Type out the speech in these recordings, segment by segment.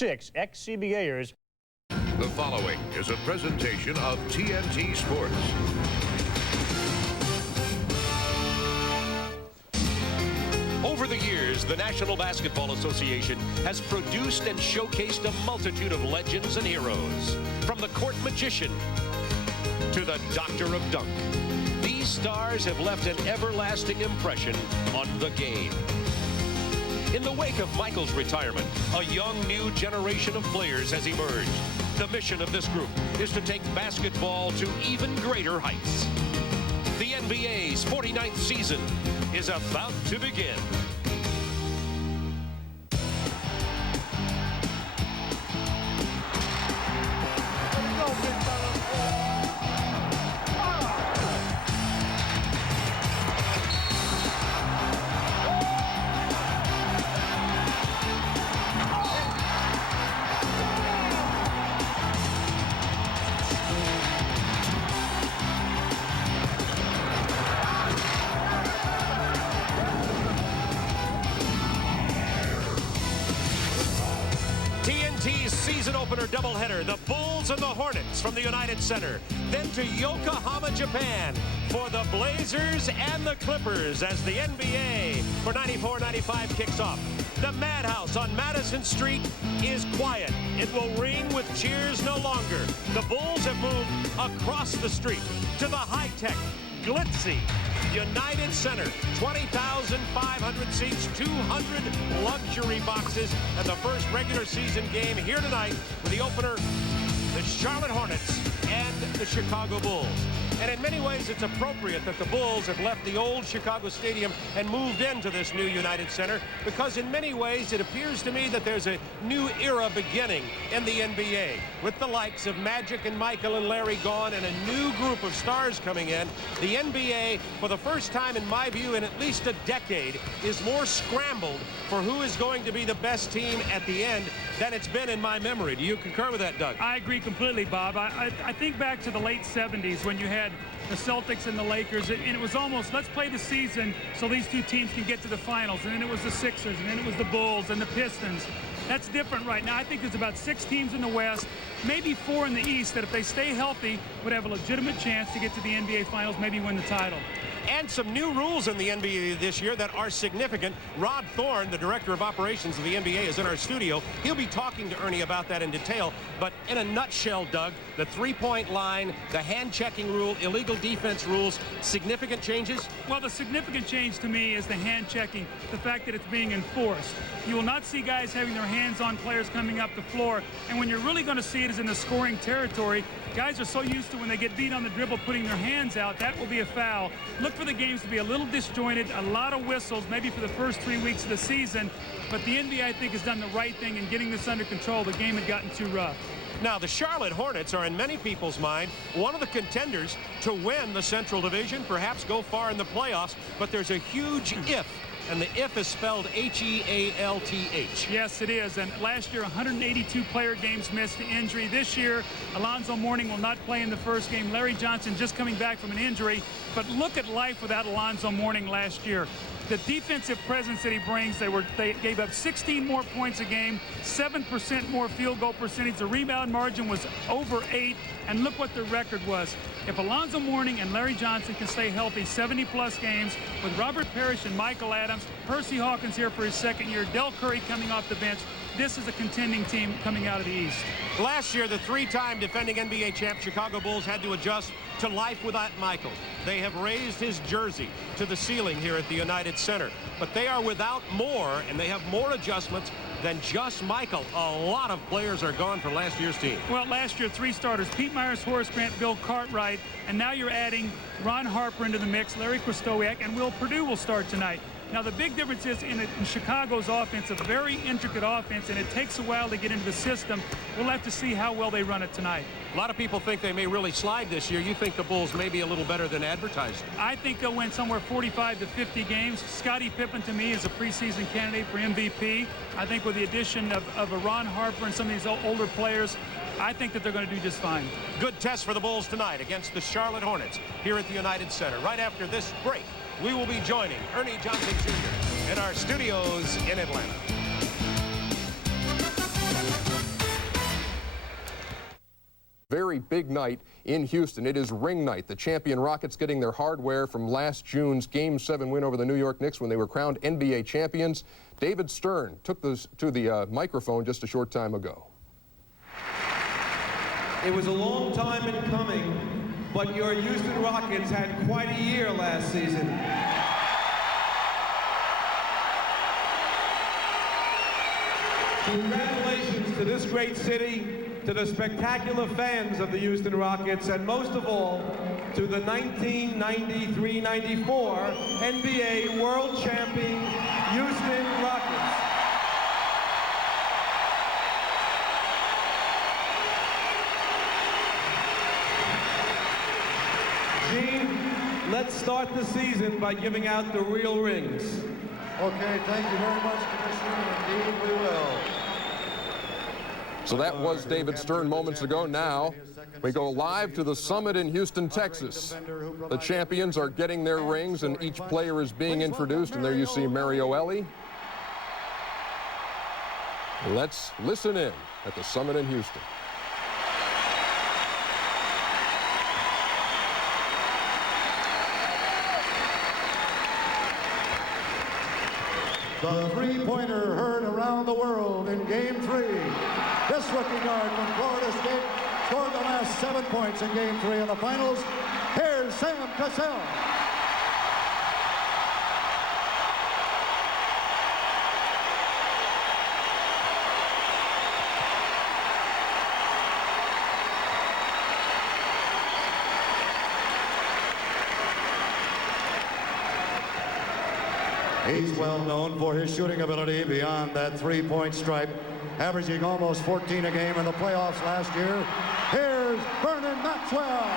6 ex-CBAers. The following is a presentation of TNT Sports. Over the years, the National Basketball Association has produced and showcased a multitude of legends and heroes. From the court magician to the doctor of dunk, these stars have left an everlasting impression on the game. In the wake of Michael's retirement, a young new generation of players has emerged. The mission of this group is to take basketball to even greater heights. The NBA's 49th season is about to begin. TNT's season opener doubleheader, the Bulls and the Hornets from the United Center. Then to Yokohama, Japan for the Blazers and the Clippers as the NBA for 94-95 kicks off. The Madhouse on Madison Street is quiet. It will ring with cheers no longer. The Bulls have moved across the street to the high-tech, glitzy United Center. 20,500 seats, 200 luxury boxes, and the first regular season game here tonight with the opener, the Charlotte Hornets and the Chicago Bulls. And in many ways, it's appropriate that the Bulls have left the old Chicago Stadium and moved into this new United Center, because in many ways, it appears to me that there's a new era beginning in the NBA, with the likes of Magic and Michael and Larry gone and a new group of stars coming in. The NBA, for the first time in my view in at least a decade, is more scrambled for who is going to be the best team at the end than it's been in my memory. Do you concur with that, Doug? I agree completely, Bob. I think back to the late 70s when you had the Celtics and the Lakers, and it was almost, let's play the season so these two teams can get to the finals. And then it was the Sixers, and then it was the Bulls and the Pistons. That's different right now. I think there's about 6 teams in the West, maybe 4 in the East, that if they stay healthy would have a legitimate chance to get to the NBA Finals, maybe win the title. And some new rules in the NBA this year that are significant. Rod Thorne, the director of operations of the NBA, is in our studio. He'll be talking to Ernie about that in detail. But in a nutshell, Doug, the three-point line, the hand-checking rule, illegal defense rules, significant changes? Well, the significant change to me is the hand-checking, the fact that it's being enforced. You will not see guys having their hands on players coming up the floor. And when you're really going to see it is in the scoring territory. Guys are so used to when they get beat on the dribble putting their hands out, that will be a foul. Look for the games to be a little disjointed, a lot of whistles, maybe for the first 3 weeks of the season. But the NBA, I think, has done the right thing in getting this under control. The game had gotten too rough. Now, the Charlotte Hornets are, in many people's mind, one of the contenders to win the Central Division, perhaps go far in the playoffs. But there's a huge if. And the if is spelled H-E-A-L-T-H. Yes, it is. And last year, 182 player games missed to injury. This year, Alonzo Mourning will not play in the first game. Larry Johnson just coming back from an injury. But look at life without Alonzo Mourning last year. The defensive presence that he brings, they gave up 16 more points a game, 7% more field goal percentage. The rebound margin was over 8, and look what the record was. If Alonzo Mourning and Larry Johnson can stay healthy 70-plus games, with Robert Parrish and Michael Adams, Percy Hawkins here for his second year, Del Curry coming off the bench, this is a contending team coming out of the East. Last year, the 3-time defending NBA champ Chicago Bulls had to adjust to life without Michael. They have raised his jersey to the ceiling here at the United Center. But they are without more, and they have more adjustments than just Michael. A lot of players are gone for last year's team. Well, last year, 3 starters, Pete Myers, Horace Grant, Bill Cartwright, and now you're adding Ron Harper into the mix, Larry Krystkowiak, and Will Perdue will start tonight. Now, the big difference is in Chicago's offense, a very intricate offense, and it takes a while to get into the system. We'll have to see how well they run it tonight. A lot of people think they may really slide this year. You think the Bulls may be a little better than advertised? I think they'll win somewhere 45 to 50 games. Scottie Pippen, to me, is a preseason candidate for MVP. I think with the addition of a Ron Harper and some of these older players, I think that they're going to do just fine. Good test for the Bulls tonight against the Charlotte Hornets here at the United Center. Right after this break, we will be joining Ernie Johnson Jr. in our studios in Atlanta. Very big night in Houston. It is ring night. The champion Rockets getting their hardware from last June's Game 7 win over the New York Knicks when they were crowned NBA champions. David Stern took this to the microphone just a short time ago. It was a long time in coming, but your Houston Rockets had quite a year last season. Congratulations to this great city, to the spectacular fans of the Houston Rockets, and most of all, to the 1993-94 NBA World Champion Houston Rockets. Gene, let's start the season by giving out the real rings. Okay, thank you very much, Commissioner. Indeed, we will. So that was David Stern moments ago. Now we go live to the summit in Houston, Texas. The champions are getting their rings and each player is being introduced, and there you see Mario Elie. Let's listen in at the summit in Houston. The three-pointer heard around the world in Game 3. This rookie guard from Florida State scored the last 7 points in Game 3 of the finals. Here's Sam Cassell. He's well known for his shooting ability beyond that three-point stripe, averaging almost 14 a game in the playoffs last year. Here's Vernon Maxwell.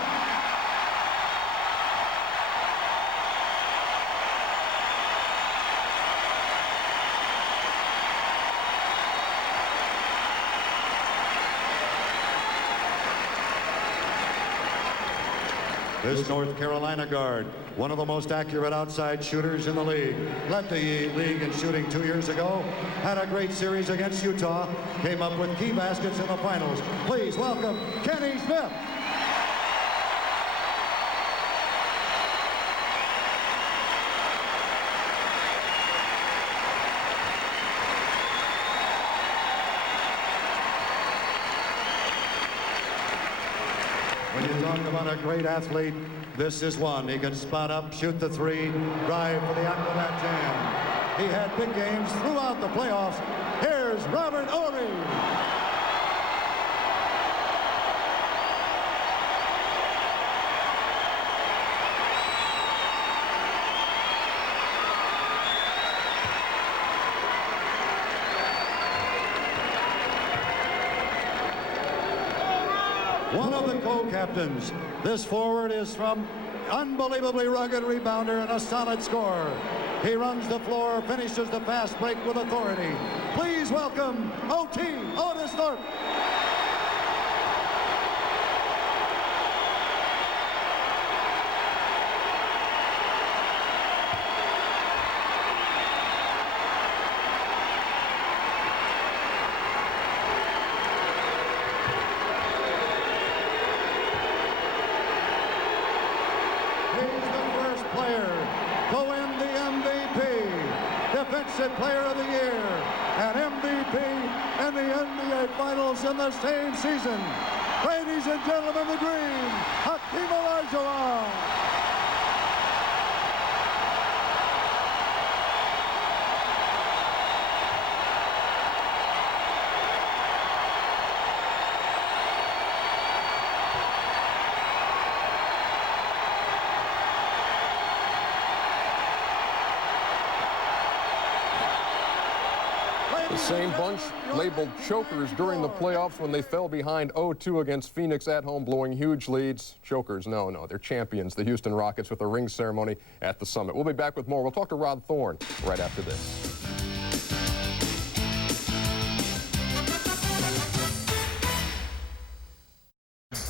This North Carolina guard, one of the most accurate outside shooters in the league, led the league in shooting 2 years ago, had a great series against Utah, came up with key baskets in the finals. Please welcome Kenny Smith. When you talk about a great athlete, this is one. He can spot up, shoot the three, drive for the acrobat jam. He had big games throughout the playoffs. Here's Robert Ory. One of the co-captains. This forward is from unbelievably rugged rebounder and a solid scorer. He runs the floor, finishes the fast break with authority. Please welcome O.T. Otis Thorpe. Defensive Player of the Year and MVP in the NBA Finals in the same season. Ladies and gentlemen, the Green, Hakeem Olajuwon. The same bunch labeled chokers during the playoffs when they fell behind 0-2 against Phoenix at home, blowing huge leads. Chokers, no, they're champions, the Houston Rockets, with a ring ceremony at the summit. We'll be back with more. We'll talk to Rod Thorne right after this.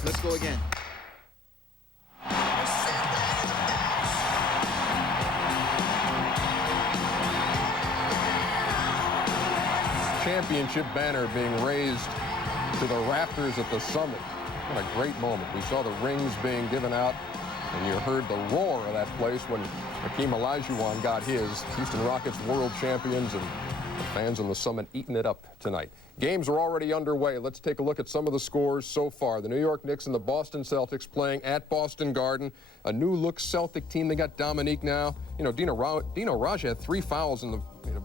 Let's go again. Championship banner being raised to the rafters at the summit. What a great moment. We saw the rings being given out, and you heard the roar of that place when Hakeem Olajuwon got his. Houston Rockets world champions, and the fans on the Summit eating it up tonight. Games are already underway. Let's take a look at some of the scores so far. The New York Knicks and the Boston Celtics playing at Boston Garden. A new-look Celtic team. They got Dominique now. You know, Dino Raj had 3 fouls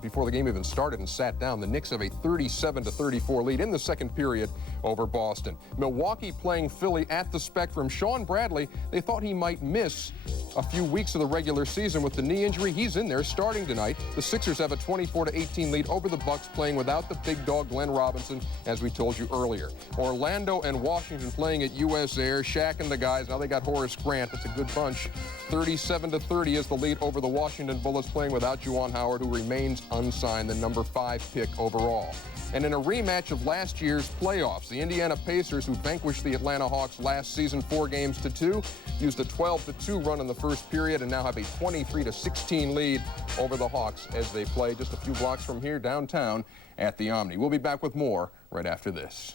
before the game even started and sat down. The Knicks have a 37-34 lead in the second period over Boston. Milwaukee playing Philly at the Spectrum. Sean Bradley, they thought he might miss a few weeks of the regular season with the knee injury. He's in there starting tonight. The Sixers have a 24-18 lead over the Bucks, playing without the big dog Glenn Robinson, as we told you earlier. Orlando and Washington playing at US Air. Shaq and the guys, now they got Horace Grant. That's a good bunch. 37-30 is the lead over the Washington Bullets, playing without Juwan Howard, who remains unsigned, the number 5 pick overall. And in a rematch of last year's playoffs, the Indiana Pacers, who vanquished the Atlanta Hawks last season 4-2, used a 12-2 run in the first period and now have a 23-16 lead over the Hawks as they play just a few blocks from here downtown at the Omni. We'll be back with more right after this.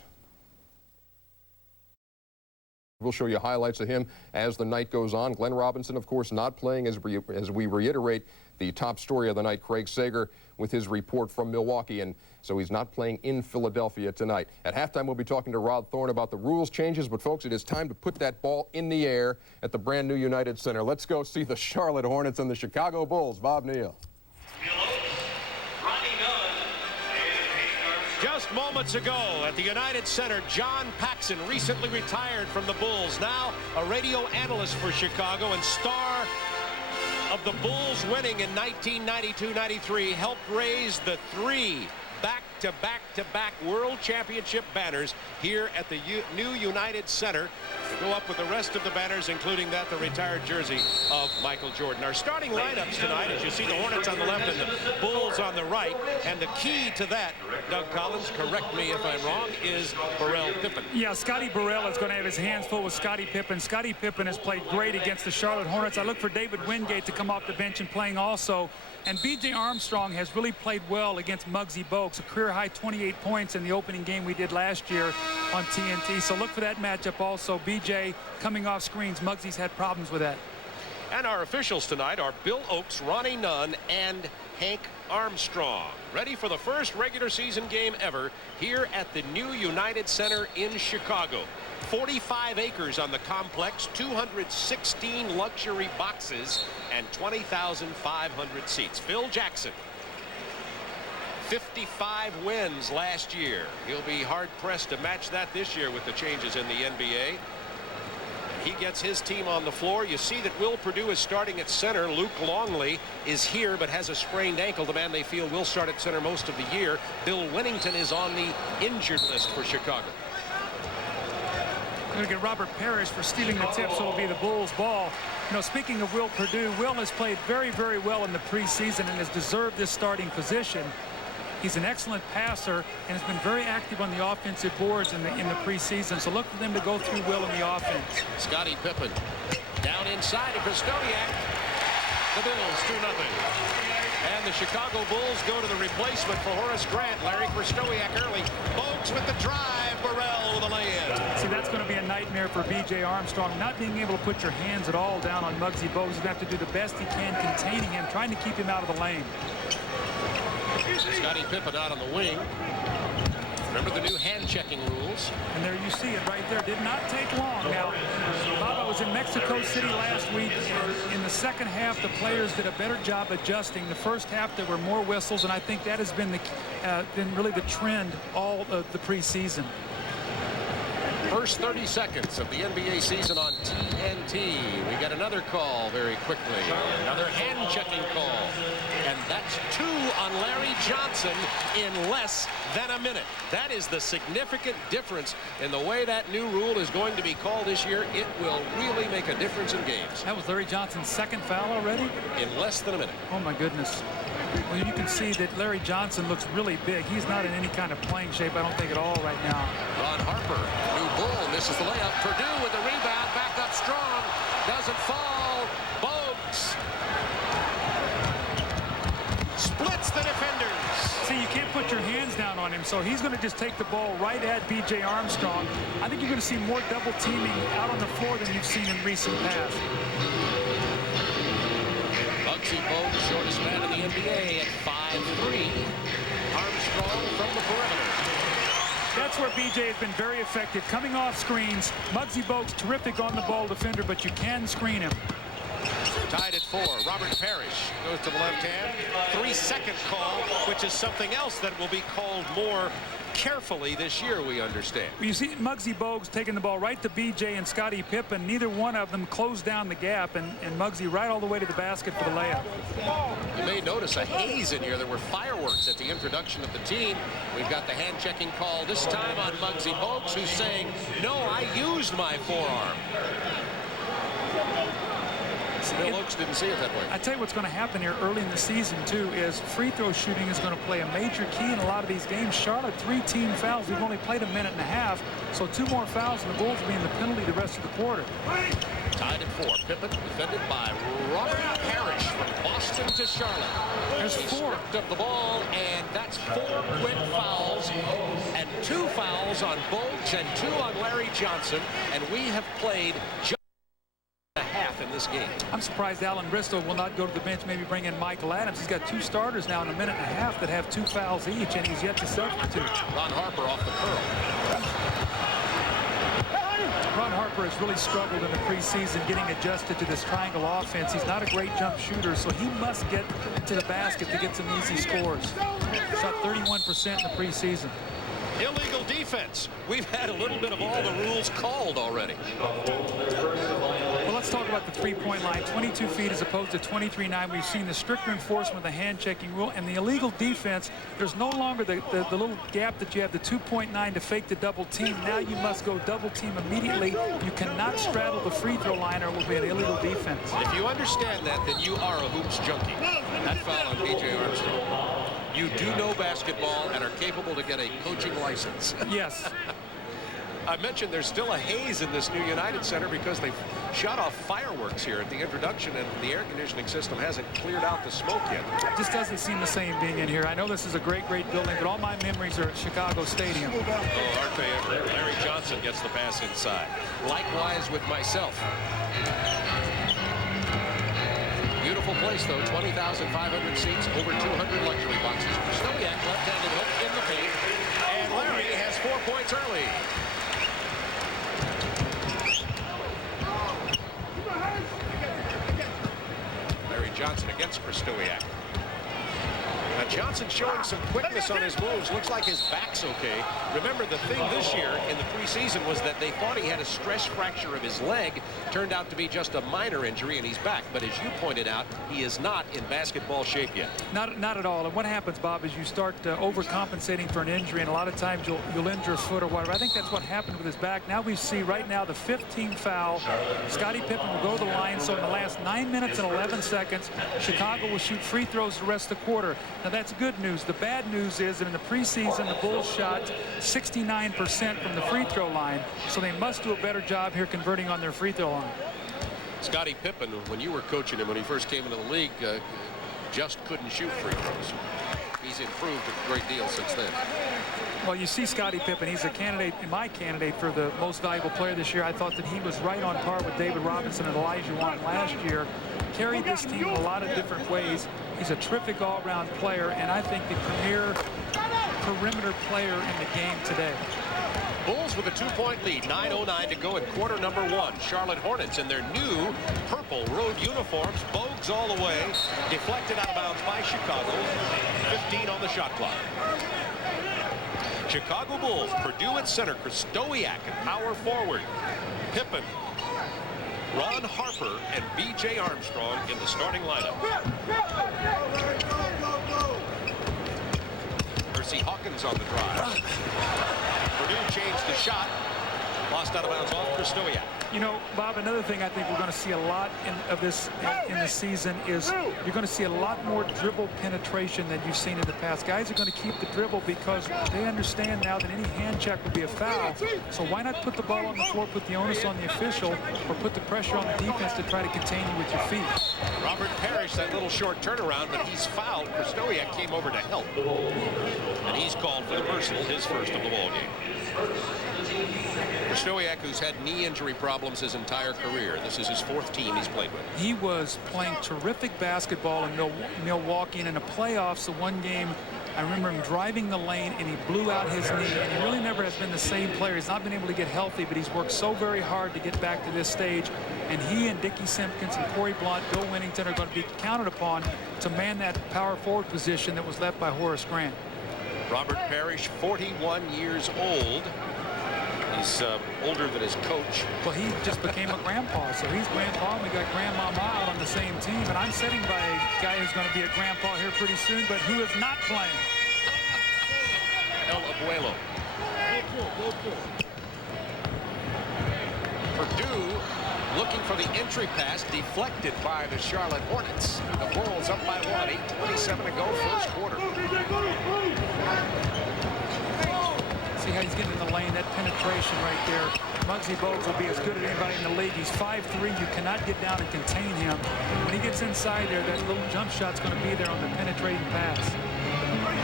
We'll show you highlights of him as the night goes on. Glenn Robinson, of course, not playing as we reiterate the top story of the night, Craig Sager, with his report from Milwaukee, and so he's not playing in Philadelphia tonight. At halftime, we'll be talking to Rod Thorne about the rules changes, but folks, it is time to put that ball in the air at the brand new United Center. Let's go see the Charlotte Hornets and the Chicago Bulls. Bob Neal. Just moments ago at the United Center, John Paxson, recently retired from the Bulls, now a radio analyst for Chicago and star of the Bulls winning in 1992-93, helped raise the 3 back-to-back World Championship banners here at the new United Center to go up with the rest of the banners, including the retired jersey of Michael Jordan. Our starting lineups tonight, as you see, the Hornets on the left and the Bulls on the right, and the key to that, Doug Collins, correct me if I'm wrong, is Burrell Pippen. Yeah, Scotty Burrell is going to have his hands full with Scottie Pippen. Scottie Pippen has played great against the Charlotte Hornets. I look for David Wingate to come off the bench and playing also. And B.J. Armstrong has really played well against Muggsy Bogues, a career-high 28 points in the opening game we did last year on TNT. So look for that matchup also. B.J. coming off screens. Muggsy's had problems with that. And our officials tonight are Bill Oakes, Ronnie Nunn, and Hank Armstrong. Ready for the first regular season game ever here at the new United Center in Chicago. 45 acres on the complex, 216 luxury boxes, and 20,500 seats. Phil Jackson, 55 wins last year. He'll be hard-pressed to match that this year with the changes in the NBA. He gets his team on the floor. You see that Will Perdue is starting at center. Luke Longley is here but has a sprained ankle. The man they feel will start at center most of the year. Bill Winnington is on the injured list for Chicago. We're going to get Robert Parrish for stealing the tip, so it'll be the Bulls' ball. You know, speaking of Will Perdue, Will has played very, very well in the preseason and has deserved this starting position. He's an excellent passer and has been very active on the offensive boards in the preseason. So look for them to go through Will in the offense. Scottie Pippen down inside of Krystkowiak. The Bills 2-0. And the Chicago Bulls go to the replacement for Horace Grant. Larry Krystkowiak early. Bogues with the drive. Burrell with a lay-in. See, that's going to be a nightmare for B.J. Armstrong. Not being able to put your hands at all down on Muggsy Bogues. He's going to have to do the best he can containing him, trying to keep him out of the lane. Scottie Pippen out on the wing. Remember the new hand-checking rules. And there you see it right there. Did not take long. Now, Bob, I was in Mexico City last week. In the second half, the players did a better job adjusting. The first half, there were more whistles, and I think that has been really the trend all of the preseason. First 30 seconds of the NBA season on TNT. We get another call very quickly. Another hand-checking call. And that's 2 on Larry Johnson in less than a minute. That is the significant difference in the way that new rule is going to be called this year. It will really make a difference in games. That was Larry Johnson's second foul already? In less than a minute. Oh, my goodness. Well, you can see that Larry Johnson looks really big. He's not in any kind of playing shape, I don't think, at all right now. Ron Harper, new Bull, misses the layup. Perdue with the rebound, back up strong. Doesn't fall. Bogues splits the defenders. See, you can't put your hands guns down on him, so he's going to just take the ball right at B.J. Armstrong. I think you're going to see more double teaming out on the floor than you've seen in recent past. Muggsy Bogues, shortest man in the NBA at 5'3". Armstrong from the perimeter. That's where B.J. has been very effective. Coming off screens, Muggsy Bogues terrific on the ball defender, but you can screen him. Tied at 4. Robert Parrish goes to the left hand. 3-second call, which is something else that will be called more carefully this year, we understand. You see Muggsy Bogues taking the ball right to B.J. and Scottie Pippen. Neither one of them closed down the gap, and Muggsy right all the way to the basket for the layup. You may notice a haze in here. There were fireworks at the introduction of the team. We've got the hand-checking call this time on Muggsy Bogues, who's saying, no, I used my forearm. Bill Oakes didn't see it that way. I tell you what's going to happen here early in the season, too, is free throw shooting is going to play a major key in a lot of these games. Charlotte, 3 team fouls. We've only played a minute and a half, so 2 more fouls, and the Bulls will be in the penalty the rest of the quarter. Tied at 4. Pippen defended by Robert Parrish from Boston to Charlotte. There's 4. Stripped up the ball, and that's 4 quick fouls, and 2 fouls on Bogues and 2 on Larry Johnson, and we have played just a half in this game. I'm surprised Alan Bristow will not go to the bench, maybe bring in Michael Adams. He's got 2 starters now in a minute and a half that have 2 fouls each, and he's yet to substitute. Ron Harper off the curl. Ron Harper has really struggled in the preseason getting adjusted to this triangle offense. He's not a great jump shooter, so he must get to the basket to get some easy scores. Shot 31% in the preseason. Illegal defense. We've had a little bit of all the rules called already. Well, let's talk about the three-point line. 22 feet as opposed to 23.9. We've seen the stricter enforcement of the hand-checking rule, and the illegal defense. There's no longer the little gap that you have, the 2.9 to fake the double team. Now you must go double team immediately. You cannot straddle the free throw line or it will be an illegal defense. If you understand that, then you are a hoops junkie. That foul on B.J. Armstrong. You do know basketball and are capable to get a coaching license. Yes. I mentioned there's still a haze in this new United Center because they've shot off fireworks here at the introduction, and the air conditioning system hasn't cleared out the smoke yet. It just doesn't seem the same being in here. I know this is a great building, but all my memories are at Chicago Stadium. Oh, aren't they ever? Larry Johnson gets the pass inside. Likewise with myself. Beautiful place, though. 20,500 seats, over 200 luxury boxes. Stoliak left-handed hook in the paint, and Larry has 4 points early. Larry Johnson against Stoliak. Now Johnson showing some quickness on his moves. Looks like his back's okay. Remember, the thing this year in the preseason was that they thought he had a stress fracture of his leg. Turned out to be just a minor injury, and he's back. But as you pointed out, he is not in basketball shape yet. Not at all. And what happens, Bob, is you start overcompensating for an injury, and a lot of times you'll injure a foot or whatever. I think that's what happened with his back. Now we see right now the 15th foul. Scottie Pippen will go to the line. So in the last 9 minutes and 11 seconds, Chicago will shoot free throws the rest of the quarter. Now that's good news. The bad news is that in the preseason, the Bulls shot 69% from the free throw line, so they must do a better job here converting on their free throw line. Scottie Pippen, when you were coaching him when he first came into the league, just couldn't shoot free throws. He's improved a great deal since then. Well, you see Scottie Pippen, he's a candidate, my candidate for the most valuable player this year. I thought that he was right on par with David Robinson and Elijah Wan last year. Carried this team in a lot of different ways. He's a terrific all-round player, and I think the premier perimeter player in the game today. Bulls with a 2-point lead, 9:09 to go in quarter number 1. Charlotte Hornets in their new purple road uniforms. Bogues all the way, deflected out of bounds by Chicago. 15 on the shot clock. Chicago Bulls, Purdue at center, Stowiak at power forward. Pippen, Ron Harper, and B.J. Armstrong in the starting lineup. Percy Hawkins on the drive. Purdue changed the shot. Lost out of bounds off Stowiak. You know, Bob, another thing I think we're going to see a lot of this in the season is you're going to see a lot more dribble penetration than you've seen in the past. Guys are going to keep the dribble because they understand now that any hand check would be a foul. So why not put the ball on the floor, put the onus on the official, or put the pressure on the defense to try to contain you with your feet? Robert Parrish, that little short turnaround, but he's fouled. Krzyzewski came over to help. And he's called for the personal, his first of the ball game. Krzyzewski, who's had knee injury problems his entire career. This is his 4th team he's played with. He was playing terrific basketball in Milwaukee, and in the playoffs, the one game I remember him driving the lane and he blew out his knee, and he really never has been the same player. He's not been able to get healthy, but he's worked so very hard to get back to this stage, and he and Dickie Simpkins and Corey Blount, Bill Winnington are going to be counted upon to man that power forward position that was left by Horace Grant. Robert Parrish, 41 years old. He's older than his coach. Well, he just became a grandpa, so he's grandpa, and we got grandmama out on the same team, and I'm sitting by a guy who's going to be a grandpa here pretty soon, but who is not playing. El Abuelo. Purdue looking for the entry pass, deflected by the Charlotte Hornets. The Bulls up by 1, 8:27 to go, first quarter. See how he's getting in the lane, that penetration right there. Muggsy Bogues will be as good as anybody in the league. He's 5'3". You cannot get down and contain him. When he gets inside there, that little jump shot's going to be there on the penetrating pass.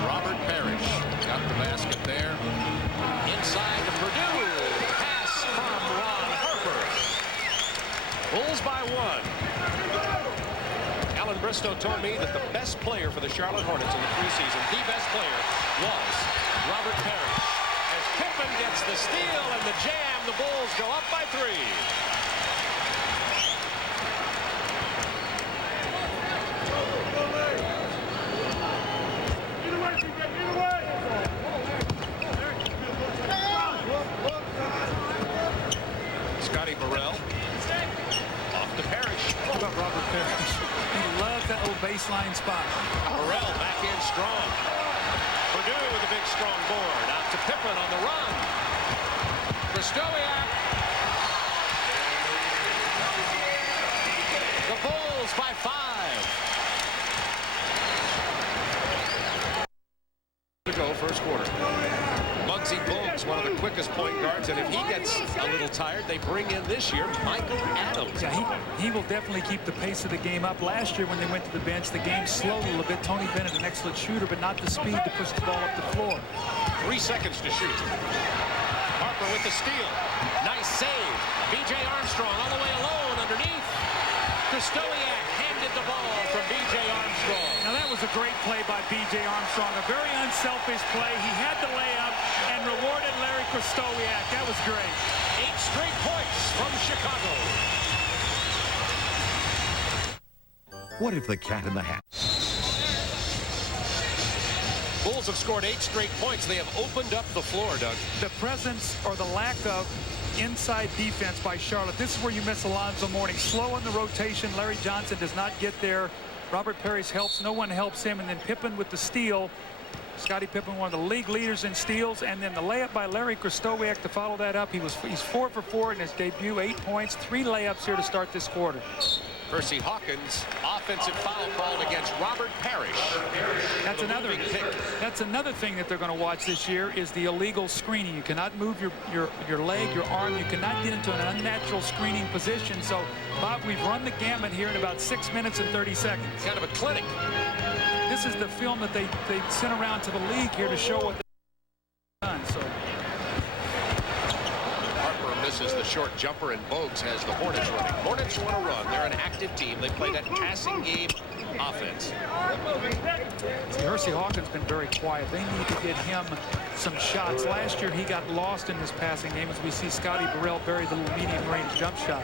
Robert Parrish got the basket there. Inside to Purdue. Pass from Ron Harper. Bulls by 1. Alan Bristow told me that the best player for the Charlotte Hornets in the preseason, the best player, was Robert Parrish. As Pippen gets the steal and the jam, the Bulls go up by 3. Scotty Burrell off to Parrish. How about Robert Parrish? He loves that little baseline spot. Burrell back in strong. Purdue with a big strong board. Out to Pippen on the run. Krzyzewski. The Bulls by 5. To go first quarter. Muggsy Bogues, one of the quickest point guards, and if he gets a little tired, they bring in this year Michael Adams. Yeah, he will definitely keep the pace of the game up. Last year when they went to the bench, the game slowed a little bit. Tony Bennett, an excellent shooter, but not the speed to push the ball up the floor. 3 seconds to shoot. Harper with the steal. Nice save. B.J. Armstrong all the way alone underneath. Krzyzewski handed the ball from B.J. Armstrong. Now that was a great play by B.J. Armstrong. A very unselfish play. He had the layup and rewarded Larry Krzyzewski. That was great. 8 straight points from Chicago. What if the Cat in the Hat? Bulls have scored 8 straight points. They have opened up the floor, Doug. The presence or the lack of inside defense by Charlotte. This is where you miss Alonzo Mourning. Slow on the rotation. Larry Johnson does not get there. Robert Parrish helps. No one helps him. And then Pippen with the steal. Scottie Pippen, one of the league leaders in steals. And then the layup by Larry Krzyzewski to follow that up. He's 4 for 4 in his debut. 8 points. 3 layups here to start this quarter. Percy Hawkins, offensive foul called against Robert Parrish. That's another thing that they're going to watch this year is the illegal screening. You cannot move your leg, your arm. You cannot get into an unnatural screening position. So, Bob, we've run the gamut here in about 6 minutes and 30 seconds. Kind of a clinic. This is the film that they sent around to the league here to show what they've done. So. Misses the short jumper, and Bogues has the Hornets running. Hornets want to run. They're an active team. They play that passing game offense. See, Percy Hawkins been very quiet. They need to get him some shots. Last year he got lost in his passing game as we see Scotty Burrell bury the little medium range jump shot.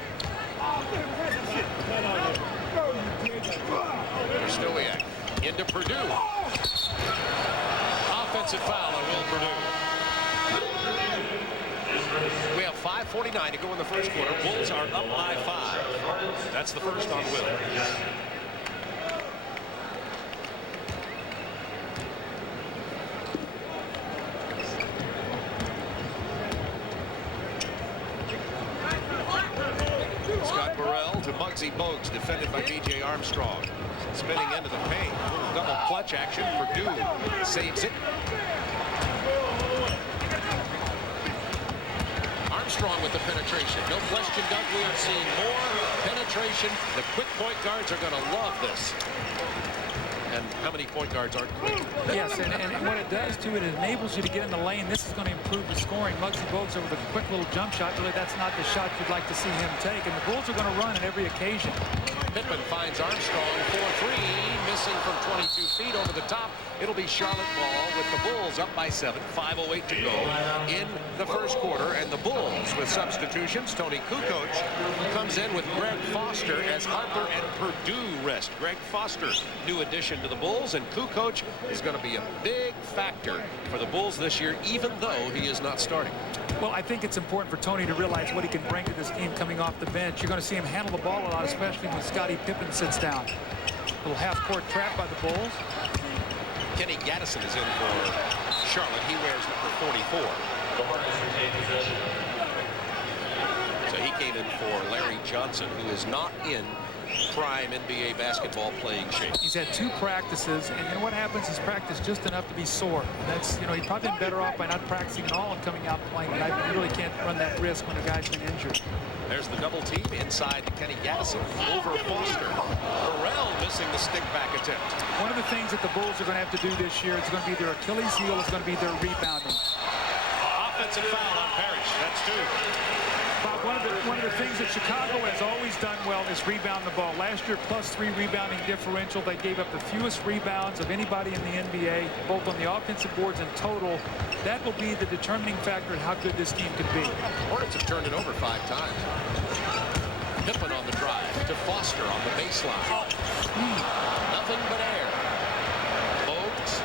Krzyzewski into Purdue. Offensive foul on Will Purdue. We have 5:49 to go in the first quarter. Bulls are up by 5. That's the first on Will. to Muggsy Bogues, defended by B.J. Armstrong. Spinning into the paint. Little double clutch action. Purdue saves it. Armstrong with the penetration. No question, Doug, we are seeing more penetration. The quick point guards are going to love this. And how many point guards aren't quick? Yes, and what it does, too, it enables you to get in the lane. This is going to improve the scoring. Muggsy Bogues over the quick little jump shot. Really, that's not the shot you'd like to see him take. And the Bulls are going to run on every occasion. Pippen finds Armstrong for three, missing from 22 feet over the top. It'll be Charlotte ball with the Bulls up by 7, 5:08 to go in the first quarter. And the Bulls with substitutions. Tony Kukoc comes in with Greg Foster as Harper and Purdue rest. Greg Foster, new addition to the Bulls, and Kukoc is going to be a big factor for the Bulls this year, even though he is not starting. Well, I think it's important for Tony to realize what he can bring to this team coming off the bench. You're going to see him handle the ball a lot, especially when Scottie Pippen sits down. A little half-court trap by the Bulls. Kenny Gaddison is in for Charlotte. He wears number 44. So he came in for Larry Johnson, who is not in prime NBA basketball playing shape. He's had 2 practices, and you know what happens is practice just enough to be sore. And that's, you know, he'd probably been better off by not practicing at all and coming out playing. But I really can't run that risk when a guy's been injured. There's the double team inside to Kenny Gaddison over Foster. Burrell missing the stick back attempt. One of the things that the Bulls are going to have to do this year, it's going to be their Achilles heel, it's going to be their rebounding. Offensive foul on Parrish. That's 2. Bob, one of the things that Chicago has always done well is rebound the ball. Last year, +3 rebounding differential. They gave up the fewest rebounds of anybody in the NBA, both on the offensive boards and total. That will be the determining factor in how good this team could be. Hornets have turned it over 5 times. Pippen on the drive to Foster on the baseline. Nothing but air. Bogues.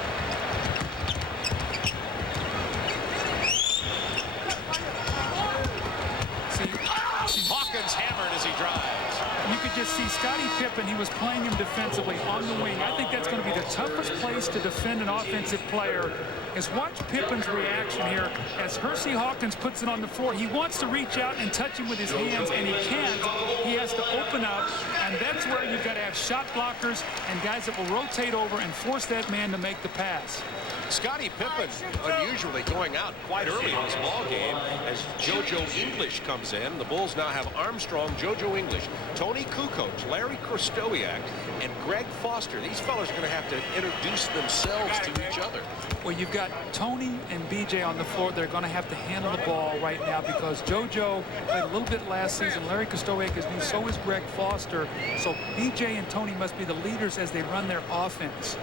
Hawkins hammered as he drives. You could just see Scottie Pippen, he was playing him defensively on the wing. I think that's going to be the toughest place to defend an offensive player, is watch Pippen's reaction here as Hersey Hawkins puts it on the floor. He wants to reach out and touch him with his hands, and he can't. He has to open up, and that's where you've got to have shot blockers and guys that will rotate over and force that man to make the pass. Scottie Pippen unusually going out quite early in this ball game as JoJo English comes in. The Bulls now have Armstrong, JoJo English, Tony Kukoc, Larry Krystkowiak, and Greg Foster. These fellas are going to have to introduce themselves to each other. Well, you've got Tony and BJ on the floor. They're going to have to handle the ball right now because JoJo played a little bit last season. Larry Krystkowiak is new, so is Greg Foster. So BJ and Tony must be the leaders as they run their offense.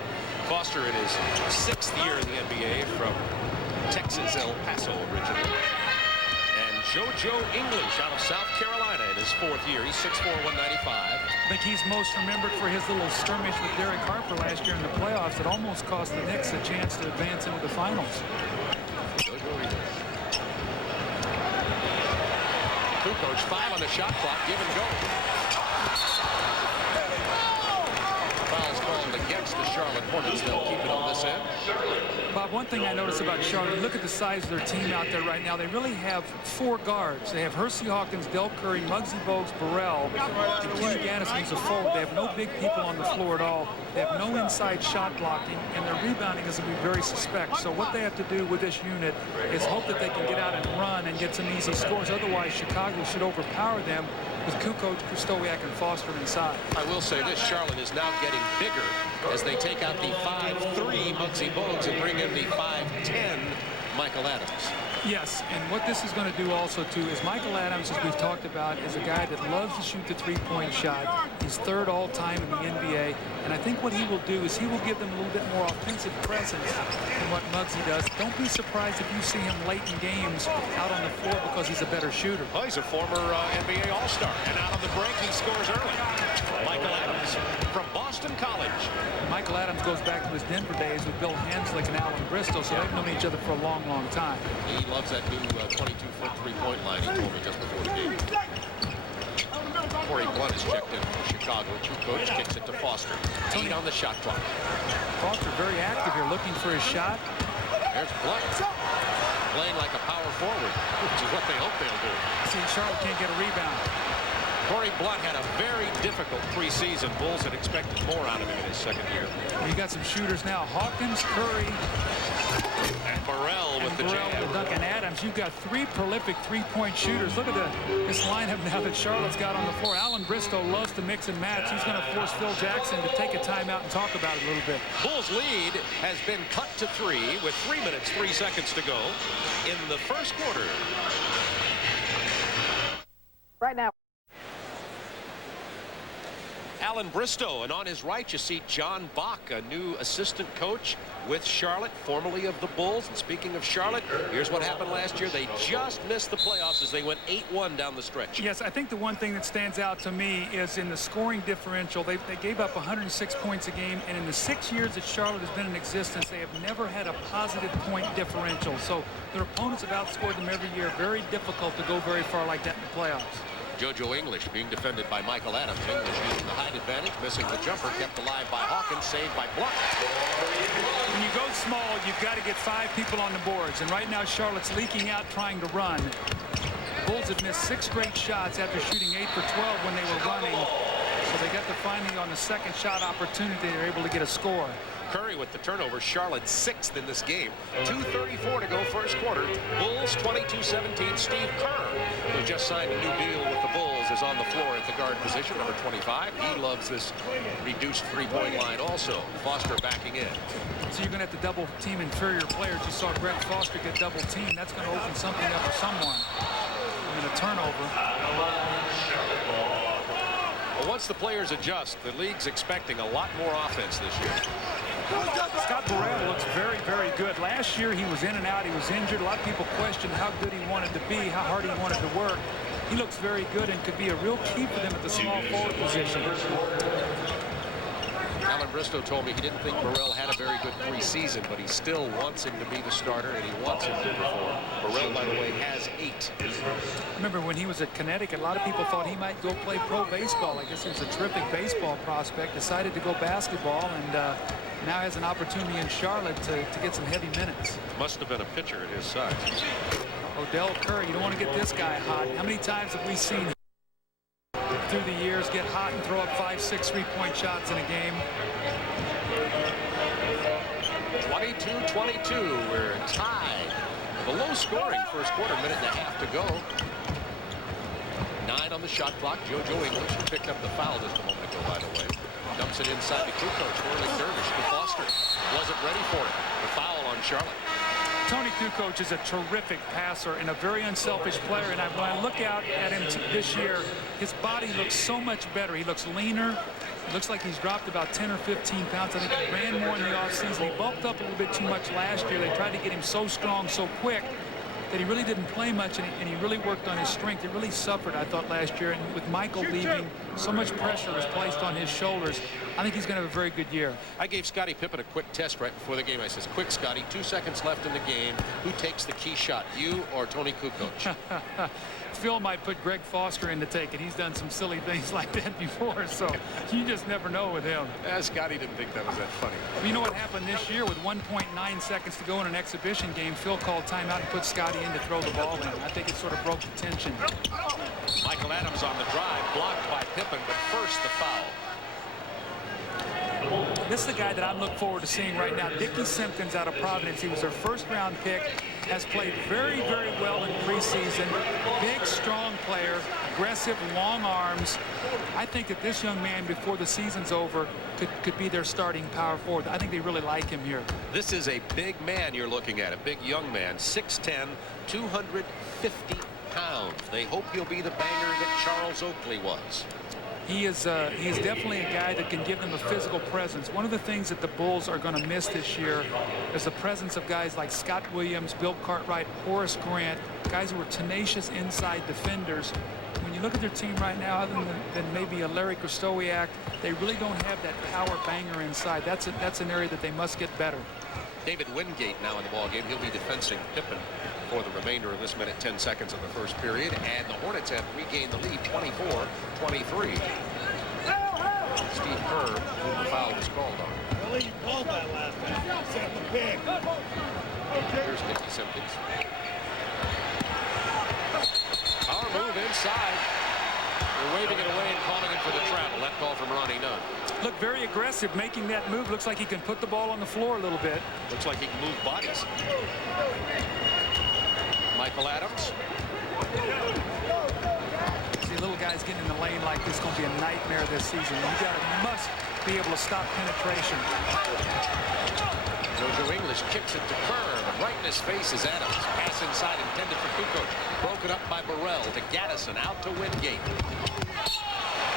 Foster in his 6th year in the NBA from Texas, El Paso originally. And JoJo English out of South Carolina in his 4th year. He's 6'4", 195. I think he's most remembered for his little skirmish with Derek Harper last year in the playoffs that almost cost the Knicks a chance to advance into the finals. JoJo English. Kukoc, 5 on the shot clock, give and go. Fouls called against the Charlotte Hornets. They'll keep it on this end. Bob, one thing I noticed about Charlotte, look at the size of their team out there right now. They really have 4 guards. They have Hersey Hawkins, Del Curry, Muggsy Bogues, Burrell, and Kenny Gaddison who's a forward. They have no big people on the floor at all. They have no inside shot blocking, and their rebounding is going to be very suspect. So what they have to do with this unit is hope that they can get out and run and get some easy scores. Otherwise, Chicago should overpower them with Kukoc, Krystkowiak, and Foster inside. I will say this, Charlotte is now getting bigger as they take out the 5'3" Muggsy Bogues and bring in the 5'10" Michael Adams. Yes, and what this is going to do also, too, is Michael Adams, as we've talked about, is a guy that loves to shoot the three-point shot. He's 3rd all-time in the NBA, and I think what he will do is he will give them a little bit more offensive presence than what Muggsy does. Don't be surprised if you see him late in games out on the floor because he's a better shooter. Well, he's a former NBA All-Star, and out on the break, he scores early. Michael Adams from Boston College. Michael Adams goes back to his Denver days with Bill Henslick and Alan Bristol, so they've known each other for a long, long time. He loves that new 22-foot three-point line, he told me just before the game. Corey Blunt is checked in for Chicago. Kukoc kicks it to Foster. 8 on the shot clock. Foster very active here, looking for his shot. There's Blunt. Playing like a power forward, which is what they hope they'll do. See, Charlotte can't get a rebound. Corey Blunt had a very difficult preseason. Bulls had expected more out of him in his second year. You got some shooters now. Hawkins, Curry, and Burrell with the jam. And Duncan Adams. You've got three prolific three-point shooters. Look at this lineup now that Charlotte's got on the floor. Alan Bristow loves to mix and match. He's going to force Phil Jackson to take a timeout and talk about it a little bit. Bulls lead has been cut to 3 with 3 minutes, 3 seconds to go in the first quarter. Right now. Alan Bristow, and on his right you see John Bach, a new assistant coach with Charlotte, formerly of the Bulls. And speaking of Charlotte, here's what happened last year. They just missed the playoffs as they went 8-1 down the stretch. Yes, I think the one thing that stands out to me is in the scoring differential. They gave up 106 points a game, and in the 6 years that Charlotte has been in existence, they have never had a positive point differential. So their opponents have outscored them every year. Very difficult to go very far like that in the playoffs. JoJo English being defended by Michael Adams. English using the height advantage, missing the jumper, kept alive by Hawkins, saved by Blunt. When you go small, you've got to get 5 people on the boards, and right now Charlotte's leaking out trying to run. Bulls have missed 6 straight shots after shooting 8 for 12 when they were running, so they got to finally on the second shot opportunity they were able to get a score. Curry with the turnover. Charlotte 6th in this game. 2:34 to go first quarter. Bulls 22-17. Steve Kerr, who just signed a new deal with the Bulls, is on the floor at the guard position, number 25. He loves this reduced three-point line also. Foster backing in. So you're going to have to double team inferior players. You saw Greg Foster get double teamed. That's going to open something up for someone. And a turnover. Well, once the players adjust, the league's expecting a lot more offense this year. Scott Burrell looks very, very good. Last year he was in and out. He was injured. A lot of people questioned how good he wanted to be, how hard he wanted to work. He looks very good and could be a real key for them at the small forward position. Alan Bristow told me he didn't think Burrell had a very good preseason, but he still wants him to be the starter, and he wants him to perform. Burrell, by the way, has 8. I remember when he was at Connecticut, a lot of people thought he might go play pro baseball. I guess he was a terrific baseball prospect, decided to go basketball, and now has an opportunity in Charlotte to get some heavy minutes. Must have been a pitcher at his size. Odell Curry, you don't want to get this guy hot. How many times have we seen him through the years get hot and throw up 5, 6 3-point shots in a game? 22-22. We're tied. The low scoring first quarter, minute and a half to go. 9 on the shot clock. JoJo English picked up the foul just a moment ago, by the way. Dumps it inside to Kukoc. Whirling dervish to Foster. Wasn't ready for it. The foul on Charlotte. Tony Kukoc is a terrific passer and a very unselfish player. And when I look out at him this year, his body looks so much better. He looks leaner. It looks like he's dropped about 10 or 15 pounds. I think he ran more in the offseason. He bulked up a little bit too much last year. They tried to get him so strong, so quick, that he really didn't play much, and he really worked on his strength. He really suffered, I thought, last year. And with Michael leaving, so much pressure was placed on his shoulders. I think he's going to have a very good year. I gave Scottie Pippen a quick test right before the game. I says, quick, Scotty, 2 seconds left in the game. Who takes the key shot, you or Tony Kukoc? Phil might put Greg Foster in to take it. He's done some silly things like that before, so you just never know with him. Scotty didn't think that was that funny. Well, you know what happened this year with 1.9 seconds to go in an exhibition game? Phil called timeout and put Scotty in to throw the ball in. I think it sort of broke the tension. Michael Adams on the drive, blocked by Pippen, but first the foul. This is the guy that I'm looking forward to seeing right now. Dickie Simpkins out of Providence. He was their first-round pick. Has played very, very well in preseason. Big, strong player. Aggressive, long arms. I think that this young man, before the season's over, could be their starting power forward. I think they really like him here. This is a big man you're looking at, a big young man. 6'10", 250 pounds. They hope he'll be the banger that Charles Oakley was. He is definitely a guy that can give them a physical presence. One of the things that the Bulls are going to miss this year is the presence of guys like Scott Williams, Bill Cartwright, Horace Grant, guys who are tenacious inside defenders. When you look at their team right now, other than maybe a Larry Kristowiak, they really don't have that power banger inside. That's an area that they must get better. David Wingate now in the ball game. He'll be defending Pippen for the remainder of this minute, 10 seconds of the first period, and the Hornets have regained the lead, 24-23. Steve Kerr, who the foul was called on. Well, you called that last time. Set the pick. Here's Dickie Simpkins. Power move inside. They're waving it away and calling it for the travel. That call from Ronnie Nunn. Look very aggressive making that move. Looks like he can put the ball on the floor a little bit. Looks like he can move bodies. Michael Adams. See, little guys getting in the lane like this is going to be a nightmare this season. You must be able to stop penetration. JoJo English kicks it to Kerr, but right in his face is Adams. Pass inside intended for Kukoc. Broken up by Burrell to Gaddison, out to Wingate.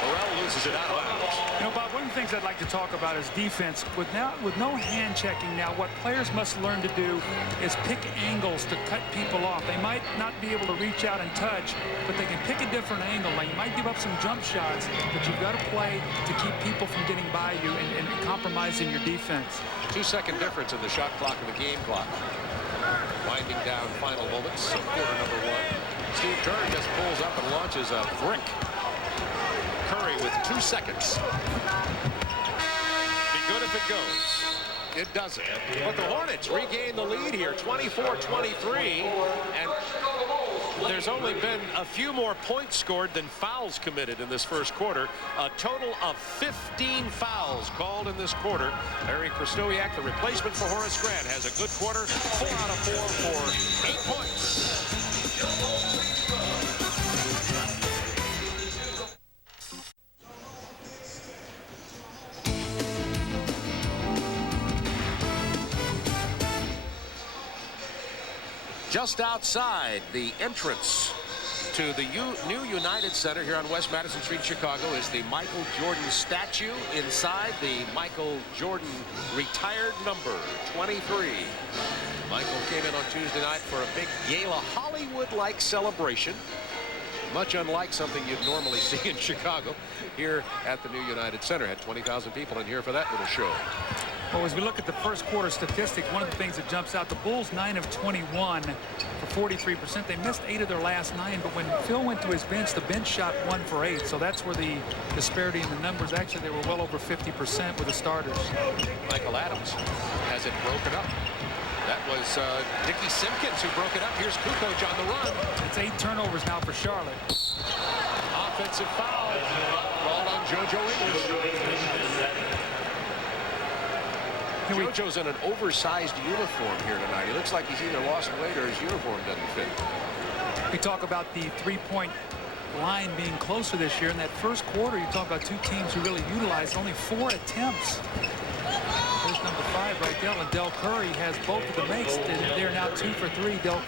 Burrell loses it out of bounds. You know, Bob, one of the things I'd like to talk about is defense. With no hand checking now, what players must learn to do is pick angles to cut people off. They might not be able to reach out and touch, but they can pick a different angle. Now, you might give up some jump shots, but you've got to play to keep people from getting by you and compromising your defense. 2-second difference in the shot clock and the game clock. Winding down final moments of quarter number 1. Steve Kerr just pulls up and launches a brick. Curry with 2 seconds. Be good if it goes. It doesn't. But the Hornets regain the lead here, 24-23. And there's only been a few more points scored than fouls committed in this first quarter. A total of 15 fouls called in this quarter. Larry Krystkowiak, the replacement for Horace Grant, has a good quarter. 4 out of 4 for 8 points. Just outside the entrance to the new United Center here on West Madison Street, Chicago, is the Michael Jordan statue. Inside, the Michael Jordan retired number 23. Michael came in on Tuesday night for a big gala, Hollywood-like celebration. Much unlike something you'd normally see in Chicago. Here at the new United Center, had 20,000 people in here for that little show. Well, as we look at the first quarter statistics, one of the things that jumps out, the Bulls 9 of 21 for 43%. They missed 8 of their last 9, but when Phil went to his bench, the bench shot 1 for 8. So that's where the disparity in the numbers. Actually, they were well over 50% with the starters. Michael Adams has it broken up. That was Dickie Simpkins who broke it up. Here's Kukoc on the run. It's 8 turnovers now for Charlotte. Offensive foul called on JoJo English. JoJo's in an oversized uniform here tonight. He looks like he's either lost weight or his uniform doesn't fit. We talk about the three-point line being closer this year. In that first quarter, you talk about 2 teams who really utilized only 4 attempts. There's number 5 right there. And Del Curry has both of the makes. They're now 2 for 3. Del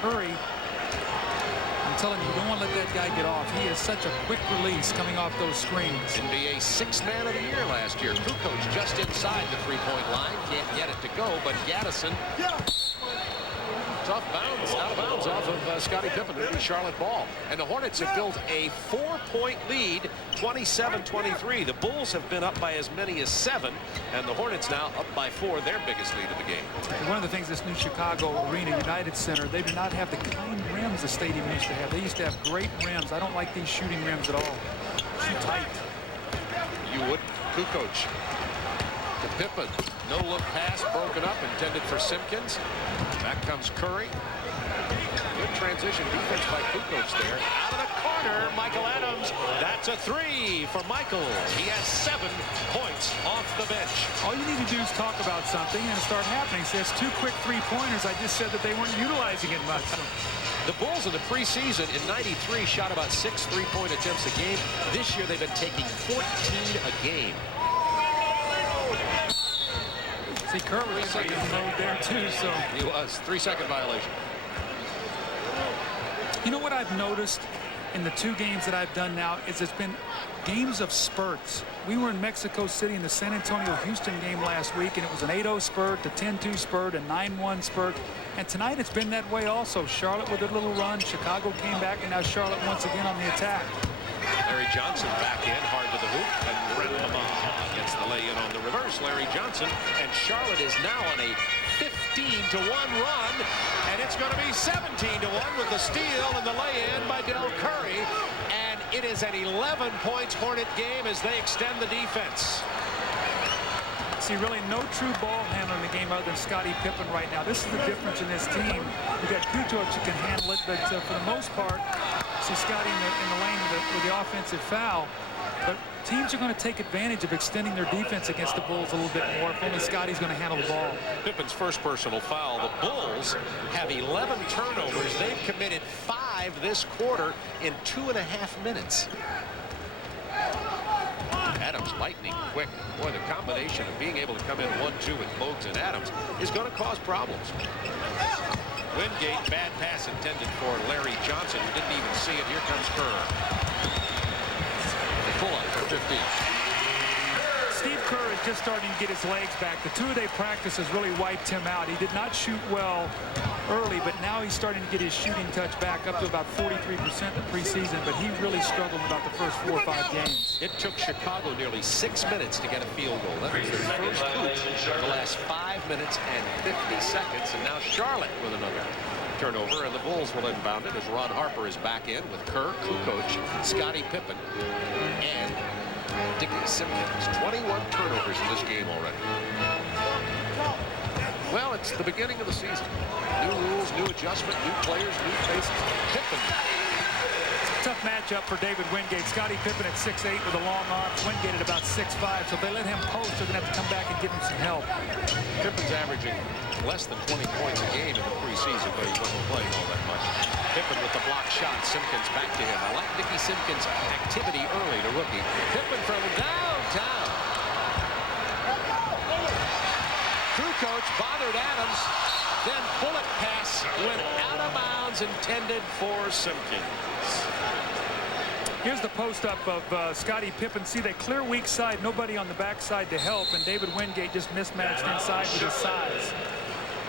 Curry, I'm telling you, you don't want to let that guy get off. He is such a quick release coming off those screens. NBA 6th man of the year last year. Kukoc just inside the three-point line. Can't get it to go, but Gaddison. Off bounds, out of bounds off of Scottie Pippen. It'll be Charlotte ball. And the Hornets have built a 4-point lead, 27-23. The Bulls have been up by as many as 7, and the Hornets now up by 4, their biggest lead of the game. One of the things this new Chicago Arena United Center, they do not have the kind rims the stadium used to have. They used to have great rims. I don't like these shooting rims at all. Too tight. You would. Kukoc to Pippen. No-look pass broken up, intended for Simpkins. Back comes Curry. Good transition defense by Kukoc there. Out of the corner, Michael Adams. That's a 3 for Michael. He has 7 points off the bench. All you need to do is talk about something and start happening. He says 2 quick three-pointers. I just said that they weren't utilizing it much. The Bulls in the preseason in '93 shot about 6 3-point attempts a game. This year they've been taking 14 a game. See, Kerr was in mode there too, so. He was. 3-second violation. You know what I've noticed in the 2 games that I've done now is it's been games of spurts. We were in Mexico City in the San Antonio-Houston game last week, and it was an 8-0 spurt, a 10-2 spurt, a 9-1 spurt. And tonight it's been that way also. Charlotte with a little run. Chicago came back, and now Charlotte once again on the attack. Larry Johnson back in, hard to the hoop, and Brent Lamar gets the lay-in on the reverse. Larry Johnson, and Charlotte is now on a 15-1 run, and it's going to be 17-1 with the steal and the lay-in by Del Curry, and it is an 11 points Hornet game as they extend the defense. See, really no true ball handler in the game other than Scottie Pippen right now. This is the difference in this team. We've got Kukoc who can handle it, but for the most part, obviously Scotty in the lane with the offensive foul. But teams are going to take advantage of extending their defense against the Bulls a little bit more if only Scotty's going to handle the ball. Pippen's first personal foul. The Bulls have 11 turnovers. They've committed 5 this quarter in 2.5 minutes. Adams lightning quick. Boy, the combination of being able to come in 1-2 with Bogues and Adams is going to cause problems. Wingate, bad pass intended for Larry Johnson, who didn't even see it. Here comes Kerr. The pull-up for 15. Steve Kerr is just starting to get his legs back. The two-a-day practice has really wiped him out. He did not shoot well early, but now he's starting to get his shooting touch back up to about 43% in preseason, but he really struggled about the first 4 or 5 games. It took Chicago nearly 6 minutes to get a field goal. That was their first hoop in the last 5 minutes and 50 seconds, and now Charlotte with another turnover, and the Bulls will inbound it as Ron Harper is back in with Kerr, Kukoc, Scottie Pippen, and Dickie Simpkins. 21 turnovers in this game already. Well, it's the beginning of the season. New rules, new adjustment, new players, new faces. Pippen. Tough matchup for David Wingate. Scottie Pippen at 6'8" with a long arm. Wingate at about 6'5", so if they let him post, they're going to have to come back and give him some help. Pippen's averaging less than 20 points a game in the preseason, but he wasn't playing all that much. Pippen with the block shot. Simpkins back to him. I like Dickie Simpkins' activity early, the rookie. Pippen from downtown. Kukoc bothered Adams. Then bullet pass went out of bounds, intended for Simpkins. Here's the post-up of Scottie Pippen. See, they clear weak side, nobody on the backside to help, and David Wingate just mismatched inside with his size.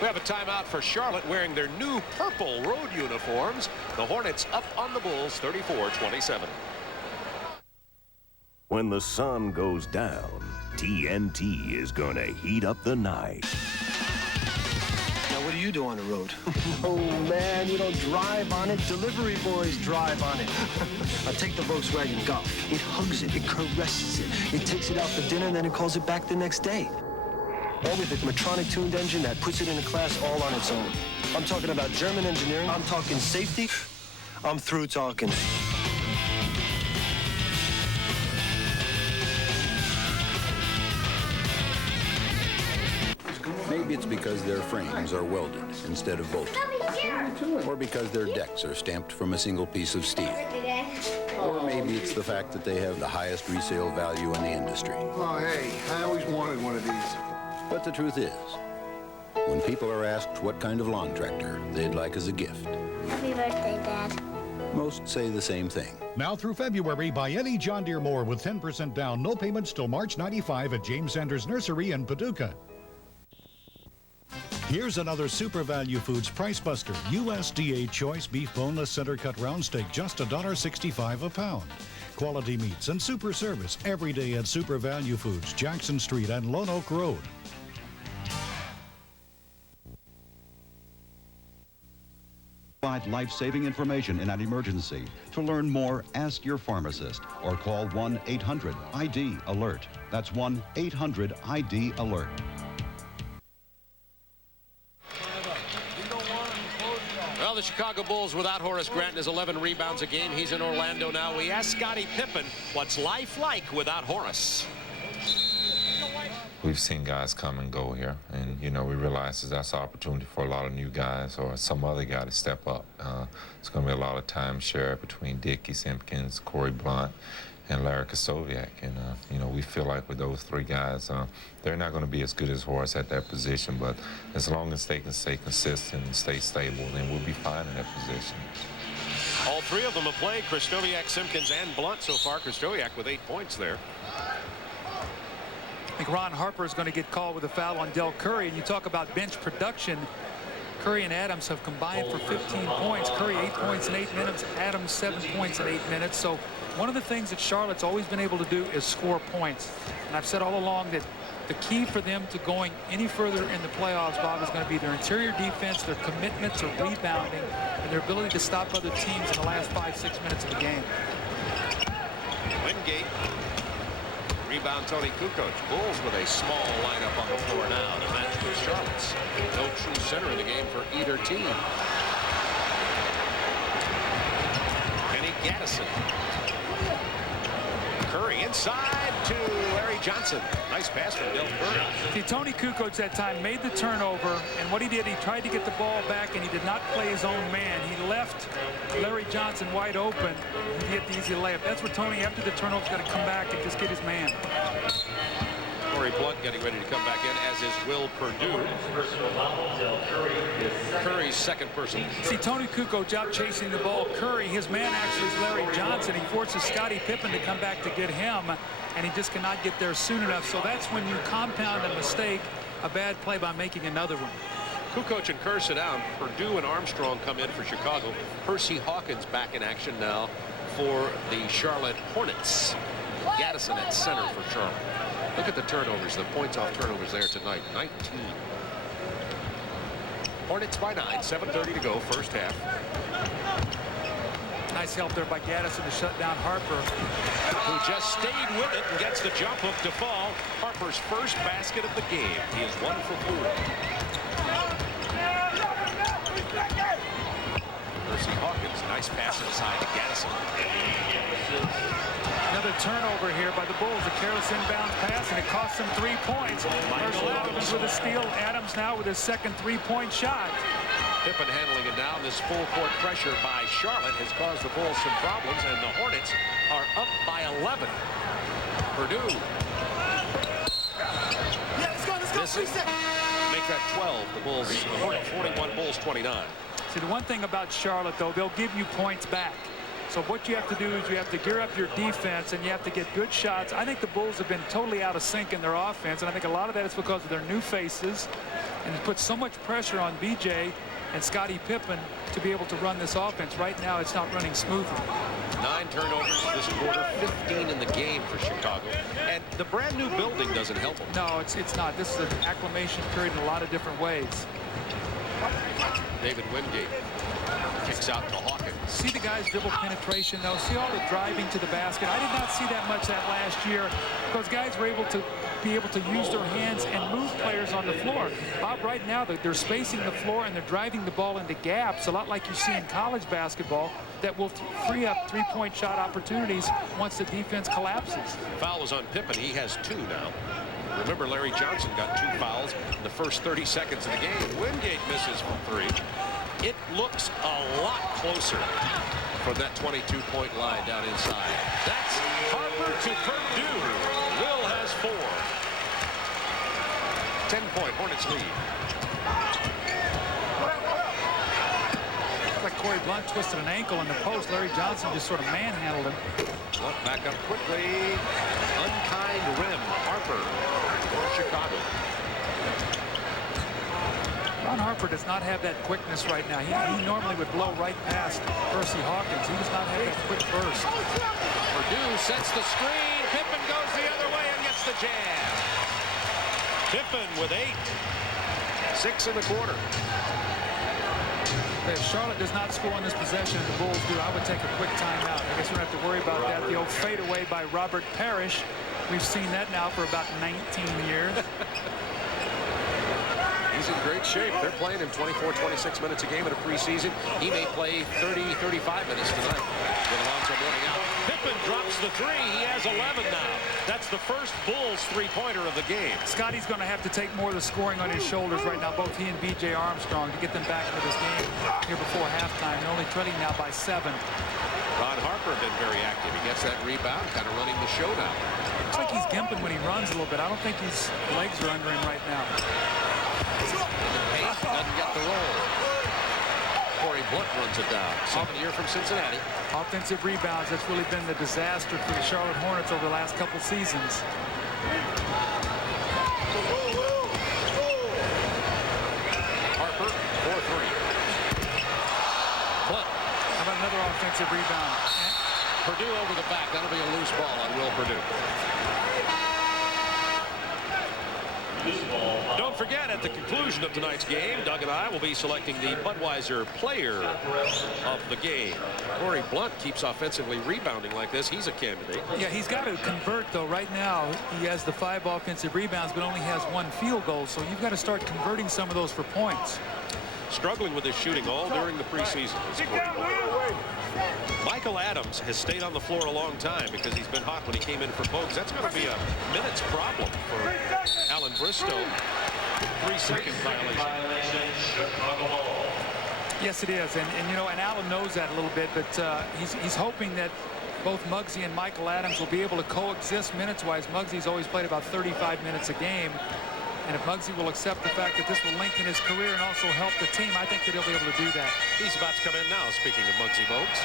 We have a timeout for Charlotte wearing their new purple road uniforms. The Hornets up on the Bulls 34-27. When the sun goes down, TNT is going to heat up the night. Now, what do you do on the road? Oh, man, you don't drive on it. Delivery boys drive on it. I take the Volkswagen Golf. It hugs it. It caresses it. It takes it out for dinner, and then it calls it back the next day. All with a Medtronic tuned engine that puts it in a class all on its own. I'm talking about German engineering. I'm talking safety. I'm through talking. Maybe it's because their frames are welded instead of bolted. Or because their decks are stamped from a single piece of steel. Or maybe it's the fact that they have the highest resale value in the industry. Oh, hey, I always wanted one of these. But the truth is, when people are asked what kind of lawn tractor they'd like as a gift, Happy birthday, Dad. most say the same thing. Now through February, buy any John Deere mower with 10% down, no payments till March 95 at James Sanders Nursery in Paducah. Here's another Super Value Foods Price Buster. USDA Choice Beef Boneless Center Cut Round Steak, just $1.65 a pound. Quality meats and super service every day at Super Value Foods, Jackson Street and Lone Oak Road. Provide life-saving information in an emergency. To learn more, ask your pharmacist or call 1-800-ID-ALERT. That's 1-800-ID-ALERT. Well, the Chicago Bulls without Horace Grant and his 11 rebounds a game. He's in Orlando now. We asked Scottie Pippen, what's life like without Horace? We've seen guys come and go here, and, you know, we realize that's an opportunity for a lot of new guys or some other guy to step up. It's going to be a lot of time shared between Dickie Simpkins, Corey Blunt, and Larry Kosoviak. And, you know, we feel like with those three guys, they're not going to be as good as Horace at that position, but as long as they can stay consistent and stay stable, then we'll be fine in that position. All three of them have played, Kosoviak, Simpkins, and Blunt so far. Kosoviak with 8 points there. I think Ron Harper is going to get called with a foul on Del Curry. And you talk about bench production. Curry and Adams have combined for 15 points. Curry 8 points in 8 minutes. Adams 7 points in 8 minutes. So one of the things that Charlotte's always been able to do is score points. And I've said all along that the key for them to going any further in the playoffs, Bob, is going to be their interior defense, their commitment to rebounding, and their ability to stop other teams in the last 5-6 minutes of the game. Wingate. Rebound Tony Kukoc. Bulls with a small lineup on the floor now to match with Charlotte's. No true center in the game for either team. Kenny Gaddison. Curry inside to Larry Johnson. Nice pass from Del Curry. See, Tony Kukoc that time made the turnover, and what he did, he tried to get the ball back, and he did not play his own man. He left Larry Johnson wide open to get the easy layup. That's where Tony, after the turnover, has got to come back and just get his man. Corey Blunt getting ready to come back in, as is Will Perdue. Curry's second person. See, Tony Kukoc out chasing the ball. Curry, his man actually is Larry Johnson. He forces Scottie Pippen to come back to get him, and he just cannot get there soon enough. So that's when you compound a mistake, a bad play, by making another one. Kukoc and Kerr sit down. Perdue and Armstrong come in for Chicago. Percy Hawkins back in action now for the Charlotte Hornets. Gaddison at center for Charlotte. Look at the turnovers, the points off turnovers there tonight. 19. Hornets by 9, 7:30 to go, first half. Nice help there by Gaddison to shut down Harper, who just stayed with it and gets the jump hook to fall. Harper's first basket of the game. He is 1 for 4. Percy Hawkins, nice pass inside to Gaddison. Another turnover here by the Bulls. A careless inbound pass, and it costs them 3 points. Marshall Adams with a steal. Adams now with his second three-point shot. Pippen handling it now. This full court pressure by Charlotte has caused the Bulls some problems, and the Hornets are up by 11. Perdue. Yeah, let's go. Make that 12. The Bulls, the Hornets 41, Bulls 29. See, the one thing about Charlotte, though, they'll give you points back. So what you have to do is you have to gear up your defense, and you have to get good shots. I think the Bulls have been totally out of sync in their offense, and I think a lot of that is because of their new faces, and it puts so much pressure on BJ and Scottie Pippen to be able to run this offense. Right now, it's not running smoothly. 9 turnovers this quarter, 15 in the game for Chicago, and the brand new building doesn't help them. No, it's not. This is an acclimation period in a lot of different ways. David Wingate kicks out to Hawkins. See the guys' dribble penetration, though. See all the driving to the basket. I did not see that much that last year because guys were able to use their hands and move players on the floor. Bob, right now they're spacing the floor and they're driving the ball into gaps, a lot like you see in college basketball, that will free up three-point shot opportunities once the defense collapses. Foul is on Pippen. He has 2 now. Remember, Larry Johnson got 2 fouls in the first 30 seconds of the game. Wingate misses from 3. It looks a lot closer from that 22-point line down inside. That's Harper to Perdue. Will has 4. 10-point Hornets lead. Looks like Corey Blunt twisted an ankle in the post. Larry Johnson just sort of manhandled him. Blunt back up quickly. Unkind rim. Harper for Chicago. Ron Harper does not have that quickness right now. He normally would blow right past Percy Hawkins. He does not have that quick burst. Perdue sets the screen. Pippen goes the other way and gets the jam. Pippen with 8. 6 in the quarter. If Charlotte does not score on this possession and the Bulls do, I would take a quick timeout. I guess we don't have to worry about that. The old fadeaway by Robert Parrish. We've seen that now for about 19 years. He's in great shape. They're playing him 24, 26 minutes a game in a preseason. He may play 30, 35 minutes tonight with Alonzo Mourning out. Pippen drops the 3. He has 11 now. That's the first Bulls three-pointer of the game. Scottie's going to have to take more of the scoring on his shoulders right now, both he and B.J. Armstrong, to get them back into this game here before halftime. They're only trailing now by 7. Ron Harper been very active. He gets that rebound, kind of running the show now. Looks like he's gimping when he runs a little bit. I don't think his legs are under him right now. Doesn't get the roll. Corey Blunt runs it down. 7th year from Cincinnati. Offensive rebounds, that's really been the disaster for the Charlotte Hornets over the last couple seasons. Harper, 4-3. Blunt. How about another offensive rebound? Perdue over the back. That'll be a loose ball on Will Perdue. Don't forget, at the conclusion of tonight's game, Doug and I will be selecting the Budweiser player of the game. Corey Blunt keeps offensively rebounding like this. He's a candidate. Yeah, he's got to convert, though. Right now, he has the 5 offensive rebounds, but only has 1 field goal, so you've got to start converting some of those for points. Struggling with his shooting all during the preseason. Michael Michael Adams has stayed on the floor a long time because he's been hot when he came in for Bogues. That's going to be a minutes problem for Alan Bristow. 3-second violation. Yes, it is, and you know, and Alan knows that a little bit, but he's hoping that both Muggsy and Michael Adams will be able to coexist minutes-wise. Muggsy's always played about 35 minutes a game, and if Muggsy will accept the fact that this will lengthen his career and also help the team, I think that he'll be able to do that. He's about to come in now, speaking of Muggsy Bogues.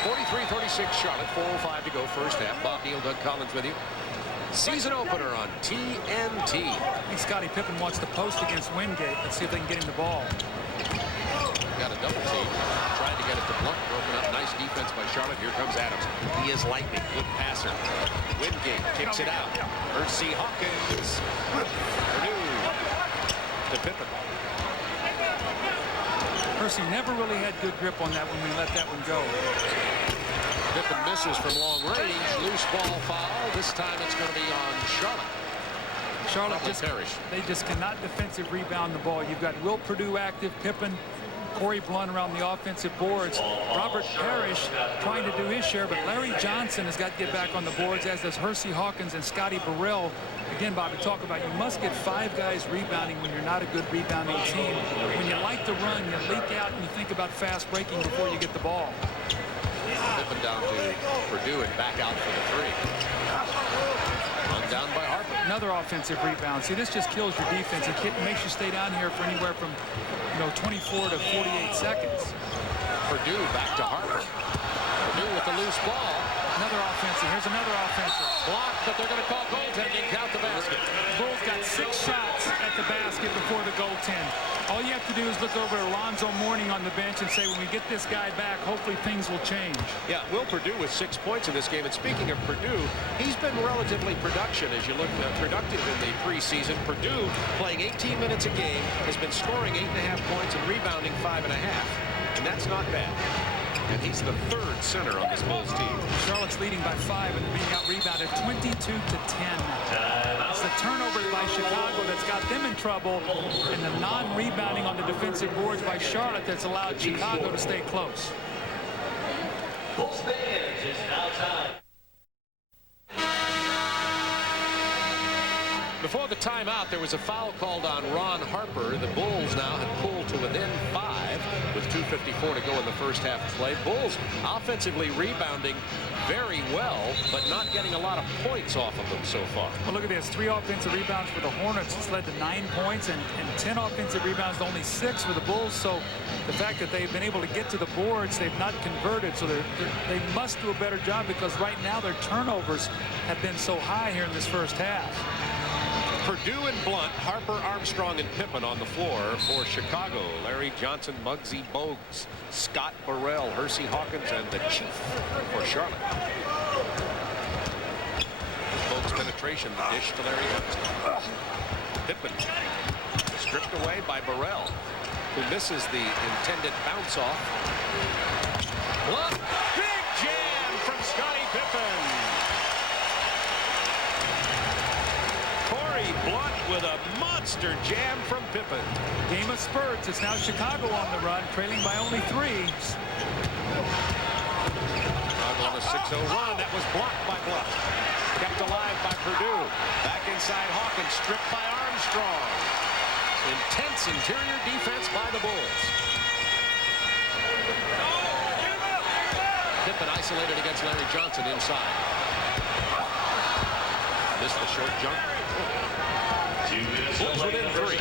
43-36 Charlotte, 4:05 to go first half. Bob Neal, Doug Collins with you. Season opener on TNT. I think Scottie Pippen wants to post against Wingate. Let's see if they can get him the ball. Got a double team. Tried to get it to Blunt. Broken up. Nice defense by Charlotte. Here comes Adams. He is lightning. Good passer. Wingate kicks it out. Hersey Hawkins. Purdue to Pippen. Hersey never really had good grip on that when we let that one go. Pippen misses from long range. Loose ball foul. This time it's going to be on Charlotte. Charlotte they just cannot defensive rebound the ball. You've got Will Purdue active, Pippen, Corey Blunt around the offensive boards. Robert Parrish trying to do his share, but Larry Johnson has got to get back on the boards, as does Hersey Hawkins and Scotty Burrell. Again, Bobby, talk about you must get 5 guys rebounding when you're not a good rebounding team. When you like to run, you leak out and you think about fast breaking before you get the ball. Pippen down to Purdue and back out for the 3. Run down by Harper. Another offensive rebound. See, this just kills your defense. It makes you stay down here for anywhere from 24 to 48 seconds. Purdue back to Harper. Purdue with the loose ball. Another offensive. Here's another offensive. Block, but they're going to call goaltending. Count the basket. Bulls got 6 shots at the basket before the goaltend. All you have to do is look over at Alonzo Mourning on the bench and say, when we get this guy back, hopefully things will change. Yeah, Will Purdue with 6 points in this game. And speaking of Purdue, he's been relatively productive as you look productive in the preseason. Purdue playing 18 minutes a game has been scoring 8.5 points and rebounding 5.5. And that's not bad. And he's the 3rd center on this Bulls team. Charlotte's leading by 5 and being out-rebounded 22 to 10. It's the turnovers by Chicago that's got them in trouble, and the non-rebounding on the defensive boards by Charlotte that's allowed Chicago to stay close. Bulls fans, it's now time. Before the timeout, there was a foul called on Ron Harper. The Bulls now have pulled to within 5 with 2:54 to go in the first half of play. Bulls offensively rebounding very well, but not getting a lot of points off of them so far. Well, look at this. 3 offensive rebounds for the Hornets. It's led to 9 points, and 10 offensive rebounds to only 6 for the Bulls. So the fact that they've been able to get to the boards, they've not converted. So they must do a better job, because right now their turnovers have been so high here in this first half. Purdue and Blunt, Harper, Armstrong, and Pippen on the floor for Chicago. Larry Johnson, Muggsy Bogues, Scott Burrell, Hersey Hawkins, and the Chief for Charlotte. Bogues penetration, the dish to Larry Johnson. Pippen stripped away by Burrell, who misses the intended bounce off. Blunt, big jam from Scottie Pippen. Blunt with a monster jam from Pippen. Game of spurts. It's now Chicago on the run, trailing by only 3. Chicago on a 6-0 run. That was blocked by Blunt. Kept alive by Purdue. Back inside Hawkins, stripped by Armstrong. Intense interior defense by the Bulls. Pippen isolated against Larry Johnson inside. Missed the short jump. Bulls within 3.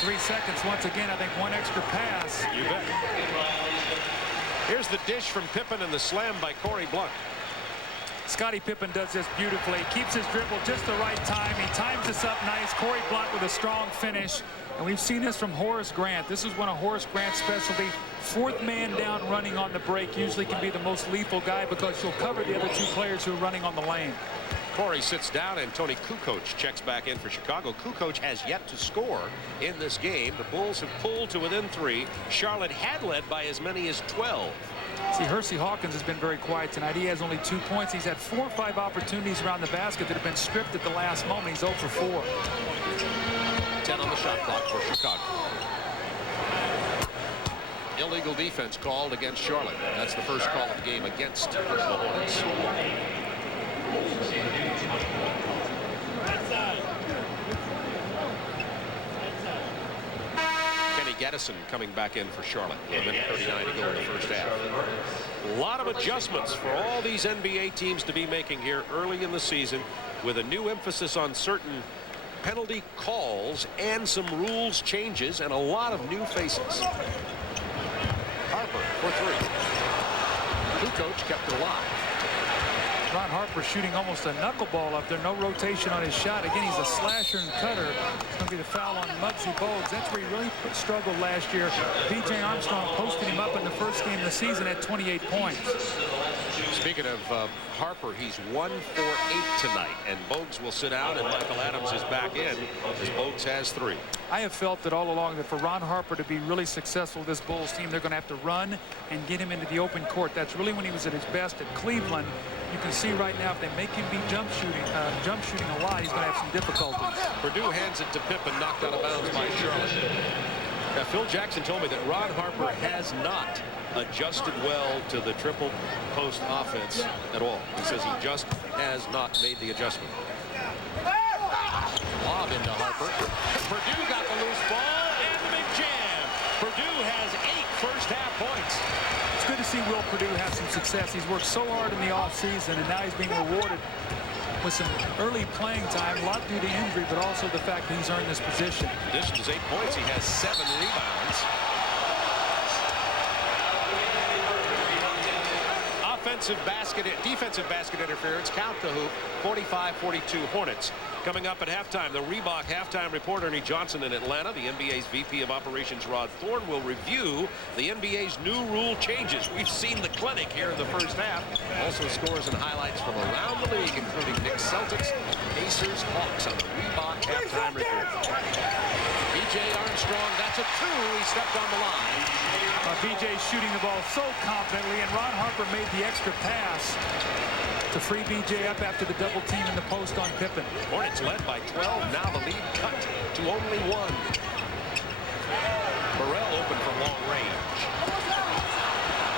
3 seconds once again. I think 1 extra pass. You bet. Here's the dish from Pippen and the slam by Corey Blunt. Scottie Pippen does this beautifully. He keeps his dribble just the right time. He times this up nice. Corey Blunt with a strong finish. And we've seen this from Horace Grant. This is one of Horace Grant's specialty. 4th man down running on the break usually can be the most lethal guy, because you'll cover the other 2 players who are running on the lane. Corey sits down, and Tony Kukoc checks back in for Chicago. Kukoc has yet to score in this game. The Bulls have pulled to within 3. Charlotte had led by as many as 12. See, Hersey Hawkins has been very quiet tonight. He has only 2 points. He's had 4 or 5 opportunities around the basket that have been stripped at the last moment. He's 0 for 4. 10 on the shot clock for Chicago. illegal defense called against Charlotte. That's the first call of the game against the Hornets. Gaddison coming back in for Charlotte with a minute 39 to go in the first half. A lot of adjustments for all these NBA teams to be making here early in the season, with a new emphasis on certain penalty calls and some rules changes and a lot of new faces. Harper for three. Kukoc kept it alive. Ron Harper shooting almost a knuckleball up there. No rotation on his shot. Again, he's a slasher and cutter. It's going to be the foul on Muggsy Bogues. That's where he really struggled last year. B.J. Armstrong posted him up in the first game of the season at 28 points. Speaking of Harper, he's 1 for 8 tonight, and Bogues will sit out, and Michael Adams is back in as Bogues has 3. I have felt that all along that for Ron Harper to be really successful, this Bulls team, they're going to have to run and get him into the open court. That's really when he was at his best at Cleveland. You can see right now if they make him be jump shooting a lot, he's going to have some difficulties. Purdue hands it to Pippen, knocked out of bounds by Charlotte. Now, Phil Jackson told me that Ron Harper has not adjusted well to the triple post offense at all. He says he just has not made the adjustment. Lob into Harper. Purdue got the loose ball and the big jam. Purdue has 8 first-half points. It's good to see Will Purdue have some success. He's worked so hard in the offseason, and now he's being rewarded with some early playing time, a lot due to injury, but also the fact that he's earned this position. In addition to 8 points, he has 7 rebounds. Defensive basket interference, count the hoop, 45-42 Hornets. Coming up at halftime, the Reebok halftime report, Ernie Johnson in Atlanta. The NBA's VP of Operations, Rod Thorne, will review the NBA's new rule changes. We've seen the clinic here in the first half. Also scores and highlights from around the league, including Knicks, Celtics, Pacers, Hawks on the Reebok halftime report. B.J. Armstrong, that's a 2. He stepped on the line. B.J. shooting the ball so confidently, and Ron Harper made the extra pass to free B.J. up after the double team in the post on Pippen. Hornets led by 12. Now the lead cut to only 1. Burrell open from long range.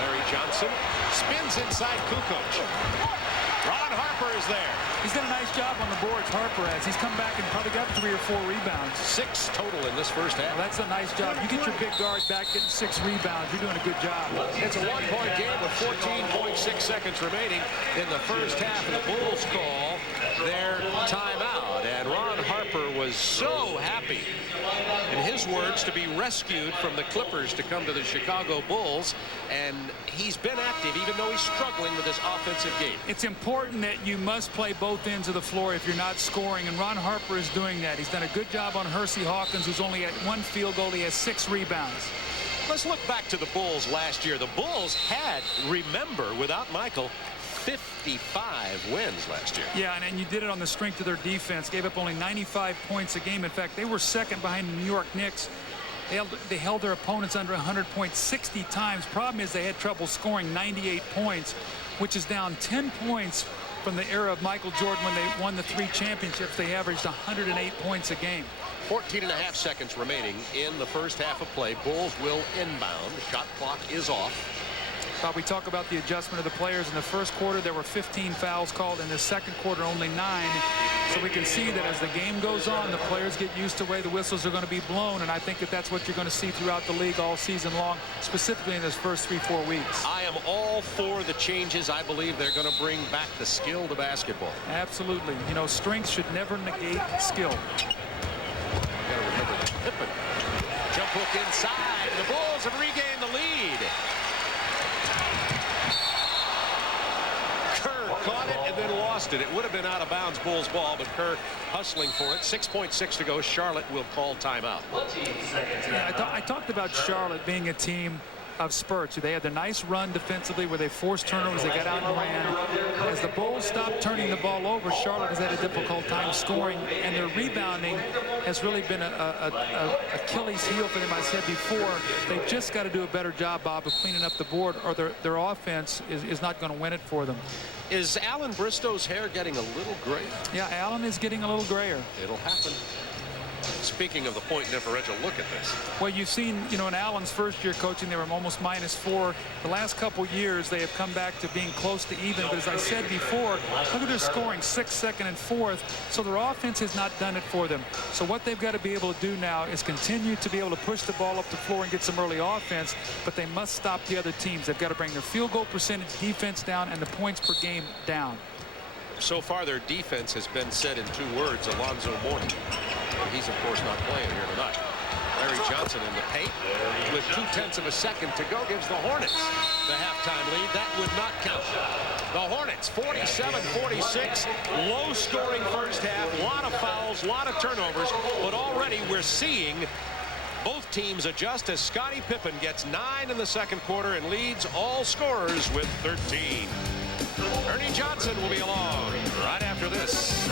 Larry Johnson spins inside Kukoc. Ron Harper is there. He's done a nice job on the boards, Harper has. He's come back and probably got 3 or 4 rebounds. 6 total in this first half. Well, that's a nice job. You get your big guard back getting 6 rebounds. You're doing a good job. It's a 1-point game with 14.6 seconds remaining in the first half, and the Bulls call their timeout. And Ron Harper was so happy, in his words, to be rescued from the Clippers to come to the Chicago Bulls. And he's been active, even though he's struggling with his offensive game. It's important that you must play both ends of the floor if you're not scoring, and Ron Harper is doing that. He's done a good job on Hersey Hawkins, who's only at 1 field goal. He has 6 rebounds. Let's look back to the Bulls last year. The Bulls had, remember, without Michael, 55 wins last year. Yeah, and you did it on the strength of their defense. Gave up only 95 points a game. In fact, they were second behind the New York Knicks. They held their opponents under 100 points 60 times. Problem is they had trouble scoring 98 points, which is down 10 points from the era of Michael Jordan when they won the 3 championships. They averaged 108 points a game. 14.5 seconds remaining in the first half of play. Bulls will inbound. The shot clock is off. We talk about the adjustment of the players. In the first quarter, there were 15 fouls called. In the second quarter, only 9. So we can see that as the game goes on, the players get used to the way the whistles are going to be blown. And I think that that's what you're going to see throughout the league all season long, specifically in this first 3-4 weeks. I am all for the changes. I believe they're going to bring back the skill to basketball. Absolutely. You know, strength should never negate skill. Got to remember that. Pippen. Jump hook inside. The Bulls have regained the lead. Caught it and then lost it. It would have been out of bounds, Bulls ball, but Kerr hustling for it. 6.6 to go. Charlotte will call timeout. Yeah, I talked about Charlotte being a team of spurts. They had the nice run defensively where they forced turnovers. They got out and ran. As the Bulls stopped turning the ball over, Charlotte has had a difficult time scoring, and their rebounding has really been a Achilles heel for them. I said before, they've just got to do a better job, Bob, of cleaning up the board, or their offense is not going to win it for them. Is Alan Bristow's hair getting a little gray? Yeah, Alan is getting a little grayer. It'll happen. Speaking of the point differential, look at this. Well, you've seen, you know, in Allen's first year coaching, they were almost -4. The last couple years, they have come back to being close to even. But as I said before, look at their scoring, 6th, 2nd, and 4th. So their offense has not done it for them. So what they've got to be able to do now is continue to be able to push the ball up the floor and get some early offense. But they must stop the other teams. They've got to bring their field goal percentage, defense down, and the points per game down. So far, their defense has been said in 2 words, Alonzo Mourning. He's, of course, not playing here tonight. Larry Johnson in the paint with 0.2 of a second to go gives the Hornets the halftime lead. That would not count. The Hornets, 47-46, low-scoring first half, a lot of fouls, a lot of turnovers, but already we're seeing both teams adjust as Scottie Pippen gets 9 in the second quarter and leads all scorers with 13. Ernie Johnson will be along right after this.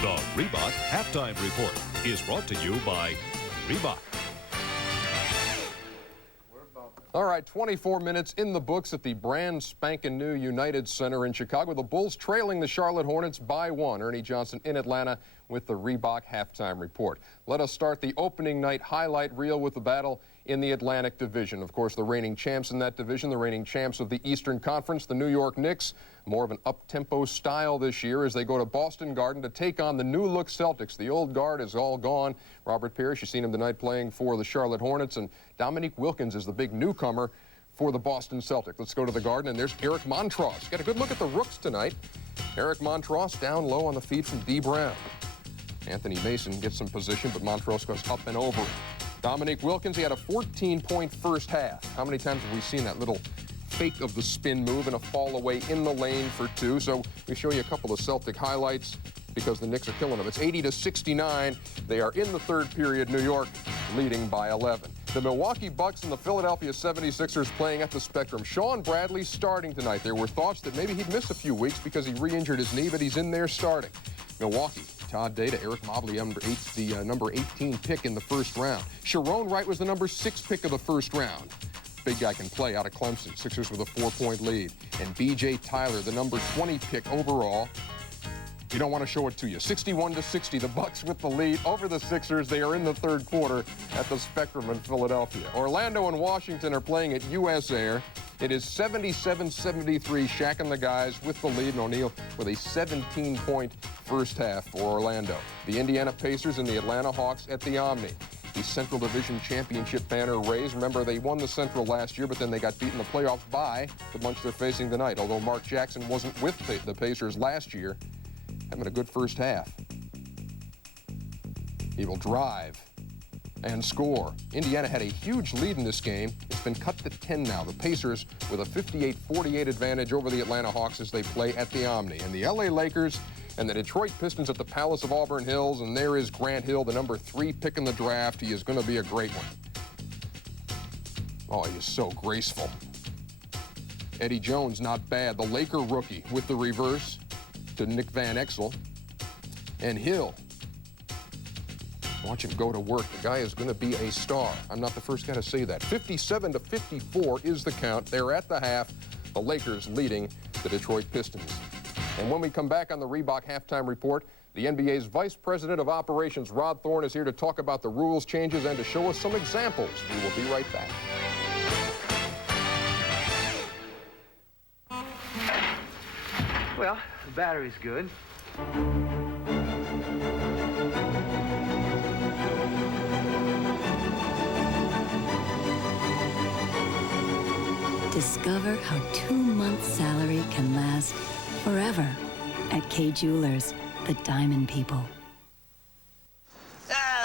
The Reebok Halftime Report is brought to you by Reebok. All right, 24 minutes in the books at the brand spanking new United Center in Chicago. The Bulls trailing the Charlotte Hornets by 1. Ernie Johnson in Atlanta with the Reebok Halftime Report. Let us start the opening night highlight reel with the battle in the Atlantic Division. Of course, the reigning champs in that division, the reigning champs of the Eastern Conference, the New York Knicks, more of an up-tempo style this year as they go to Boston Garden to take on the new-look Celtics. The old guard is all gone. Robert Parrish, you've seen him tonight playing for the Charlotte Hornets, and Dominique Wilkins is the big newcomer for the Boston Celtics. Let's go to the Garden, and there's Eric Montross. Got a good look at the rooks tonight. Eric Montross down low on the feed from D. Brown. Anthony Mason gets some position, but Montross goes up and over. Dominique Wilkins, he had a 14-point first half. How many times have we seen that little fake of the spin move and a fall away in the lane for 2? So we show you a couple of Celtic highlights because the Knicks are killing them. It's 80-69. They are in the third period. New York leading by 11. The Milwaukee Bucks and the Philadelphia 76ers playing at the Spectrum. Sean Bradley starting tonight. There were thoughts that maybe he'd miss a few weeks because he re-injured his knee, but he's in there starting. Milwaukee, Todd Data, Eric Mobley, the number 18 pick in the first round. Sharon Wright was the number 6 pick of the first round. Big guy can play out of Clemson. Sixers with a 4-point lead. And B.J. Tyler, the number 20 pick overall. You don't want to show it to you. 61-60, the Bucks with the lead over the Sixers. They are in the third quarter at the Spectrum in Philadelphia. Orlando and Washington are playing at US Air. It is 77-73, Shaq and the guys with the lead, and O'Neal with a 17-point first half for Orlando. The Indiana Pacers and the Atlanta Hawks at the Omni. The Central Division Championship banner raised. Remember, they won the Central last year, but then they got beaten in the playoffs by the bunch they're facing tonight. Although Mark Jackson wasn't with the Pacers last year, having a good first half. He will drive and score. Indiana had a huge lead in this game. It's been cut to 10 now. The Pacers with a 58-48 advantage over the Atlanta Hawks as they play at the Omni. And the LA Lakers and the Detroit Pistons at the Palace of Auburn Hills. And there is Grant Hill, the number 3 pick in the draft. He is going to be a great one. Oh, he is so graceful. Eddie Jones, not bad. The Laker rookie with the reverse to Nick Van Exel. And Hill. Watch him go to work. The guy is going to be a star. I'm not the first guy to say that. 57-54 is the count. They're at the half. The Lakers leading the Detroit Pistons. And when we come back on the Reebok Halftime Report, the NBA's Vice President of Operations, Rod Thorne, is here to talk about the rules changes and to show us some examples. We will be right back. Well, the battery's good. Discover how 2 months' salary can last forever at K Jewelers, the Diamond People.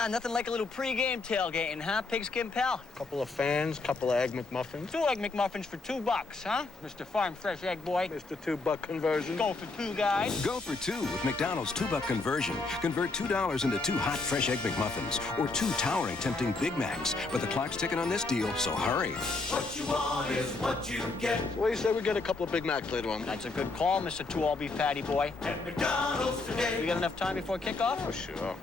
Nothing like a little pregame tailgating, huh, Pigskin Pal? Couple of fans, couple of Egg McMuffins. 2 Egg McMuffins for $2, huh? Mr. Farm Fresh Egg Boy. Mr. $2 conversion. Go for 2, guys. Go for 2 with McDonald's $2 conversion. Convert $2 into 2 hot, fresh Egg McMuffins or 2 towering, tempting Big Macs. But the clock's ticking on this deal, so hurry. What you want is what you get. What do you say we get a couple of Big Macs later on? That's a good call, Mr. 2 all-beef fatty boy. At McDonald's today. We got enough time before kickoff? Oh, sure.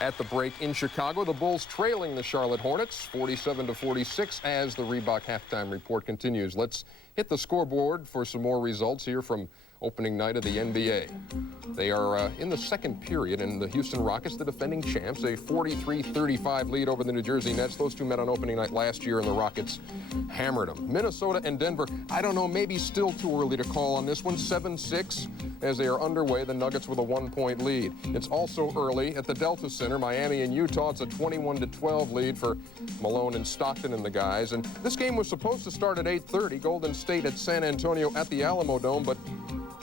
At the break in Chicago, the Bulls trailing the Charlotte Hornets 47-46 as the Reebok halftime report continues. Let's hit the scoreboard for some more results here from opening night of the NBA. They are in the second period, and the Houston Rockets, the defending champs, a 43-35 lead over the New Jersey Nets. Those two met on opening night last year, and the Rockets hammered them. Minnesota and Denver, I don't know, maybe still too early to call on this one. 7-6 as they are underway, the Nuggets with a 1-point lead. It's also early at the Delta Center, Miami and Utah. It's a 21-12 lead for Malone and Stockton and the guys. And this game was supposed to start at 8:30, Golden State at San Antonio at the Alamo Dome, but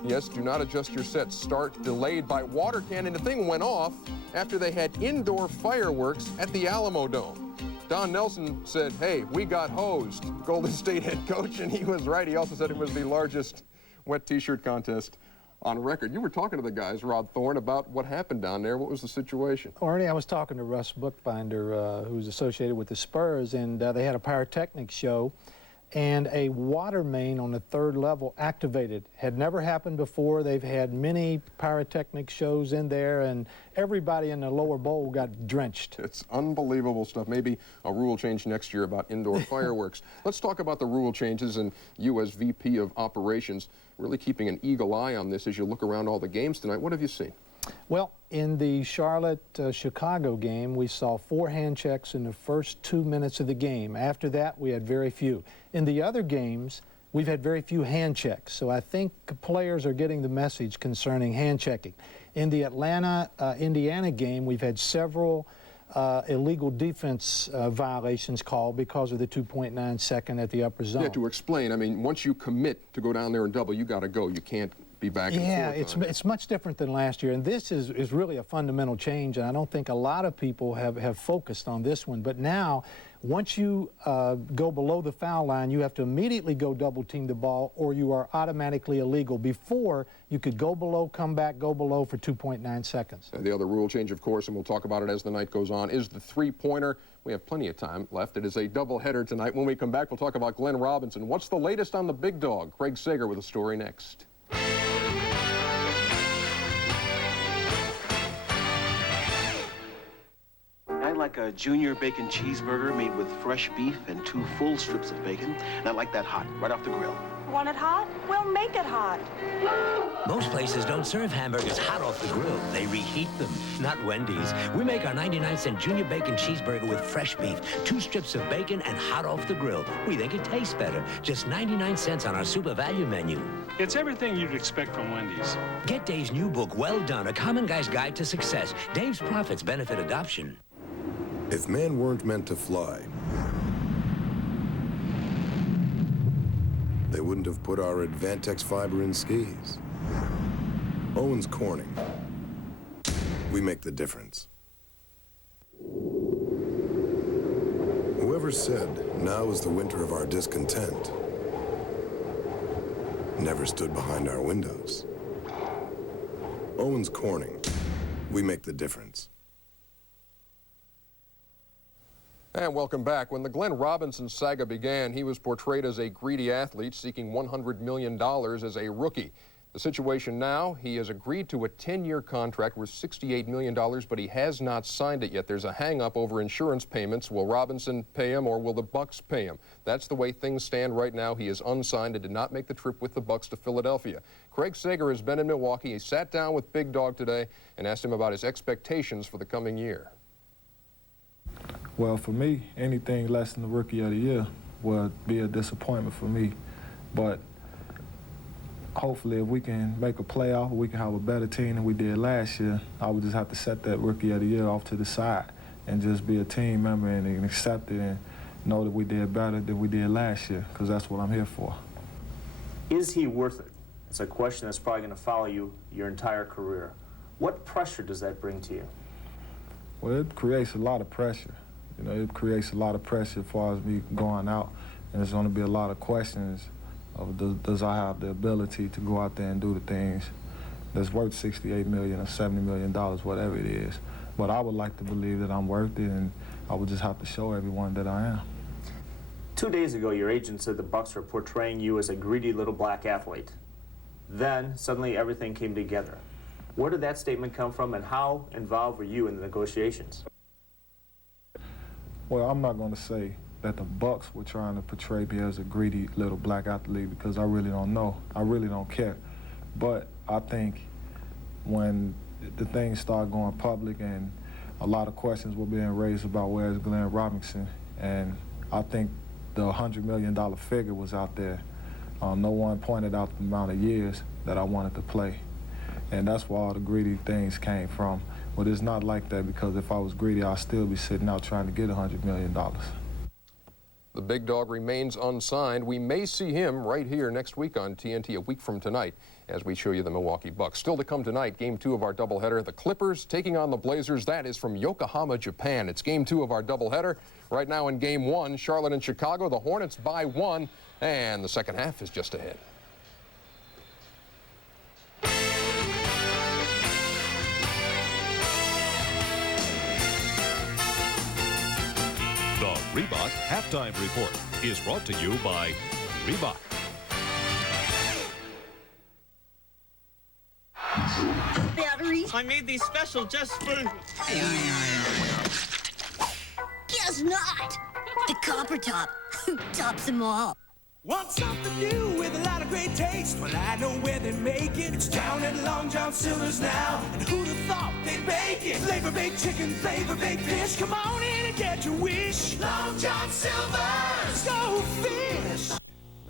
yes, do not adjust your sets. Start delayed by water cannon. The thing went off after they had indoor fireworks at the Alamo Dome. Don Nelson said, hey, we got hosed, Golden State head coach, and he was right. He also said it was the largest wet T-shirt contest on record. You were talking to the guys, Rod Thorne, about what happened down there. What was the situation? Arnie, I was talking to Russ Bookbinder, who's associated with the Spurs, and they had a pyrotechnics show, and a water main on the third level activated. Had never happened before. They've had many pyrotechnic shows in there, and everybody in the lower bowl got drenched. It's unbelievable stuff. Maybe a rule change next year about indoor fireworks. Let's talk about the rule changes, and you as VP of Operations really keeping an eagle eye on this as you look around all the games tonight. What have you seen? Well, in the Charlotte-Chicago game, we saw 4 hand checks in the first 2 minutes of the game. After that, we had very few. In the other games, we've had very few hand checks. So I think players are getting the message concerning hand checking. In the Atlanta-Indiana game, we've had several illegal defense violations called because of the 2.9 second at the upper zone. Yeah, to explain, I mean, once you commit to go down there and double, you got to go. You can't be back and forth. Yeah, it's much different than last year, and this is really a fundamental change, and I don't think a lot of people have focused on this one. But now, once you go below the foul line, you have to immediately go double team the ball, or you are automatically illegal. Before, you could go below, come back, go below for 2.9 seconds. The other rule change, of course, and we'll talk about it as the night goes on, is the three-pointer. We have plenty of time left. It is a doubleheader tonight. When we come back, we'll talk about Glenn Robinson. What's the latest on the big dog? Craig Sager with a story next. I'd like a junior bacon cheeseburger made with fresh beef and 2 full strips of bacon, and I'd like that hot, right off the grill. Want it hot? We'll make it hot. Most places don't serve hamburgers hot off the grill. They reheat them. Not Wendy's. We make our 99-cent junior bacon cheeseburger with fresh beef, 2 strips of bacon, and hot off the grill. We think it tastes better. Just 99 cents on our super value menu. It's everything you'd expect from Wendy's. Get Dave's new book, Well Done, A Common Guy's Guide to Success. Dave's Profits Benefit Adoption. If men weren't meant to fly, they wouldn't have put our Advantex fiber in skis. Owens Corning. We make the difference. Whoever said now is the winter of our discontent never stood behind our windows. Owens Corning. We make the difference. And welcome back. When the Glenn Robinson saga began, he was portrayed as a greedy athlete seeking $100 million as a rookie. The situation now, he has agreed to a 10-year contract worth $68 million, but he has not signed it yet. There's a hang-up over insurance payments. Will Robinson pay him, or will the Bucks pay him? That's the way things stand right now. He is unsigned and did not make the trip with the Bucks to Philadelphia. Craig Sager has been in Milwaukee. He sat down with Big Dog today and asked him about his expectations for the coming year. Well, for me, anything less than the Rookie of the Year would be a disappointment for me. But hopefully, if we can make a playoff, we can have a better team than we did last year. I would just have to set that Rookie of the Year off to the side and just be a team member and accept it and know that we did better than we did last year, because that's what I'm here for. Is he worth it? It's a question that's probably going to follow you your entire career. What pressure does that bring to you? Well, it creates a lot of pressure. You know, it creates a lot of pressure as far as me going out, and there's going to be a lot of questions of does I have the ability to go out there and do the things that's worth $68 million or $70 million, whatever it is. But I would like to believe that I'm worth it, and I would just have to show everyone that I am. 2 days ago, your agent said the Bucks were portraying you as a greedy little black athlete. Then, suddenly, everything came together. Where did that statement come from, and how involved were you in the negotiations? Well, I'm not going to say that the Bucks were trying to portray me as a greedy little black athlete, because I really don't know. I really don't care. But I think when the things started going public and a lot of questions were being raised about where's Glenn Robinson, and I think the $100 million figure was out there. No one pointed out the amount of years that I wanted to play. And that's where all the greedy things came from. But it's not like that, because if I was greedy, I'd still be sitting out trying to get $100 million. The big dog remains unsigned. We may see him right here next week on TNT, a week from tonight, as we show you the Milwaukee Bucks. Still to come tonight, Game 2 of our doubleheader. The Clippers taking on the Blazers. That is from Yokohama, Japan. It's Game 2 of our doubleheader. Right now in Game 1, Charlotte and Chicago. The Hornets by 1, and the second half is just ahead. The Reebok Halftime Report is brought to you by Reebok. Batteries? I made these special just for... Guess not! The copper top tops them all. Want something new with a lot of great taste? Well, I know where they make it. It's down at Long John Silver's now. And who'd have thought they'd bake it? Flavor baked chicken, flavor baked fish. Come on in and get your wish. Long John Silver's, go fish!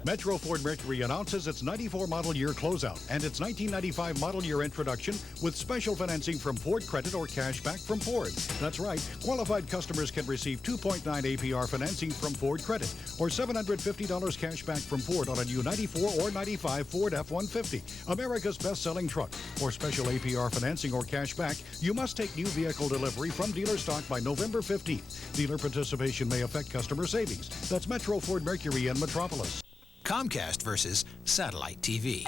Metro Ford Mercury announces its 94 model year closeout and its 1995 model year introduction with special financing from Ford Credit or cash back from Ford. That's right, qualified customers can receive 2.9 APR financing from Ford Credit or $750 cash back from Ford on a new 94 or 95 Ford F-150, America's best-selling truck. For special APR financing or cash back, you must take new vehicle delivery from dealer stock by November 15th. Dealer participation may affect customer savings. That's Metro Ford Mercury in Metropolis. Comcast versus satellite TV.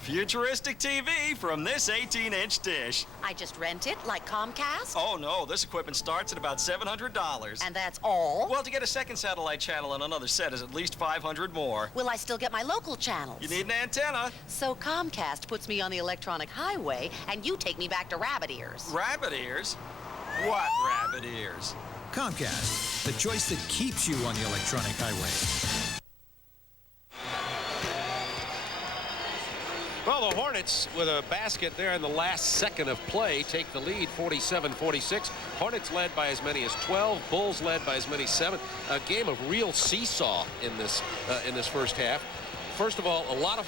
Futuristic TV from this 18-inch dish. I just rent it like Comcast? Oh, no. This equipment starts at about $700. And that's all? Well, to get a second satellite channel on another set is at least $500 more. Will I still get my local channels? You need an antenna. So Comcast puts me on the electronic highway, and you take me back to rabbit ears. Rabbit ears? What rabbit ears? Comcast, the choice that keeps you on the electronic highway. Well, the Hornets, with a basket there in the last second of play, take the lead 47-46. Hornets led by as many as 12. Bulls led by as many as 7. A game of real seesaw in this first half. First of all, a lot of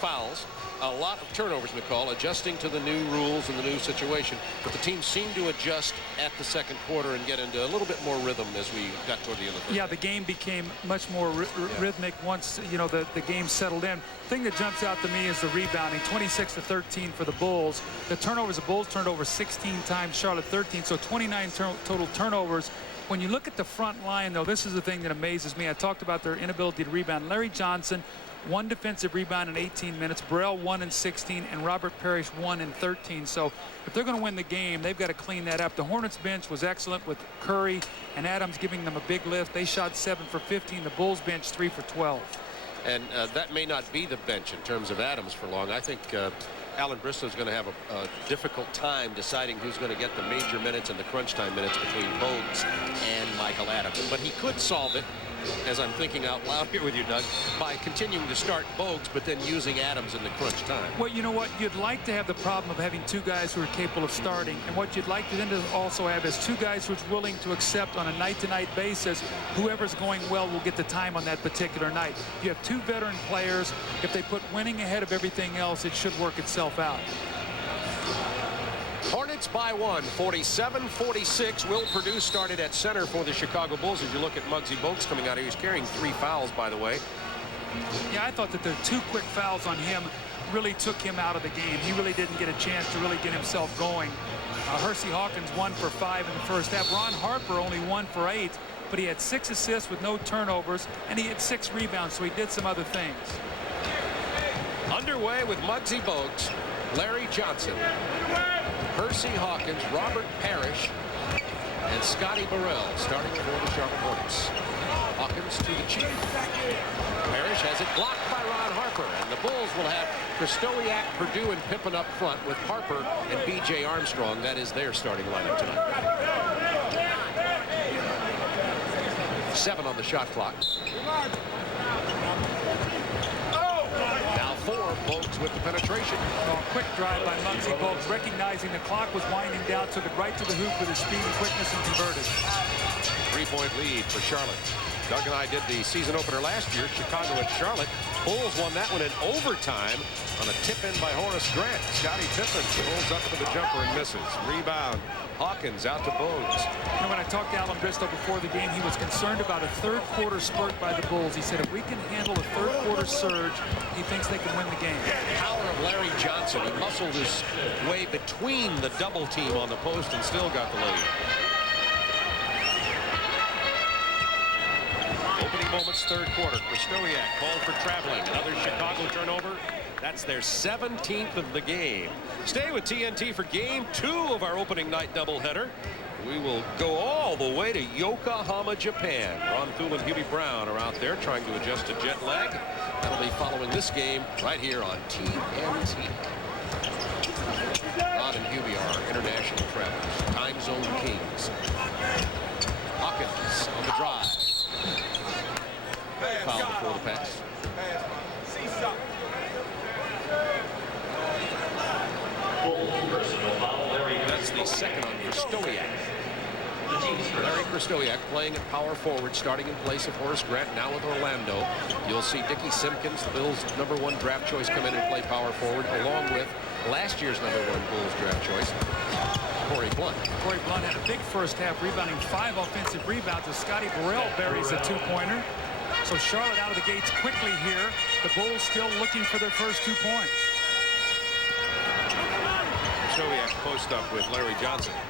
fouls, a lot of turnovers, McCall, adjusting to the new rules and the new situation. But the team seemed to adjust at the second quarter and get into a little bit more rhythm as we got toward the end of the first. Yeah, the game became much more rhythmic once, you know, the game settled in. The thing that jumps out to me is the rebounding, 26-13 for the Bulls. The turnovers, the Bulls turned over 16 times, Charlotte 13, so 29 total turnovers. When you look at the front line, though, this is the thing that amazes me. I talked about their inability to rebound. Larry Johnson, 1 defensive rebound in 18 minutes. Burrell 1 in 16, and Robert Parrish 1 in 13. So if they're going to win the game, they've got to clean that up. The Hornets bench was excellent with Curry and Adams giving them a big lift. They shot 7 for 15. The Bulls bench 3 for 12. And that may not be the bench in terms of Adams for long. I think Alan Bristow's going to have a difficult time deciding who's going to get the major minutes and the crunch time minutes between Bogues and Michael Adams. But he could solve it, as I'm thinking out loud here with you, Doug, by continuing to start Bogues, but then using Adams in the crunch time. Well, you know what? You'd like to have the problem of having 2 guys who are capable of starting. And what you'd like to then to also have is 2 guys who's willing to accept on a night-to-night basis whoever's going well will get the time on that particular night. You have 2 veteran players. If they put winning ahead of everything else, it should work itself out. Hornets by 1, 47-46. Will Perdue started at center for the Chicago Bulls. As you look at Muggsy Bogues coming out, he was carrying 3 fouls, by the way. Yeah, I thought that the 2 quick fouls on him really took him out of the game. He really didn't get a chance to really get himself going. Hersey Hawkins 1 for 5 in the first half. Ron Harper only 1 for 8, but he had 6 assists with no turnovers, and he had 6 rebounds, so he did some other things. Underway with Muggsy Bogues, Larry Johnson, Hersey Hawkins, Robert Parrish, and Scotty Burrell starting for the Charlotte Hornets. Hawkins to the chief. Parrish has it blocked by Ron Harper, and the Bulls will have Kristowiak, Perdue, and Pippen up front with Harper and B.J. Armstrong. That is their starting lineup tonight. 7 on the shot clock. Now 4, Bogues with the penetration. Oh, quick drive by Muggsy Bogues, recognizing the clock was winding down, took it right to the hoop with his speed and quickness and converted. 3-point lead for Charlotte. Doug and I did the season opener last year, Chicago at Charlotte. Bulls won that one in overtime on a tip-in by Horace Grant. Scottie Pippen rolls up for the jumper and misses. Rebound. Hawkins out to Bogues. You know, when I talked to Alan Bristow before the game, he was concerned about a third-quarter spurt by the Bulls. He said if we can handle a third-quarter surge, he thinks they can win the game. Power of Larry Johnson. He muscled his way between the double team on the post and still got the lead. Opening moments, third quarter. Kristowiak called for traveling. Another Chicago turnover. That's their 17th of the game. Stay with TNT for game 2 of our opening night doubleheader. We will go all the way to Yokohama, Japan. Ron Thune and Hubie Brown are out there trying to adjust to jet lag. That'll be following this game right here on TNT. Ron and Hubie are international travelers, time zone kings. Hawkins on the drive. Foul before the pass. That's the second on Kristowiak. Larry Kristowiak playing at power forward, starting in place of Horace Grant, now with Orlando. You'll see Dickie Simpkins, the Bills' #1 draft choice, come in and play power forward, along with last year's #1 Bulls draft choice, Corey Blunt. Corey Blunt had a big first half, rebounding 5 offensive rebounds as Scotty Burrell buries a 2-pointer. So Charlotte out of the gates quickly here. The Bulls still looking for their first 2 points. Kristowiak post up with Larry Johnson. And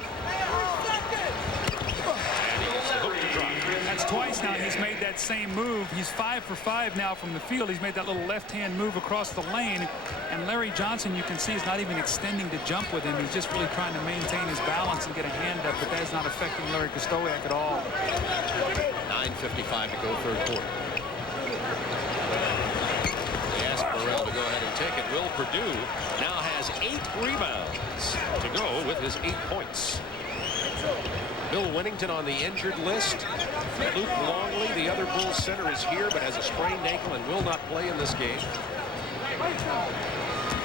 he gets the hook to drop. That's twice now he's made that same move. He's 5 for 5 now from the field. He's made that little left-hand move across the lane. And Larry Johnson, you can see, is not even extending to jump with him. He's just really trying to maintain his balance and get a hand up, but that is not affecting Larry Kristowiak at all. 9:55 to go, third quarter. They ask Burrell to go ahead and take it. Will Perdue now has 8 rebounds to go with his 8 points. Bill Winnington on the injured list. Luke Longley, the other Bulls center, is here but has a sprained ankle and will not play in this game.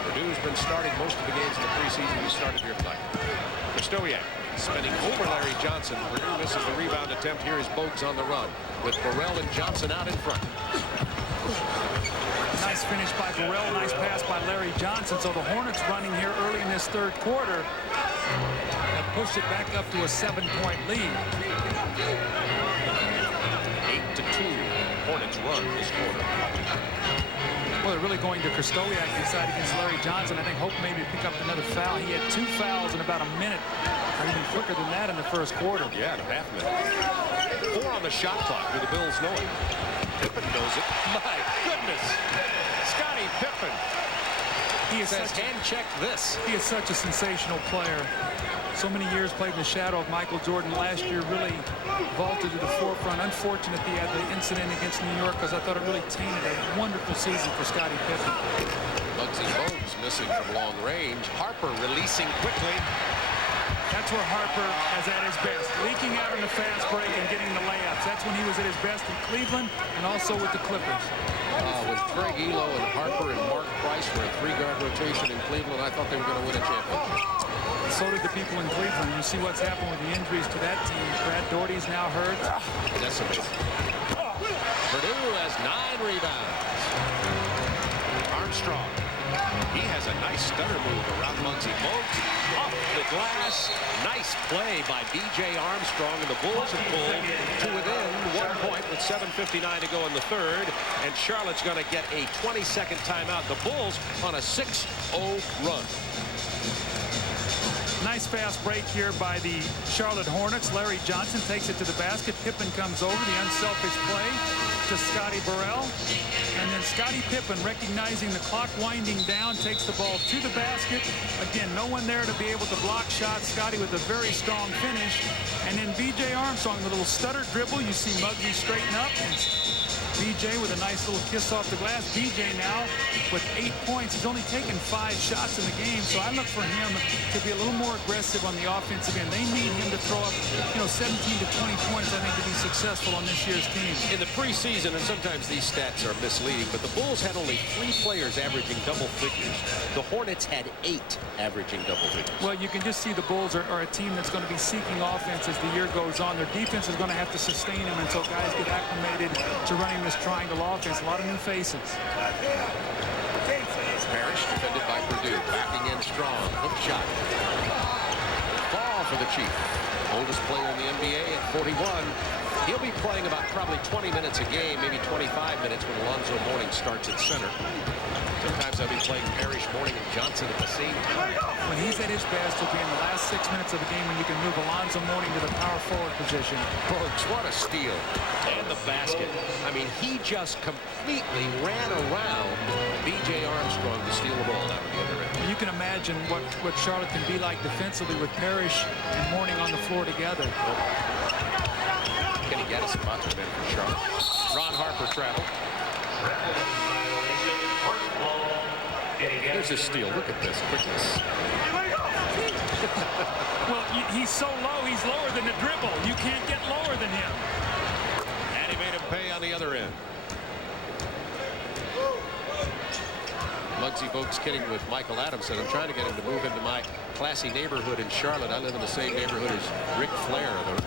Perdue's been starting most of the games in the preseason. He started here tonight. Kristowiak spinning over Larry Johnson. Perdue misses the rebound attempt. Here is Bogues on the run with Burrell and Johnson out in front. Nice finish by Burrell. Nice pass by Larry Johnson. So the Hornets running here early in this third quarter have pushed it back up to a 7-point lead. 8-2. Hornets run this quarter. Well, they're really going to Kristowiak inside against Larry Johnson. I think hope maybe pick up another foul. He had 2 fouls in about a minute, or even quicker than that in the first quarter. Yeah, in a half minute. 4 on the shot clock. Do the Bills know it? Pippen knows it. My goodness. Scottie Pippen. He is says hand check this. He is such a sensational player. So many years played in the shadow of Michael Jordan. Last year really vaulted to the forefront. Unfortunate he had the incident against New York, because I thought it really tainted a wonderful season for Scottie Pippen. Muggsy Bogues missing from long range. Harper releasing quickly. That's where Harper is at his best, leaking out in the fast break and getting the layups. That's when he was at his best in Cleveland and also with the Clippers. With Craig Elo and Harper and Mark Price were a 3-guard rotation in Cleveland, I thought they were going to win a championship. So did the people in Cleveland. You see what's happened with the injuries to that team. Brad Daugherty's now hurt. Decimated. Perdue has 9 rebounds. Armstrong. He has a nice stutter move around Muggsy Bogues. Off the glass. Nice play by B.J. Armstrong, and the Bulls have pulled to within 1 point with 7:59 to go in the third. And Charlotte's going to get a 20-second timeout. The Bulls on a 6-0 run. Nice fast break here by the Charlotte Hornets. Larry Johnson takes it to the basket. Pippen comes over, the unselfish play to Scotty Burrell. And then Scottie Pippen, recognizing the clock winding down, takes the ball to the basket. Again, no one there to be able to block shots. Scotty with a very strong finish. And then B.J. Armstrong, the little stutter dribble. You see Muggsy straighten up and BJ with a nice little kiss off the glass. BJ now with 8 points. He's only taken 5 shots in the game, so I look for him to be a little more aggressive on the offensive end. They need him to throw up, 17 to 20 points, I think, to be successful on this year's team. In the preseason, and sometimes these stats are misleading, but the Bulls had only 3 players averaging double figures. The Hornets had 8 averaging double figures. Well, you can just see the Bulls are a team that's going to be seeking offense as the year goes on. Their defense is going to have to sustain them until guys get acclimated to running this triangle offense. A lot of new faces. Parrish defended by Purdue. Backing in strong. Hook shot. Ball for the Chief. Oldest player in the NBA at 41. He'll be playing about probably 20 minutes a game, maybe 25 minutes when Alonzo Mourning starts at center. Sometimes I'll be playing Parrish, Mourning, and Johnson at the same time. When he's at his best, he'll be in the last 6 minutes of the game when you can move Alonzo Mourning to the power forward position. Brooks, what a steal. And the basket. I mean, he just completely ran around B.J. Armstrong to steal the ball out of the other end. You can imagine what Charlotte can be like defensively with Parrish and Mourning on the floor together. Kenny Gaddis about to win for Charlotte. Ron Harper traveled. Here's his steal. Look at this quickness. Well, he's so low, he's lower than the dribble. You can't get lower than him. And he made him pay on the other end. Muggsy Bogues kidding with Michael Adamson. I'm trying to get him to move into my classy neighborhood in Charlotte. I live in the same neighborhood as Ric Flair, the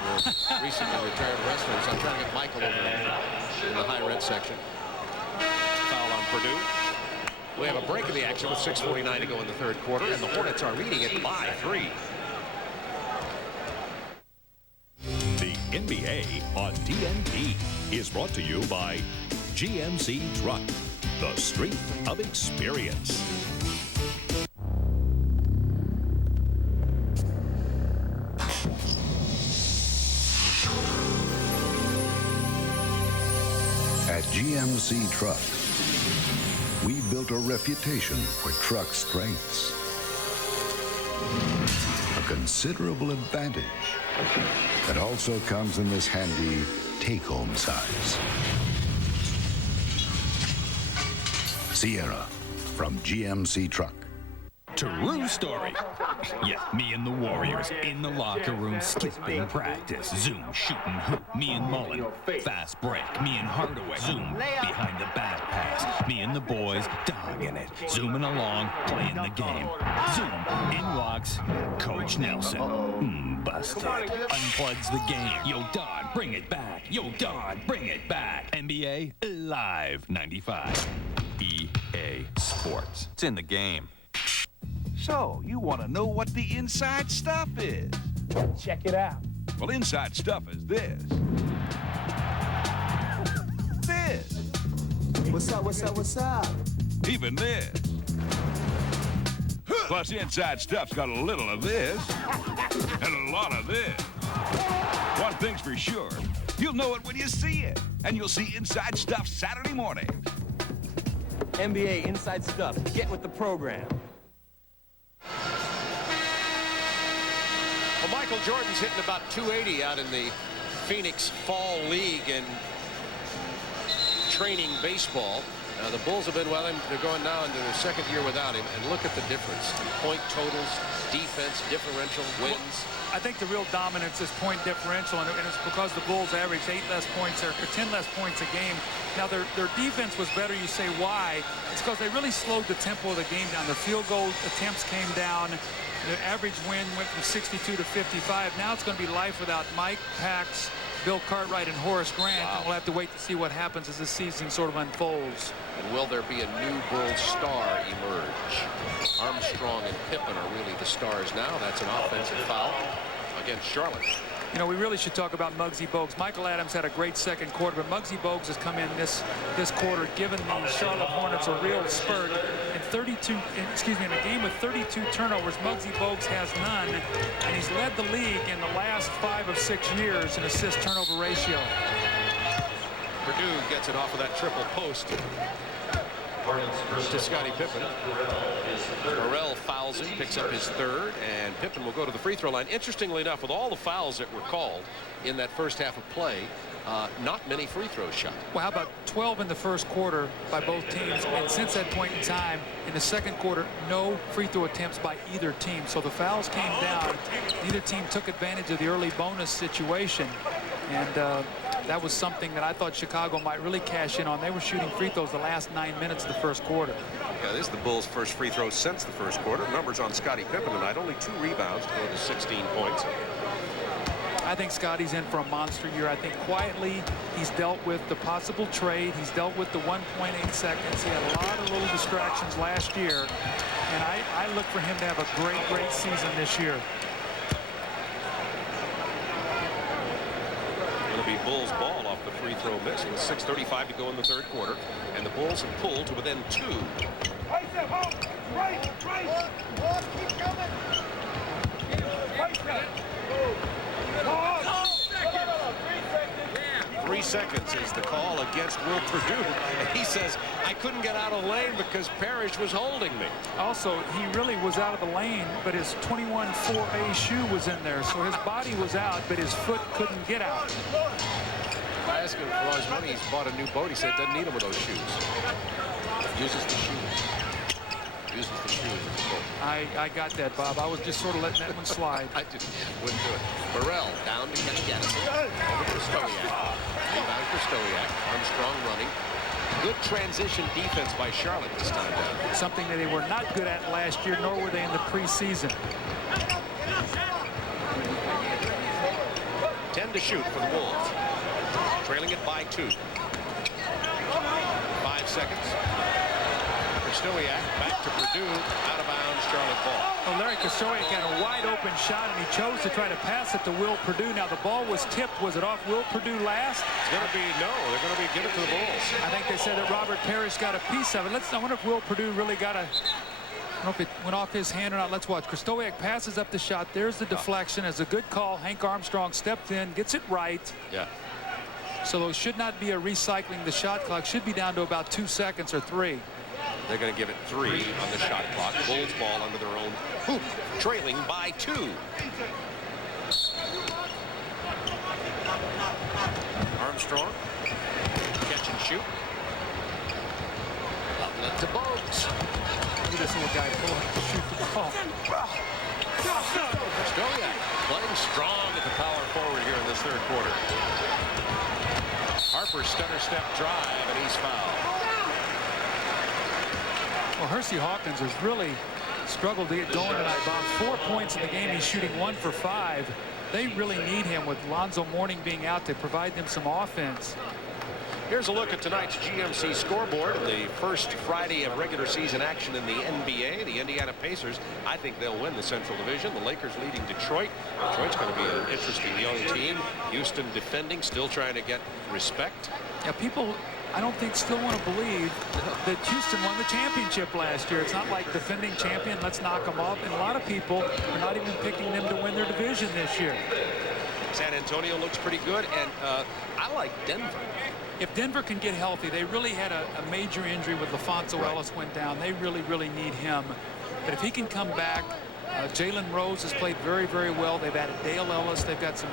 recently retired wrestler. So I'm trying to get Michael over in the high red section. Foul on Purdue. We have a break of the action with 6:49 to go in the third quarter, and the Hornets are leading it by 3. The NBA on TNT is brought to you by GMC Truck, the strength of experience. At GMC Truck, we built a reputation for truck strengths. A considerable advantage that also comes in this handy take-home size. Sierra from GMC Truck. True story. Yeah, me and the Warriors in the locker room skipping practice. Zoom, shooting hoop. Me and Mullen. Fast break. Me and Hardaway. Zoom, behind the back pass. Me and the boys dogging it. Zooming along, playing the game. Zoom, in walks Coach Nelson. Busted. Unplugs the game. Yo, Don, bring it back. Yo, Don, bring it back. NBA Live 95. EA Sports. It's in the game. So, you want to know what the inside stuff is? Check it out. Well, inside stuff is this. This. What's up, what's up, what's up? Even this. Plus, inside stuff's got a little of this and a lot of this. One thing's for sure, you'll know it when you see it. And you'll see inside stuff Saturday mornings. NBA Inside Stuff. Get with the program. Well, Michael Jordan's hitting about 280 out in the Phoenix Fall League in training baseball. The Bulls have been, well, they're going now into their second year without him, and look at the difference. Point totals, defense, differential, wins. Well, I think the real dominance is point differential, and it's because the Bulls averaged 8 less points or 10 less points a game. Now, their defense was better. You say why? It's because they really slowed the tempo of the game down. Their field goal attempts came down. The average win went from 62 to 55. Now it's going to be life without Mike Pax, Bill Cartwright, and Horace Grant. Wow. And we'll have to wait to see what happens as this season sort of unfolds. And will there be a new Bulls star emerge? Armstrong and Pippen are really the stars now. That's an offensive foul against Charlotte. You know, we really should talk about Muggsy Bogues. Michael Adams had a great second quarter, but Muggsy Bogues has come in this quarter, given the Charlotte Hornets a real spurt. In a game with 32 turnovers, Muggsy Bogues has none, and he's led the league in the last 5 of 6 years in assist-turnover ratio. Purdue gets it off of that triple post. to Scottie Pippen. Burrell fouls him, picks up his third, and Pippen will go to the free throw line. Interestingly enough, with all the fouls that were called in that first half of play, not many free throws shot. Well, how about 12 in the first quarter by both teams? And since that point in time, in the second quarter, no free throw attempts by either team. So the fouls came down. Neither team took advantage of the early bonus situation. And that was something that I thought Chicago might really cash in on. They were shooting free throws the last 9 minutes of the first quarter. Yeah, this is the Bulls' first free throw since the first quarter. Numbers on Scottie Pippen tonight, only 2 rebounds to go to 16 points. I think Scottie's in for a monster year. I think quietly he's dealt with the possible trade. He's dealt with the 1.8 seconds. He had a lot of little distractions last year. And I look for him to have a great, great season this year. It'll be Bulls ball off the free throw miss. With 6:35 to go in the third quarter. And the Bulls have pulled to within 2. Keep coming. 3 seconds is the call against Will Perdue. And he says, I couldn't get out of the lane because Parrish was holding me. Also, he really was out of the lane, but his 21-4A shoe was in there. So his body was out, but his foot couldn't get out. I asked him for all his money. He's bought a new boat. He said doesn't need them with those shoes. Uses the shoes. Uses the shoes as a boat. I got that, Bob. I was just sort of letting that one slide. I wouldn't do it. Burrell down to catch Gaddison. Over to Krystkowiak. Rebound Krystkowiak. Armstrong running. Good transition defense by Charlotte this time down. Something that they were not good at last year, nor were they in the preseason. 10 to shoot for the Bulls. Trailing it by 2. 5 seconds. Krystkowiak back to Perdue. Out of bounds, Charlotte ball. Well, Larry Krystkowiak got a wide open shot, and he chose to try to pass it to Will Perdue. Now, the ball was tipped. Was it off Will Perdue last? It's going to be no. They're going to be give it to the Bulls. I think they said that Robert Parrish got a piece of it. I wonder if Will Perdue really got a... I don't know if it went off his hand or not. Let's watch. Krystkowiak passes up the shot. There's the deflection. It's a good call. Hank Armstrong stepped in, gets it right. Yeah. So there should not be a recycling. The shot clock should be down to about 2 seconds or 3. They're going to give it 3 on the shot clock. Bulls ball under their own hoop, trailing by 2. Armstrong, catch and shoot. Outlet to Bogues. Look at this little guy pulling up to shoot the ball. Krystkowiak playing strong at the power forward here in this third quarter. Harper stutter step drive, and he's fouled. Well, Hersey Hawkins has really struggled to get going tonight, Bob. 4 points in the game. He's shooting 1 for 5. They really need him with Lonzo Mourning being out to provide them some offense. Here's a look at tonight's GMC scoreboard in the first Friday of regular season action in the NBA. The Indiana Pacers, I think they'll win the Central Division. The Lakers leading Detroit. Detroit's going to be an interesting young team. Houston defending, still trying to get respect. Yeah, people, I don't think, still want to believe that Houston won the championship last year. It's not like defending champion, let's knock them off. And a lot of people are not even picking them to win their division this year. San Antonio looks pretty good, and I like Denver. If Denver can get healthy, they really had a major injury with LaFonso Ellis went down. They really, really need him. But if he can come back, Jalen Rose has played very, very well. They've added Dale Ellis. They've got some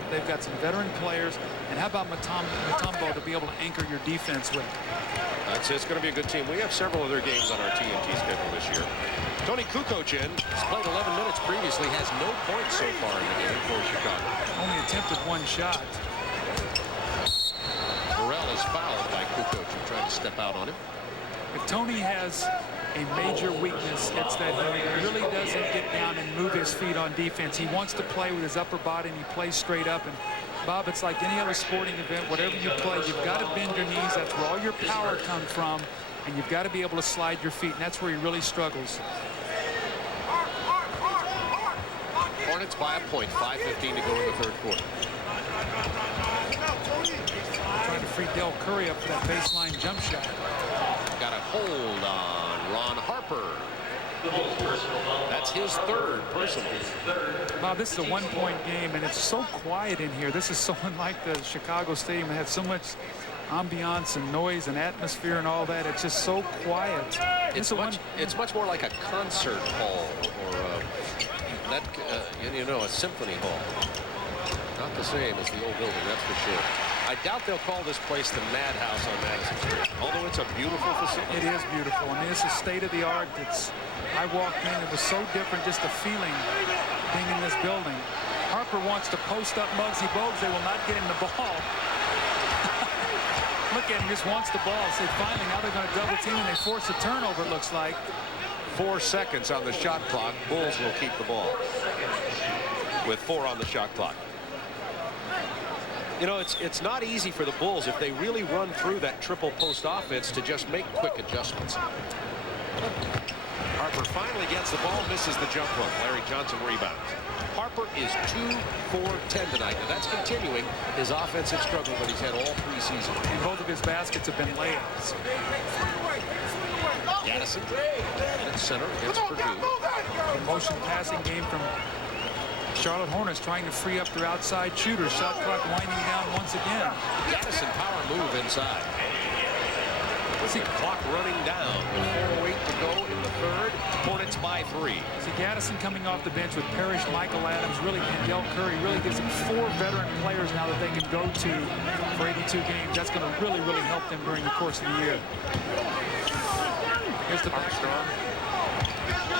veteran players. And how about Mutombo to be able to anchor your defense with? It's going to be a good team. We have several other games on our TNT schedule this year. Tony Kukoc has played 11 minutes previously, has no points so far in the game for Chicago. Only attempted 1 shot. Burrell is fouled by Kukoc and trying to step out on him. If Tony has a major weakness, it's that he really doesn't get down and move his feet on defense. He wants to play with his upper body, and he plays straight up. And Bob, it's like any other sporting event. Whatever you play, you've got to bend your knees. That's where all your power comes from. And you've got to be able to slide your feet. And that's where he really struggles. Hornets by a point. 5:15 to go in the third quarter. Trying to free Del Curry up for that baseline jump shot. Got a hold on Ron Harper. That's his 3rd personal. Bob, this is a 1-point game, and it's so quiet in here. This is so unlike the Chicago Stadium. It had so much ambiance and noise and atmosphere and all that. It's just so quiet. It's much more like a concert hall or a symphony hall. Not the same as the old building, that's for sure. I doubt they'll call this place the Madhouse on Madison Street, although it's a beautiful facility. It is beautiful. I mean, it's a state-of-the-art. I walked in, it was so different, just the feeling being in this building. Harper wants to post up Muggsy Bogues. They will not get him the ball. Look at him, just wants the ball. So finally, now they're going to double team and they force a turnover, it looks like. 4 seconds on the shot clock. Bulls will keep the ball with 4 on the shot clock. You know, it's not easy for the Bulls if they really run through that triple post offense to just make quick adjustments. Harper finally gets the ball, misses the jump hook. Larry Johnson rebounds. Harper is 2 for 10 tonight. Now that's continuing his offensive struggle that he's had all preseason. And both of his baskets have been layups. Gaddison at center against Purdue. The motion passing game from Charlotte Hornets trying to free up their outside shooters. Shot clock winding down once again. Gaddison power move inside. See the clock running down. 4:08 to go in the third. Hornets by 3. See Gaddison coming off the bench with Parrish, Michael Adams, really, and Del Curry really gives them 4 veteran players now that they can go to for 82 games. That's going to really, really help them during the course of the year. Here's the Armstrong.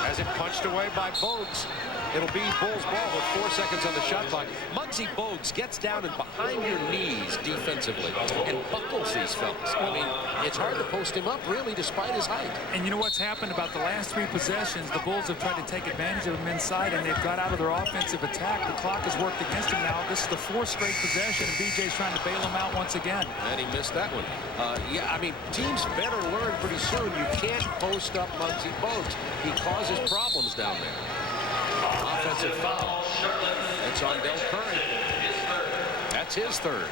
Has it punched away by Bogues. It'll be Bulls ball with 4 seconds on the shot clock. Muggsy Bogues gets down and behind your knees defensively and buckles these fellas. I mean, it's hard to post him up, really, despite his height. And you know what's happened about the last 3 possessions? The Bulls have tried to take advantage of him inside, and they've got out of their offensive attack. The clock has worked against him now. This is the 4th straight possession, and BJ's trying to bail him out once again. And he missed that one. Yeah, I mean, teams better learn pretty soon. You can't post up Muggsy Bogues. He causes problems down there. Offensive foul. It's on Del Curry. That's his 3rd.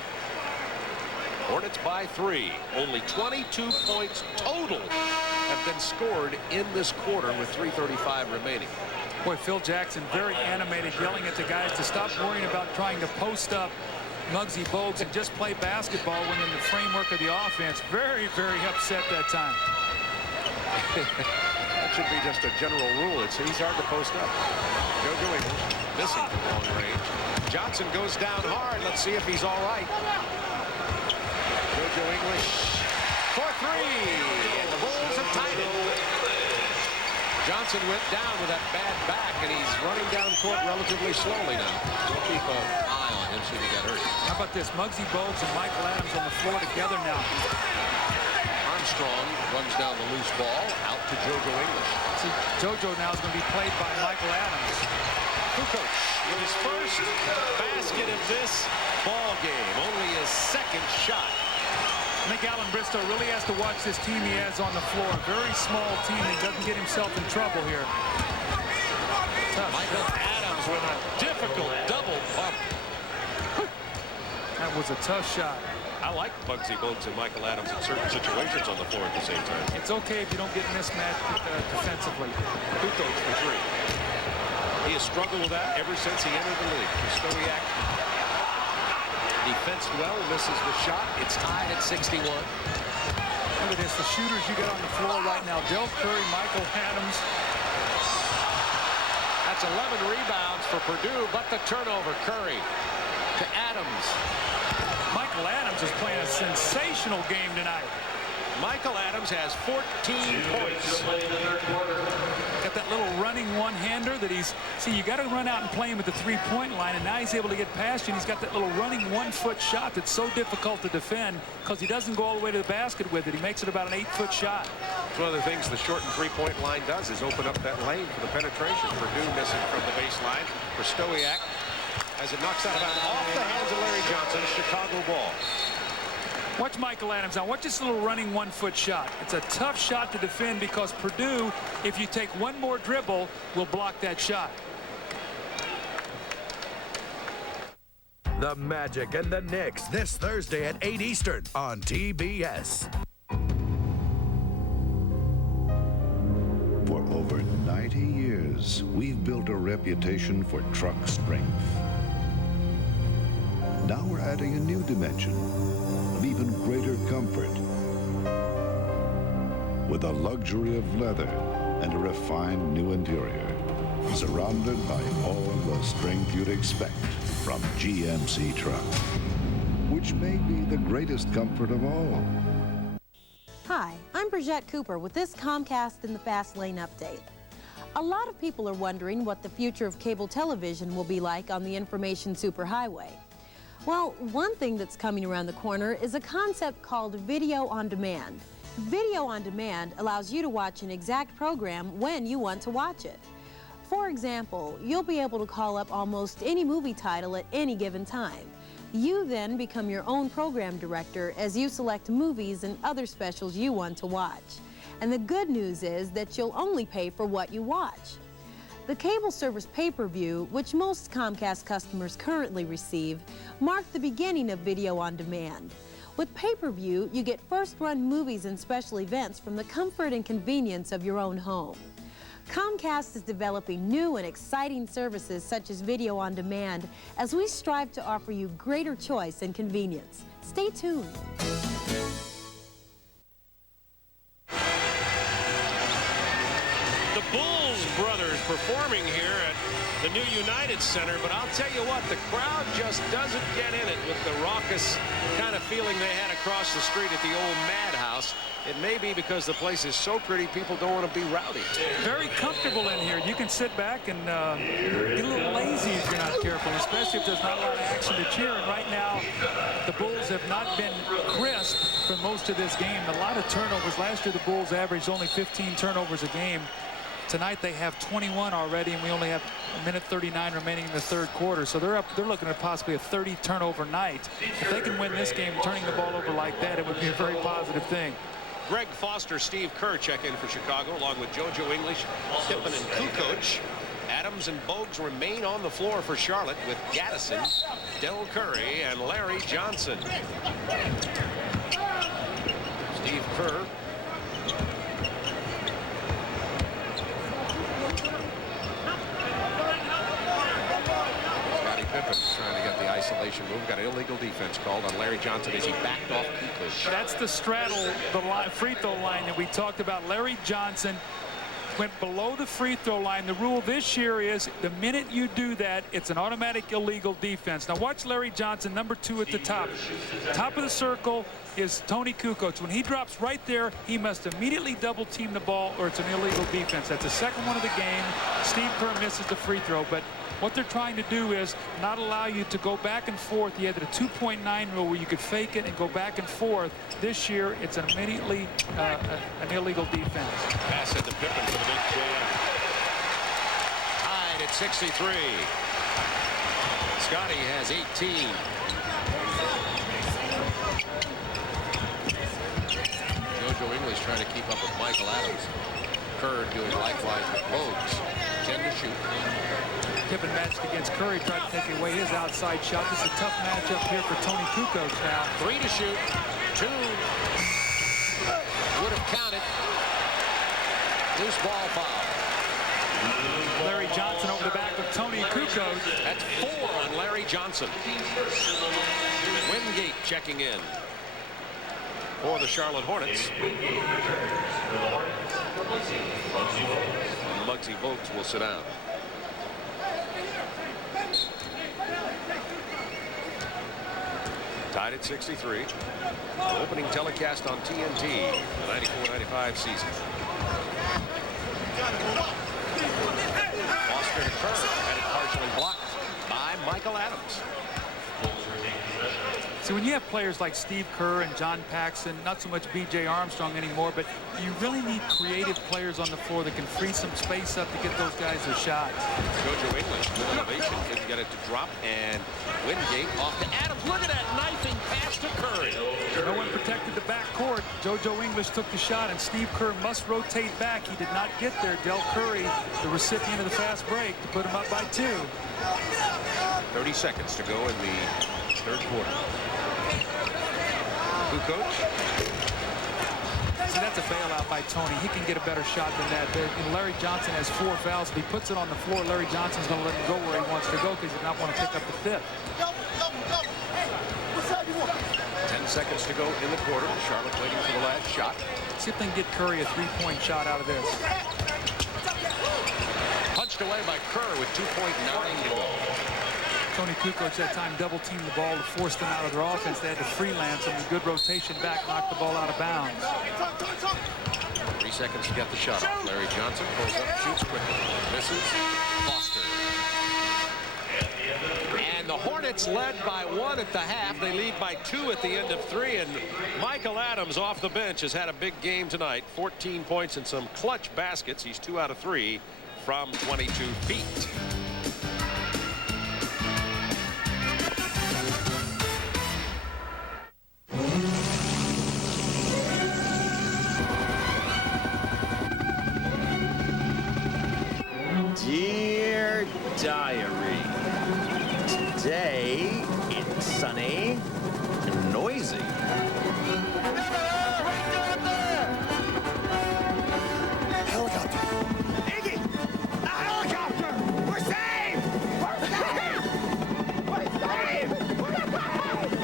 Hornets by 3. Only 22 points total have been scored in this quarter with 3:35 remaining. Boy, Phil Jackson very animated, yelling at the guys to stop worrying about trying to post up Muggsy Bogues and just play basketball when in the framework of the offense. Very, very upset that time. That should be just a general rule. He's hard to post up. JoJo English missing from long range. Johnson goes down hard. Let's see if he's all right. JoJo English for 3. And the Bulls have tied it. Johnson went down with that bad back, and he's running down court relatively slowly now. We'll keep an eye on him, see if he got hurt. How about this? Muggsy Bogues and Michael Adams on the floor together now. Armstrong runs down the loose ball out to JoJo English. See, JoJo now is going to be played by Michael Adams. Kukoc with his first basket of this ball game. Only his 2nd shot. I think Alan Bristow really has to watch this team he has on the floor. Very small team. He doesn't get himself in trouble here. Tough. Michael Adams with a difficult double pump. That was a tough shot. I like Muggsy Bogues and Michael Adams in certain situations on the floor at the same time. It's okay if you don't get mismatched defensively. Kukoc for 3. He has struggled with that ever since he entered the league. Stoiak defensed well, misses the shot. It's tied at 61. Look at this, the shooters you got on the floor right now. Del Curry, Michael Adams. That's 11 rebounds for Purdue, but the turnover. Curry to Adams. Michael Adams is playing a sensational game tonight. Michael Adams has 14 points. Got that little running one-hander that see, you got to run out and play him at the 3-point line, and now he's able to get past you, and he's got that little running 1-foot shot that's so difficult to defend because he doesn't go all the way to the basket with it. He makes it about an 8-foot shot. It's one of the things the shortened 3-point line does is open up that lane for the penetration. Purdue missing from the baseline for Stoiak as it knocks out about off the hands of Larry Johnson. Chicago ball. Watch Michael Adams now. Watch this little running 1-foot shot. It's a tough shot to defend because Purdue, if you take one more dribble, will block that shot. The Magic and the Knicks this Thursday at 8 Eastern on TBS. For over 90 years, we've built a reputation for truck strength. Now we're adding a new dimension. even greater comfort. With a luxury of leather and a refined new interior, surrounded by all the strength you'd expect from GMC truck, which may be the greatest comfort of all. Hi, I'm Bridgette Cooper with this Comcast in the Fast Lane update. A lot of people are wondering what the future of cable television will be like on the information superhighway. Well, one thing that's coming around the corner is a concept called video on demand. Video on demand allows you to watch an exact program when you want to watch it. For example, you'll be able to call up almost any movie title at any given time. You then become your own program director as you select movies and other specials you want to watch. And the good news is that you'll only pay for what you watch. The cable service pay-per-view, which most Comcast customers currently receive, marked the beginning of video on demand. With pay-per-view, you get first-run movies and special events from the comfort and convenience of your own home. Comcast is developing new and exciting services such as video on demand as we strive to offer you greater choice and convenience. Stay tuned. The Bulls brothers performing here at the new United Center, but I'll tell you what, the crowd just doesn't get in it with the raucous kind of feeling they had across the street at the old Madhouse. It may be because the place is so pretty, people don't want to be rowdy. Very comfortable in here. You can sit back and get a little lazy if you're not careful, especially if there's not a lot of action to cheer. And right now, the Bulls have not been crisp for most of this game. A lot of turnovers. Last year, the Bulls averaged only 15 turnovers a game. Tonight they have 21 already, and we only have a minute 39 remaining in the third quarter. So they're looking at possibly a 30 turnover night. If they can win this game turning the ball over like that, it would be a very positive thing. Greg Foster, Steve Kerr check in for Chicago, along with JoJo English, Pippen, and Kukoc. Adams and Bogues remain on the floor for Charlotte with Gaddison, Del Curry, and Larry Johnson. Steve Kerr. Pippen trying to get the isolation move. Got an illegal defense called on Larry Johnson as he backed off Kukoc. That's the straddle, the free throw line that we talked about. Larry Johnson went below the free throw line. The rule this year is the minute you do that, it's an automatic illegal defense. Now watch Larry Johnson, number 2 at the top. Top of the circle is Tony Kukoc. When he drops right there, he must immediately double team the ball or it's an illegal defense. That's the second one of the game. Steve Kerr misses the free throw, but what they're trying to do is not allow you to go back and forth. You had the 2.9 rule where you could fake it and go back and forth. This year, it's immediately an illegal defense. Pass into Pippen for the big jam. Tied at 63. Scotty has 18. JoJo English trying to keep up with Michael Adams. Kerr doing likewise with Bogues. 10 to shoot. Pippen matched against Curry, tried to take away his outside shot. This is a tough matchup here for Tony Kukoc now. 3 to shoot. 2 would have counted. Loose ball foul. Larry Johnson over the back of Tony Kukoc. That's 4 on Larry Johnson. Wingate checking in for the Charlotte Hornets. Muggsy Bogues will sit down. Tied at 63. Opening telecast on TNT, the 94-95 season. Foster to Kerr, had it partially blocked by Michael Adams. See, when you have players like Steve Kerr and John Paxson, not so much B.J. Armstrong anymore, but you really need creative players on the floor that can free some space up to get those guys their shots. JoJo English with elevation, didn't get it to drop, and Wingate off to Adams. Look at that knifing pass to Curry. No one protected the backcourt. JoJo English took the shot, and Steve Kerr must rotate back. He did not get there. Del Curry, the recipient of the fast break, to put him up by 2. 30 seconds to go in the third quarter. Kukoc. See, that's a bailout by Tony. He can get a better shot than that. Larry Johnson has 4 fouls. If he puts it on the floor, Larry Johnson's going to let him go where he wants to go because he does not want to pick up the 5th. 10 seconds to go in the quarter. Charlotte waiting for the last shot. See if they can get Curry a three-point shot out of this. Punched away by Kerr with 2.9 to go. Tony Kukoc that time double-teamed the ball to force them out of their offense. They had to freelance them. A good rotation back knocked the ball out of bounds. 3 seconds to get the shot off. Larry Johnson pulls up, shoots quickly. Misses. Foster. And the Hornets led by 1 at the half. They lead by 2 at the end of 3. And Michael Adams off the bench has had a big game tonight. 14 points and some clutch baskets. He's 2 out of 3 from 22 feet. Dear Diary, today it's sunny and noisy. Helicopter! Iggy! A helicopter! We're saved! We're saved! We're saved! We're saved!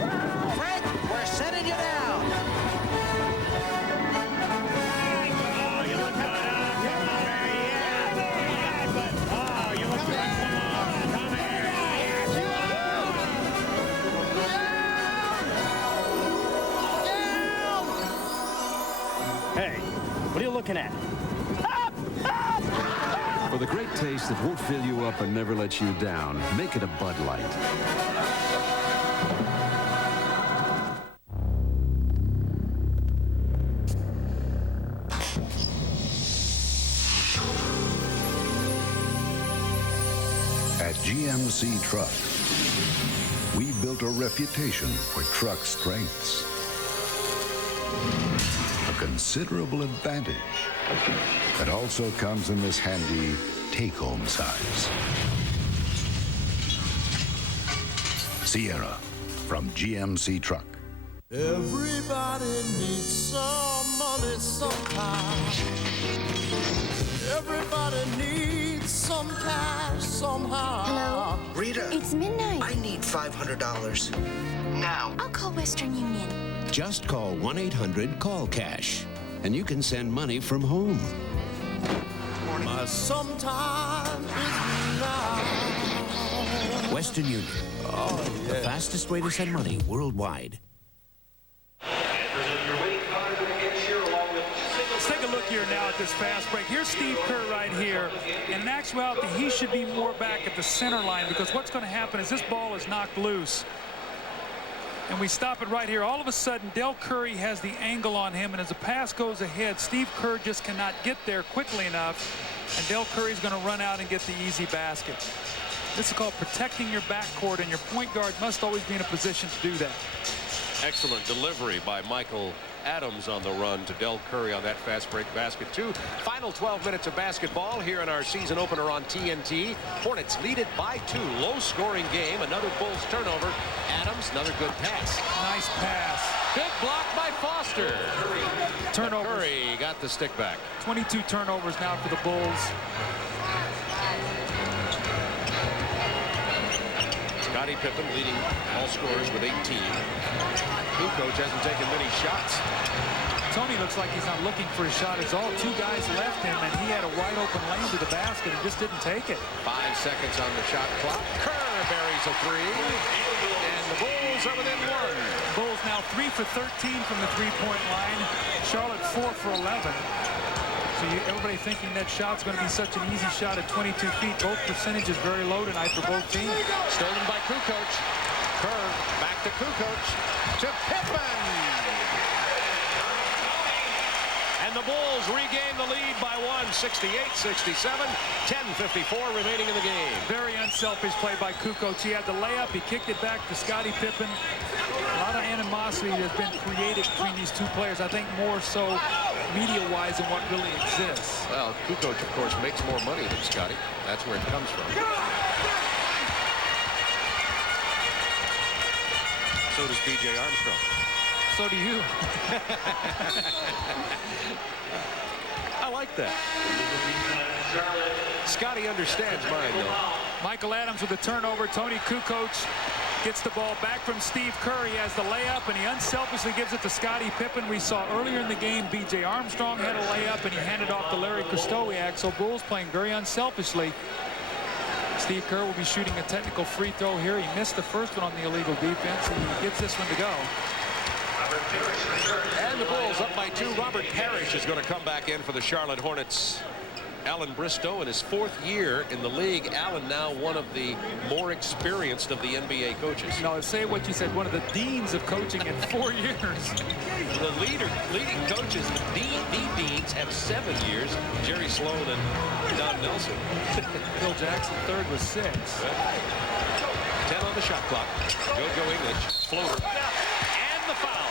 Frank, we're sending you down. Oh, you look good, huh? Come on, yeah, but oh, you look good. Come here. Yes, you are. Hey, what are you looking at? For the great taste that won't fill you up and never let you down, make it a Bud Light. At GMC Truck, we built a reputation for truck strengths. A considerable advantage that also comes in this handy take-home size. Sierra from GMC Truck. Everybody needs some money sometime. Everybody needs some cash somehow. Hello? Rita. It's midnight. I need $500. Now. I'll call Western Union. Just call 1-800-CALL-CASH, and you can send money from home. My sometime is now. Western Union, the fastest way to send money worldwide. Let's take a look here now at this fast break. Here's Steve Kerr right here. And in actuality, he should be more back at the center line, because what's going to happen is this ball is knocked loose. And we stop it right here. All of a sudden, Del Curry has the angle on him, and as the pass goes ahead, Steve Kerr just cannot get there quickly enough, and Del Curry's going to run out and get the easy basket. This is called protecting your backcourt, and your point guard must always be in a position to do that. Excellent delivery by Michael Adams on the run to Del Curry on that fast break basket. Final 12 minutes of basketball here in our season opener on TNT. Hornets lead it by 2. Low scoring game. Another Bulls turnover. Adams, another good pass. Nice pass. Big block by Foster. Turnovers. Curry got the stick back. 22 turnovers now for the Bulls. Scottie Pippen leading all scorers with 18. Kukoc hasn't taken many shots. Tony looks like he's not looking for a shot. It's all 2 guys left him, and he had a wide open lane to the basket and just didn't take it. 5 seconds on the shot clock. Kerr buries a 3, and the Bulls are within 1. Bulls now 3 for 13 from the three-point line. Charlotte 4 for 11. So everybody thinking that shot's going to be such an easy shot at 22 feet. Both percentages very low tonight for both teams. Stolen by Kukoc. Kerr back to Kukoc to Pippen. And the Bulls regain the lead by 1, 68-67. 10:54 remaining in the game. Very unselfish play by Kukoc. He had the layup. He kicked it back to Scottie Pippen. A lot of animosity has been created between these 2 players. I think more so media-wise than what really exists. Well, Kukoc, of course, makes more money than Scottie. That's where it comes from. So does B.J. Armstrong. So do you. I like that. Scottie understands mine, though. Michael Adams with the turnover. Tony Kukoc Gets the ball back from Steve Kerr. He has the layup, and he unselfishly gives it to Scottie Pippen. We saw earlier in the game B.J. Armstrong had a layup, and he handed off to Larry Krystkowiak. So Bulls playing very unselfishly. Steve Kerr will be shooting a technical free throw here. He missed the first one on the illegal defense. He gets this one to go. And the Bulls up by 2. Robert Parrish is going to come back in for the Charlotte Hornets. Alan Bristow in his 4th year in the league. Alan now one of the more experienced of the NBA coaches. No, say what you said, one of the deans of coaching in 4 years. The leading coaches, the deans, have 7 years. Jerry Sloan and Don Nelson. Phil Jackson third was 6. 10 on the shot clock. JoJo English, floater. And the foul.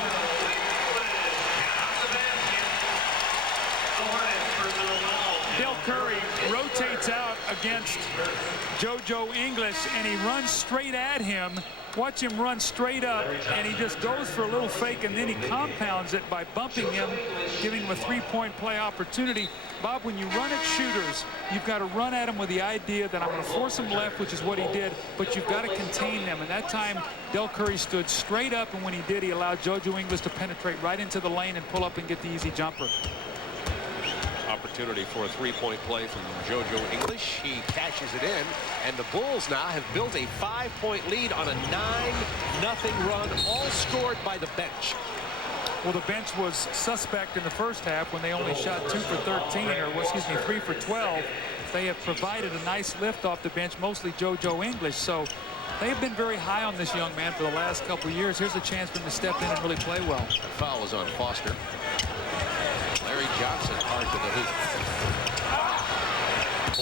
Del Curry rotates out against JoJo English, and he runs straight at him. Watch him run straight up, and he just goes for a little fake, and then he compounds it by bumping him, giving him a 3-point play opportunity. Bob, when you run at shooters, you've got to run at him with the idea that I'm going to force him left, which is what he did, but you've got to contain them. And that time, Del Curry stood straight up, and when he did, he allowed JoJo English to penetrate right into the lane and pull up and get the easy jumper. Opportunity for a 3-point play from JoJo English. He cashes it in, and the Bulls now have built a 5-point lead on a 9-0 run, all scored by the bench. Well, the bench was suspect in the first half when they only shot 2 for 13, or excuse me, 3 for 12. They have provided a nice lift off the bench, mostly JoJo English. So they have been very high on this young man for the last couple of years. Here's a chance for him to step in and really play well. The foul is on Foster. Larry Johnson hard to the hoop.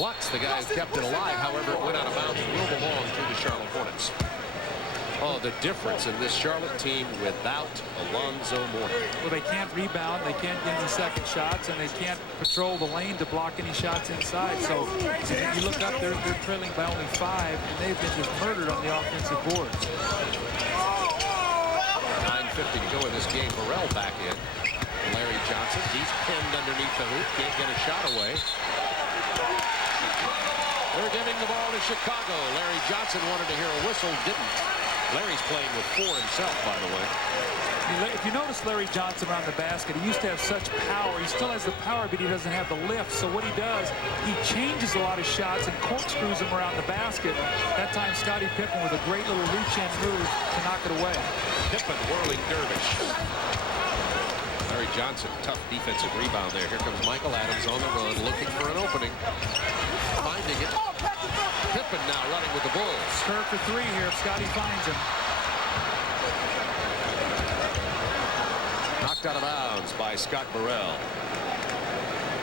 Lutz, the guy who kept it alive, however, it went out of bounds and will belong to the Charlotte Hornets. Oh, the difference in this Charlotte team without Alonzo Mourning. Well, they can't rebound, they can't get any second shots, and they can't patrol the lane to block any shots inside. So you look up, they're trailing by only 5, and they've been just murdered on the offensive boards. 9:50 to go in this game. Burrell back in. Larry Johnson, he's pinned underneath the hoop, can't get a shot away. They're giving the ball to Chicago. Larry Johnson wanted to hear a whistle, didn't. Larry's playing with 4 himself, by the way. If you notice Larry Johnson around the basket, he used to have such power. He still has the power, but he doesn't have the lift. So what he does, he changes a lot of shots and corkscrews them around the basket. That time, Scottie Pippen with a great little reach-in move to knock it away. Pippen whirling dervish. Larry Johnson, tough defensive rebound there. Here comes Michael Adams on the run, looking for an opening. Finding it. Pippen now running with the Bulls. Kerr for 3 here if Scottie finds him. Knocked out of bounds by Scott Burrell.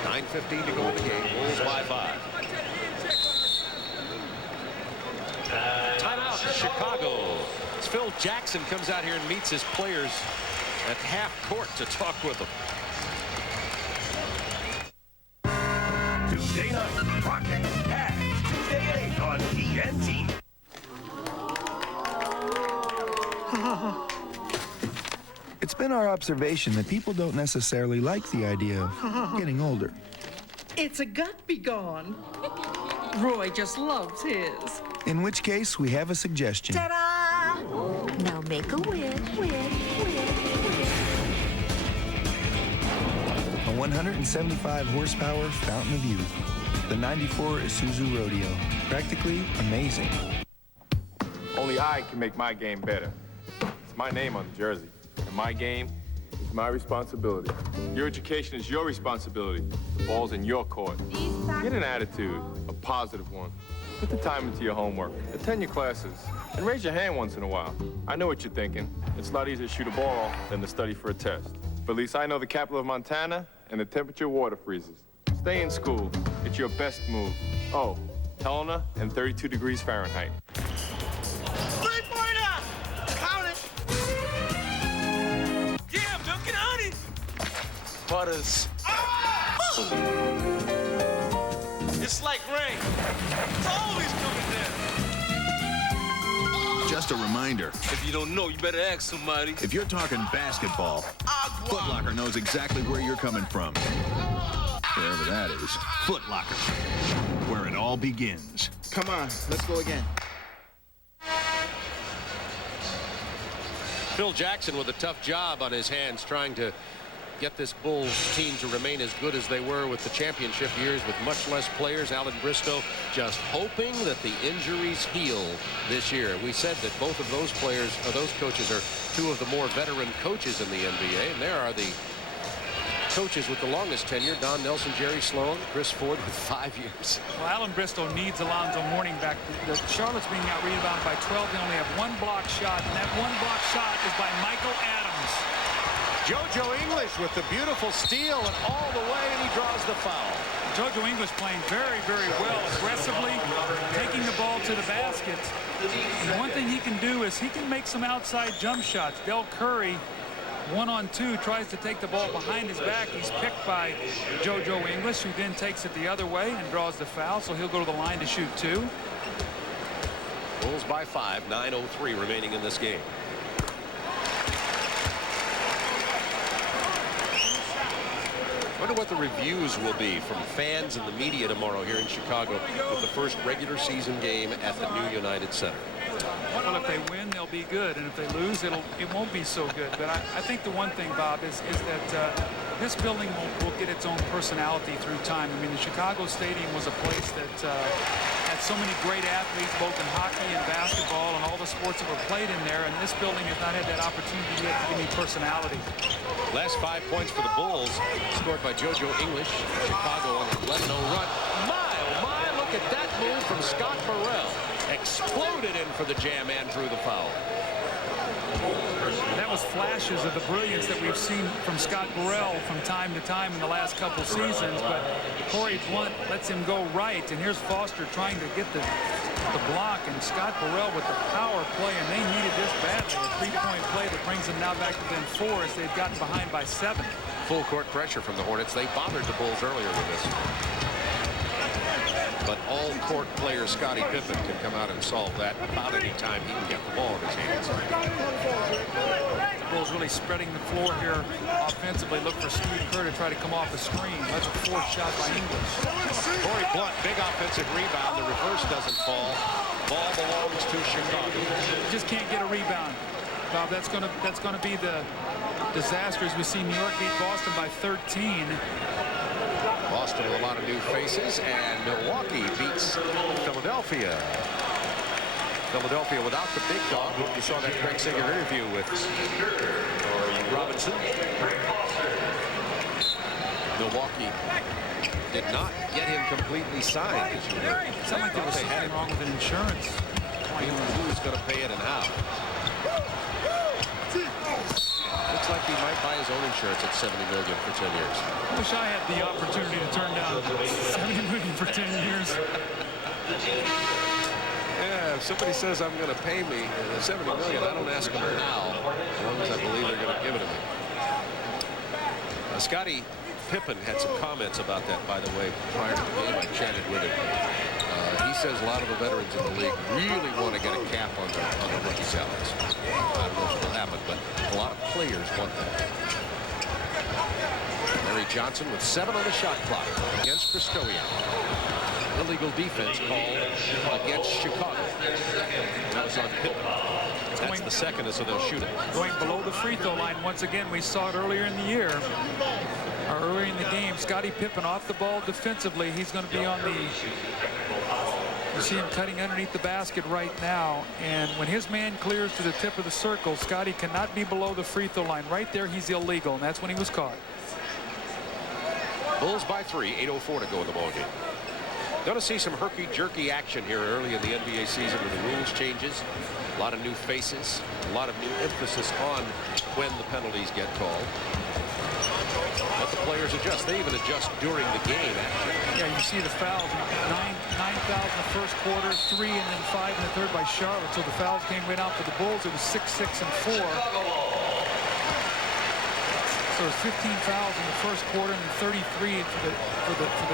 9:15 to go in the game. Bulls by 5. Timeout, Chicago. As Phil Jackson comes out here and meets his players at half court to talk with them. Tuesday night, Rocket Cash. Tuesday at 8 on TNT. It's been our observation that people don't necessarily like the idea of getting older. It's a gut be gone. Roy just loves his. In which case, we have a suggestion. Ta-da! Now make a wish, A 175 horsepower fountain of youth. The 94 Isuzu Rodeo. Practically amazing. Only I can make my game better. It's my name on the jersey. And my game is my responsibility. Your education is your responsibility. The ball's in your court. Get an attitude, a positive one. Put the time into your homework. Attend your classes. And raise your hand once in a while. I know what you're thinking. It's a lot easier to shoot a ball than to study for a test. But at least I know the capital of Montana and the temperature water freezes. Stay in school. It's your best move. Oh, Helena and 32 degrees Fahrenheit. Three-pointer! Count it! Yeah, milk and honey! Butters. It's like rain. It's always coming down. Just a reminder. If you don't know, you better ask somebody. If you're talking basketball, Foot Locker knows exactly where you're coming from. Wherever that is. Foot Locker. Where it all begins. Come on, let's go again. Phil Jackson with a tough job on his hands trying to get this Bulls team to remain as good as they were with the championship years with much less players. Alan Bristow just hoping that the injuries heal this year. We said that both of those players, or those coaches, are two of the more veteran coaches in the NBA, and there are the coaches with the longest tenure: Don Nelson, Jerry Sloan, Chris Ford with 5 years. Well, Alan Bristow needs Alonzo Mourning back. The Charlotte's being out-rebounded by 12. They only have one block shot, and that one block shot is by Michael Adams. JoJo English with the beautiful steal and all the way, and he draws the foul. JoJo English playing very, very well, aggressively taking the ball to the basket. And one thing he can do is he can make some outside jump shots. Del Curry, 1-on-2, tries to take the ball behind his back. He's picked by JoJo English, who then takes it the other way and draws the foul, so he'll go to the line to shoot 2. Bulls by 5, 9:03 remaining in this game. Wonder what the reviews will be from fans and the media tomorrow here in Chicago with the first regular season game at the new United Center. Well, if they win, they'll be good, and if they lose, it won't be so good. But I think the one thing, Bob, is that this building will get its own personality through time. I mean, the Chicago Stadium was a place that had so many great athletes, both in hockey and basketball, and all the sports that were played in there. And this building has not had that opportunity yet to give me personality. Last 5 points for the Bulls, scored by JoJo English. Chicago on an 11-0 run. My, oh my, look at that move from Scott Burrell. Exploded in for the jam and drew the foul. That was flashes of the brilliance that we've seen from Scott Burrell from time to time in the last couple seasons, but Corey Blunt lets him go right, and here's Foster trying to get the block, and Scott Burrell with the power play, and they needed this badly. A three-point play that brings them now back within 4 as they've gotten behind by 7. Full court pressure from the Hornets. They bothered the Bulls earlier with this. But all-court player Scottie Pippen can come out and solve that about any time he can get the ball in his hands. The Bulls really spreading the floor here offensively. Look for Steve Kerr to try to come off the screen. That's a 4th shot by English. Corey Blunt, big offensive rebound. The reverse doesn't fall. Ball belongs to Chicago. Just can't get a rebound, Bob. That's going to be the disaster as we see New York beat Boston by 13. Boston with a lot of new faces, and Milwaukee beats Philadelphia. Philadelphia without the big dog. You saw that Greg Singer interview with Robinson. Milwaukee did not get him completely signed. It sounded like there was something wrong with an insurance. Who's going to pay it and how? Looks like he might buy his own insurance at $70 million for 10 years. I wish I had the opportunity to turn down $70 million for 10 years. Yeah, if somebody says I'm going to pay me $70 million, I don't ask them now, as long as I believe they're going to give it to me. Scottie Pippen had some comments about that, by the way, prior to the game. I chatted with him. He says a lot of the veterans in the league really want to get a cap on the rookie salaries. I don't know if it'll happen, but a lot of players want that. Larry Johnson with 7 on the shot clock against Kristoyan. Illegal defense called against Chicago. That was on Pippen. That's the second, so they'll shoot it. Going below the free throw line once again. We saw it earlier in the year. Or earlier in the game, Scottie Pippen off the ball defensively. He's going to be on the... You see him cutting underneath the basket right now, and when his man clears to the tip of the circle, Scottie cannot be below the free throw line. Right there, he's illegal, and that's when he was caught. Bulls by 3, 8:04 to go in the ballgame. Going to see some herky-jerky action here early in the NBA season with the rules changes. A lot of new faces, a lot of new emphasis on when the penalties get called. Let the players adjust. They even adjust during the game, actually. Yeah, you see the fouls. 9 fouls in the first quarter, 3 and then 5 in the third by Charlotte. So the fouls came right out for the Bulls. It was 6, 6, and 4. So it was 15 fouls in the first quarter and 33 for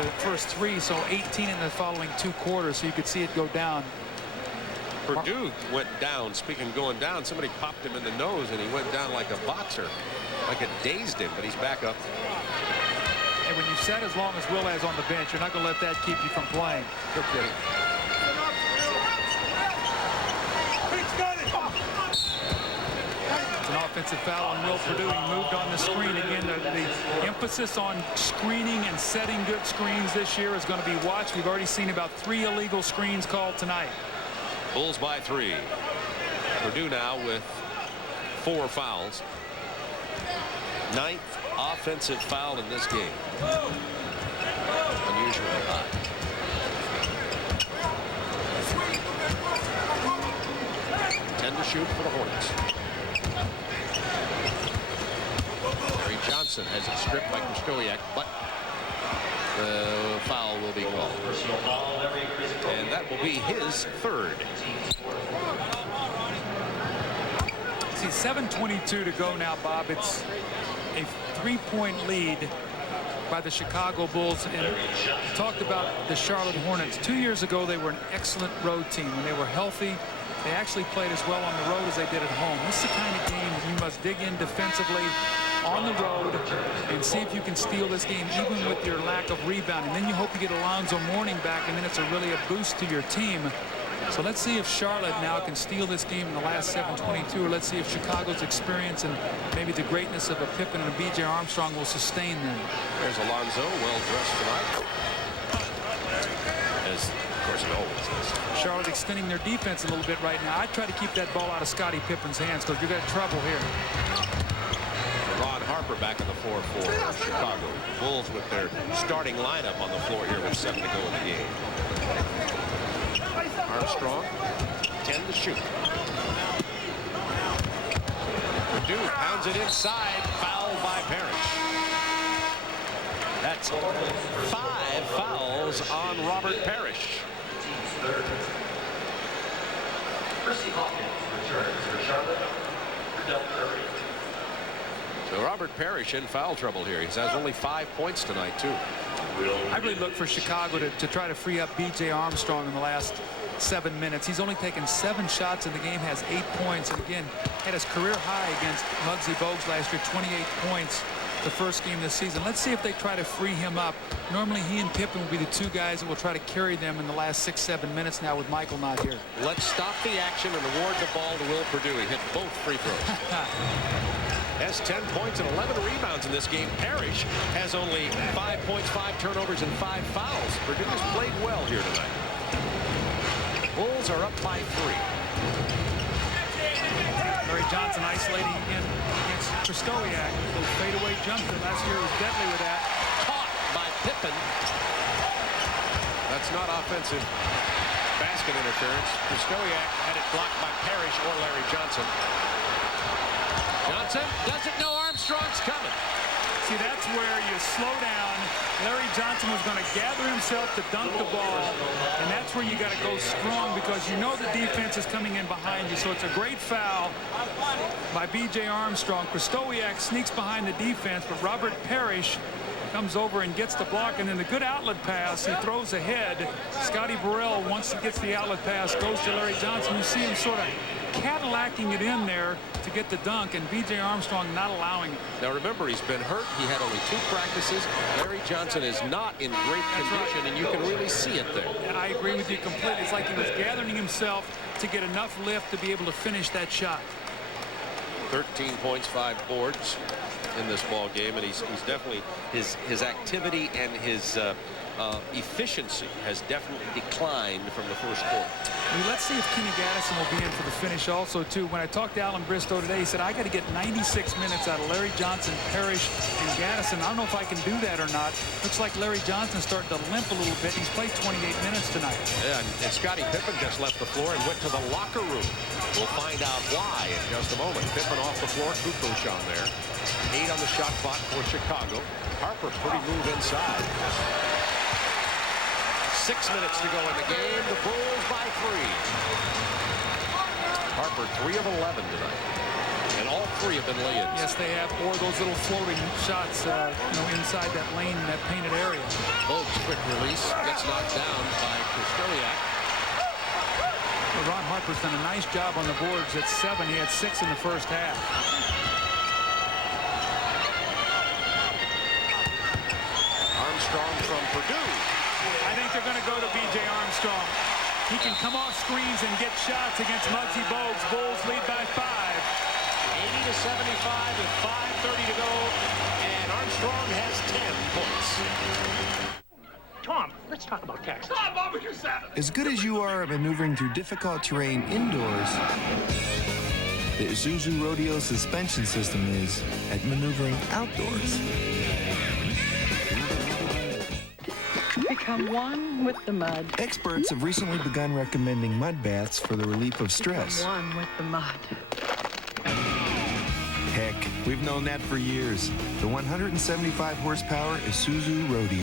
the first 3. So 18 in the following 2 quarters. So you could see it go down. Purdue went down. Speaking of going down, somebody popped him in the nose and he went down like a boxer. Like it dazed him, but he's back up. And when you've sat as long as Will has on the bench, you're not going to let that keep you from playing. Good kidding. It's an offensive foul on Will Perdue. He moved on the screen. Again, the emphasis on screening and setting good screens this year is going to be watched. We've already seen about 3 illegal screens called tonight. Bulls by 3. Perdue now with 4 fouls. 9th offensive foul in this game. Unusually high. 10 to shoot for the Hornets. Larry Johnson has it stripped by Krzysztofiak, but the foul will be called. And that will be his 3rd. See, 7:22 to go now, Bob. It's a 3-point lead by the Chicago Bulls. And we talked about the Charlotte Hornets. 2 years ago, they were an excellent road team. When they were healthy, they actually played as well on the road as they did at home. This is the kind of game that you must dig in defensively on the road and see if you can steal this game, even with your lack of rebounding. Then you hope you get Alonzo Mourning back, and then it's really a boost to your team. So let's see if Charlotte now can steal this game in the last 7:22, or let's see if Chicago's experience and maybe the greatness of a Pippen and a B.J. Armstrong will sustain them. There's Alonzo, well dressed tonight. As, of course, it always is. Charlotte extending their defense a little bit right now. I'd try to keep that ball out of Scottie Pippen's hands because you've got trouble here. Ron Harper back in the floor for Chicago. Bulls with their starting lineup on the floor here with 7 to go in the game. Armstrong, 10 to shoot. Perdue pounds it inside, fouled by Parrish. That's 5 fouls on Robert Parrish. So Robert Parrish in foul trouble here. He has only 5 points tonight, too. I really look for Chicago to try to free up B.J. Armstrong in the last 7 minutes. He's only taken 7 shots in the game, has 8 points, and again had his career high against Muggsy Bogues last year, 28 points the first game this season. Let's see if they try to free him up. Normally he and Pippen will be the 2 guys that will try to carry them in the last 6-7 minutes now with Michael not here. Let's stop the action and award the ball to Will Perdue. He hit both free throws. Has 10 points and 11 rebounds in this game. Parrish has only 5 points, 5 turnovers, and 5 fouls. Perdue has played well here tonight. Bulls are up by 3. Larry Johnson isolating in against Krzysztofiak. Those fadeaway jumper last year was deadly with that. Caught by Pippen. That's not offensive basket interference. Krzysztofiak had it blocked by Parrish or Larry Johnson. Johnson doesn't know Armstrong's coming. See, that's where you slow down. Larry Johnson was going to gather himself to dunk the ball, and that's where you got to go strong because you know the defense is coming in behind you. So it's a great foul by B.J. Armstrong. Krzysztofiak sneaks behind the defense, but Robert Parrish comes over and gets the block, and then the good outlet pass, he throws ahead. Scotty Burrell, once he gets the outlet pass, goes to Larry Johnson. You see him sort of Cadillacing it in there to get the dunk, and B.J. Armstrong not allowing it. Now remember, he's been hurt. He had only 2 practices. Larry Johnson is not in great condition, and you can really see it there. And I agree with you completely. It's like he was gathering himself to get enough lift to be able to finish that shot. 13 points, 5 boards in this ball game, and he's definitely his activity and his efficiency has definitely declined from the first quarter. Well, let's see if Kenny Gaddison will be in for the finish also too. When I talked to Alan Bristow today, he said I got to get 96 minutes out of Larry Johnson, Parrish, and Gaddison. I don't know if I can do that or not. Looks like Larry Johnson's starting to limp a little bit. He's played 28 minutes tonight. Yeah, and Scottie Pippen just left the floor and went to the locker room. We'll find out why in just a moment. Pippen off the floor, Kukoc on there. 8 on the shot clock for Chicago. Harper pretty move inside. 6 minutes to go in the game. The Bulls by 3. Harper 3 of 11 tonight, and all 3 have been lay-ins. Yes, they have, or those little floating shots, inside that lane, in that painted area. Bogues quick release gets knocked down by Krzysztofiak. Well, Ron Harper's done a nice job on the boards at 7. He had 6 in the first half. Armstrong from Purdue. I think they're going to go to B.J. Armstrong. He can come off screens and get shots against Muggsy Bogues. Bulls lead by 5. 80-75 with 5:30 to go, and Armstrong has 10 points. Tom, let's talk about Texas. Come on, barbecue salad. As good as you are at maneuvering through difficult terrain indoors, the Isuzu Rodeo suspension system is at maneuvering outdoors. Become one with the mud. Experts have recently begun recommending mud baths for the relief of stress. Become one with the mud. Heck, we've known that for years. The 175 horsepower Isuzu Rodeo.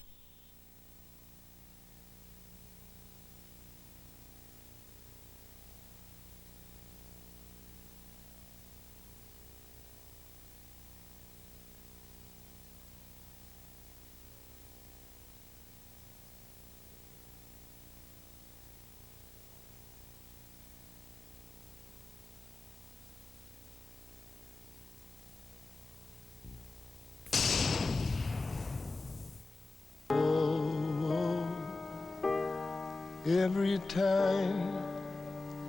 Every time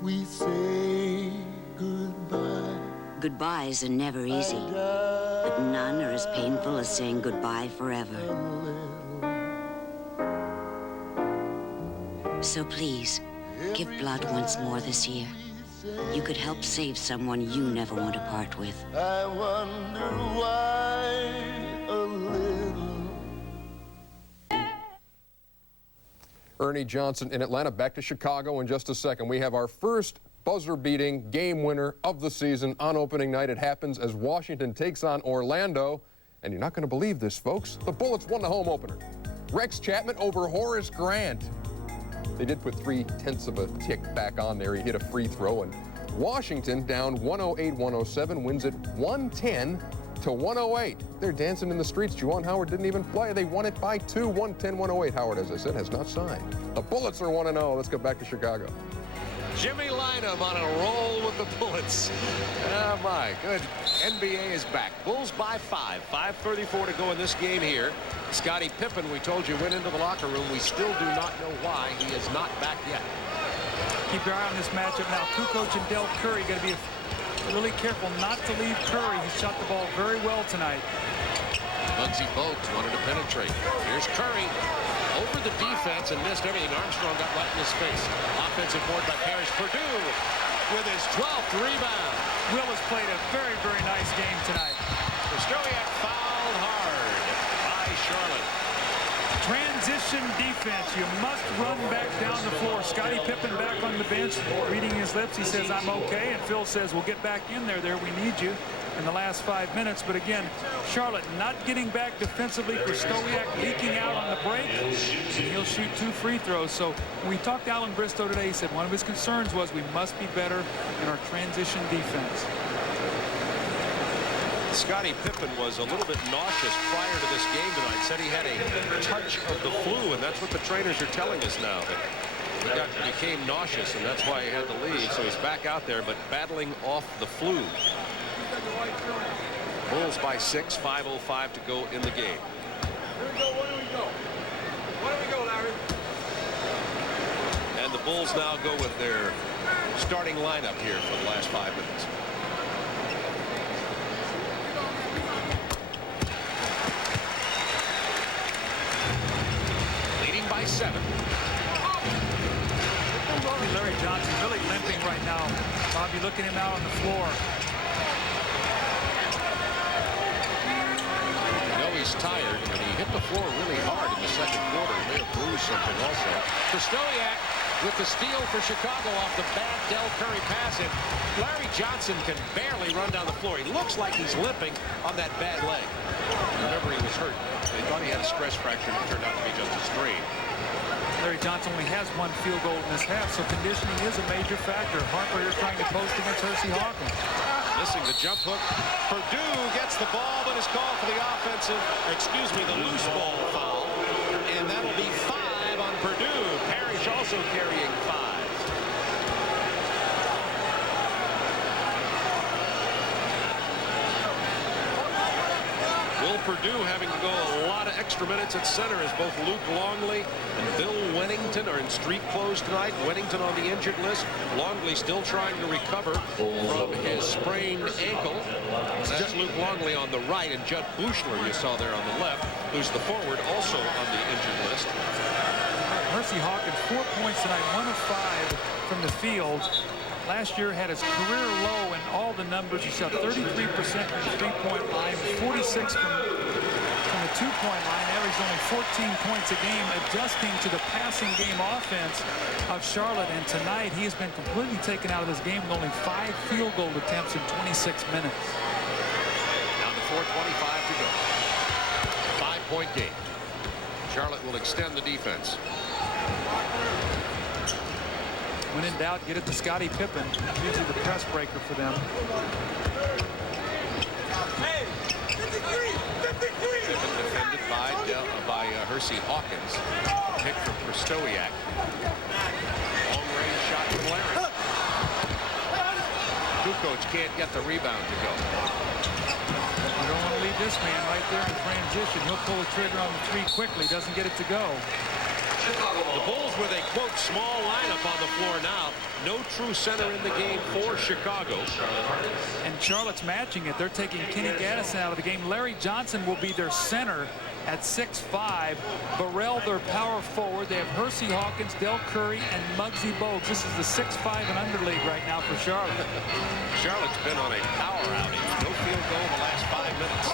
we say goodbye. Goodbyes are never easy, but none are as painful as saying goodbye forever. So please, give blood once more this year. You could help save someone you never want to part with. I wonder why a little. Ernie Johnson in Atlanta. Back to Chicago in just a second. We have our first buzzer-beating game winner of the season on opening night. It happens as Washington takes on Orlando. And you're not going to believe this, folks. The Bullets won the home opener. Rex Chapman over Horace Grant. They did put 3/10 of a tick back on there. He hit a free throw. And Washington, down 108-107, wins it 110-108. They're dancing in the streets. Juwan Howard didn't even play. They won it by 2, 110-108. Howard, as I said, has not signed. The Bullets are 1-0. Let's go back to Chicago. Jimmy Lynam on a roll with the Bullets. Oh, my. Good. NBA is back. Bulls by 5. 5:34 to go in this game here. Scottie Pippen, we told you, went into the locker room. We still do not know why he is not back yet. Keep your eye on this matchup now. Kukoc and Del Curry got to be really careful not to leave Curry. He shot the ball very well tonight. Muggsy Bogues wanted to penetrate. Here's Curry over the defense and missed everything. Armstrong got right in his face. Offensive board by Parrish. Purdue with his 12th rebound. Will has played a very, very nice game tonight. Stowiak fouled hard by Charlotte. Transition defense. You must run back down the floor. Scottie Pippen back on the bench, reading his lips. He says, I'm okay. And Phil says, well, get back in there. We need you in the last 5 minutes. But again, Charlotte not getting back defensively. Stowiak leaking out on the break. And he'll shoot 2 free throws. So when we talked to Alan Bristow today, he said one of his concerns was we must be better in our transition defense. Scottie Pippen was a little bit nauseous prior to this game tonight. Said he had a touch of the flu, and that's what the trainers are telling us now. That he became nauseous, and that's why he had to leave. So he's back out there, but battling off the flu. Bulls by 6, 5:05 to go in the game. Here we go. Where do we go? Where do we go, Larry? And the Bulls now go with their starting lineup here for the last 5 minutes. By 7. Larry Johnson really limping right now. Bobby looking him out on the floor. You know he's tired, and he hit the floor really hard in the second quarter. He may have bruised something also. Stowiak with the steal for Chicago off the bad Del Curry pass. And Larry Johnson can barely run down the floor. He looks like he's limping on that bad leg. Remember, he was hurt. They thought he had a stress fracture, and it turned out to be just a strain. Larry Johnson only has 1 field goal in this half, so conditioning is a major factor. Harper here trying to post against Hersey Hawkins. Missing the jump hook. Purdue gets the ball, but is called for the the loose ball foul. And that'll be 5 on Purdue. Parrish also carrying 5. Will Purdue having to go a lot of extra minutes at center as both Luke Longley and Bill Wennington are in street clothes tonight. Wennington on the injured list. Longley still trying to recover from his sprained ankle. That's Luke Longley on the right, and Judd Buechler you saw there on the left, who's the forward, also on the injured list. Hersey Hawkins, 4 points tonight, 1 of 5 from the field. Last year had his career low in all the numbers. He shot 33% from the three-point line, 46 from the two-point line, averaged only 14 points a game, adjusting to the passing game offense of Charlotte. And tonight he has been completely taken out of this game with only 5 field goal attempts in 26 minutes. Down to 4:25 to go. 5-point game. Charlotte will extend the defense. When in doubt, get it to Scottie Pippen, usually the press breaker for them. Pippen defended by Hersey Hawkins. Pick from Prostowiak. Long range shot from Larry. Kukoc can't get the rebound to go. You don't want to leave this man right there in transition. He'll pull the trigger on the three quickly, doesn't get it to go. The Bulls with a, quote, small lineup on the floor now. No true center in the game for Chicago. And Charlotte's matching it. They're taking Kenny Gaddison out of the game. Larry Johnson will be their center at 6'5". Burrell, their power forward. They have Hersey Hawkins, Del Curry, and Muggsy Bogues. This is the 6'5" and under league right now for Charlotte. Charlotte's been on a power outing. No field goal in the last 5 minutes.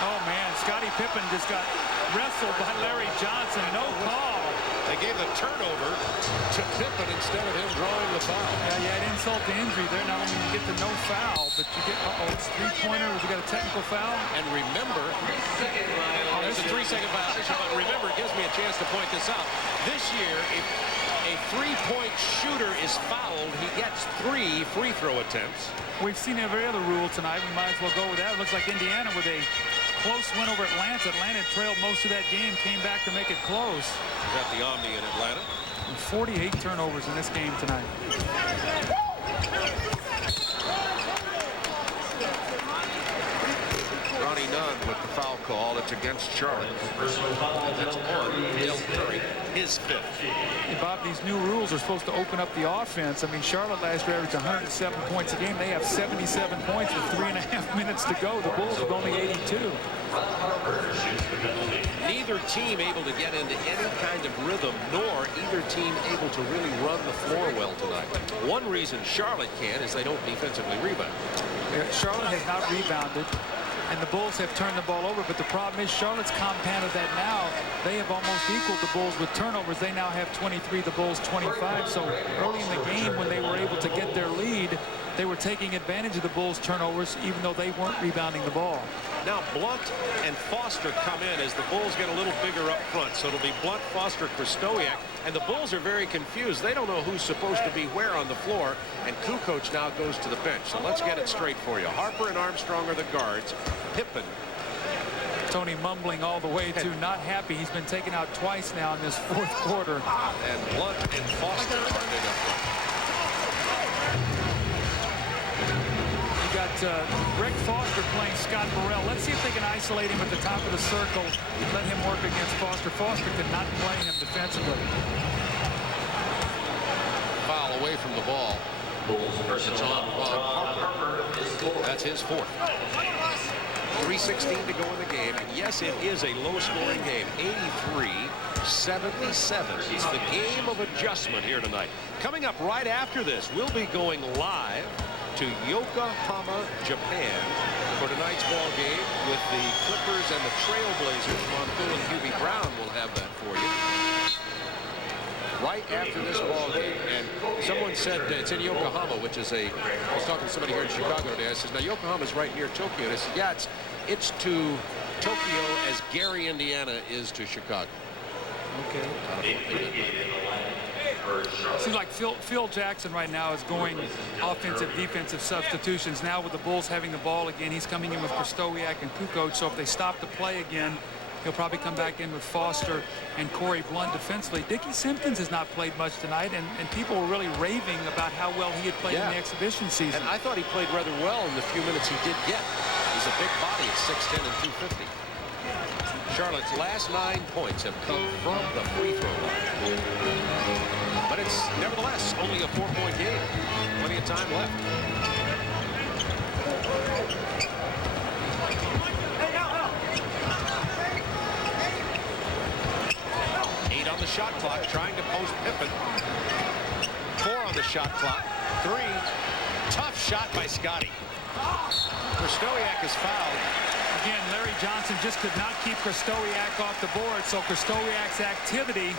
Oh, man. Scottie Pippen just got wrestled by Larry Johnson. No call. They gave the turnover to Pippen instead of him drawing the foul. Yeah, you had insult to injury there. Not only you get the no foul, but you get, it's three-pointer. You got a technical foul. And remember, there's a 3-second violation. But remember, it gives me a chance to point this out. This year, if a three-point shooter is fouled, he gets 3 free throw attempts. We've seen every other rule tonight. We might as well go with that. It looks like Indiana with a close win over Atlanta. Atlanta trailed most of that game, came back to make it close. Is that the Omni in Atlanta? And 48 turnovers in this game tonight. Ronnie Nunn with the foul call. It's against Charlotte. That's on Del Curry, his 5th. Hey, Bob, these new rules are supposed to open up the offense. I mean, Charlotte last year averaged 107 points a game. They have 77 points with 3.5 minutes to go. The Bulls have only 82. Neither team able to get into any kind of rhythm, nor either team able to really run the floor well tonight. One reason Charlotte can is they don't defensively rebound. Charlotte has not rebounded, and the Bulls have turned the ball over, but the problem is Charlotte's compounded that now. They have almost equaled the Bulls with turnovers. They now have 23, the Bulls 25. So early in the game when they were able to get their lead, they were taking advantage of the Bulls' turnovers, even though they weren't rebounding the ball. Now Blunt and Foster come in as the Bulls get a little bigger up front. So it'll be Blunt, Foster, Prostowiak. And the Bulls are very confused. They don't know who's supposed to be where on the floor. And Kukoc now goes to the bench. So let's get it straight for you. Harper and Armstrong are the guards. Pippen. Tony mumbling all the way to not happy. He's been taken out twice now in this 4th quarter. And Blunt and Foster are big up front. You got Greg Foster playing Scott Burrell. Let's see if they can isolate him at the top of the circle. Let him work against Foster. Foster could not play him defensively. Foul away from the ball. It's on Harper. That's his 4th. 3:16 to go in the game. And yes, it is a low-scoring game. 83-77. It's the game of adjustment here tonight. Coming up right after this, we'll be going live to Yokohama, Japan for tonight's ball game with the Clippers and the Trailblazers. Montour and Hubie Brown will have that for you right after this ball game. And someone said it's in Yokohama, which is I was talking to somebody here in Chicago today. I said, now Yokohama's right near Tokyo. And I said, yeah, it's to Tokyo as Gary, Indiana is to Chicago. Okay. Seems like Phil Jackson right now is going offensive, defensive substitutions. Now with the Bulls having the ball again, he's coming in with Prostowiak and Kukoc. So if they stop the play again, he'll probably come back in with Foster and Corey Blunt defensively. Dickie Simpkins has not played much tonight, and people were really raving about how well he had played in the exhibition season. And I thought he played rather well in the few minutes he did get. He's a big body at 6'10" and 250. Charlotte's last 9 points have come from the free throw line. But it's nevertheless only a 4-point game. Plenty of time left. 8 on the shot clock, trying to post Pippen. 4 on the shot clock. 3. Tough shot by Scotty. Krystkowiak is fouled. Again, Larry Johnson just could not keep Krystkowiak off the board, so Krystkowiak's activity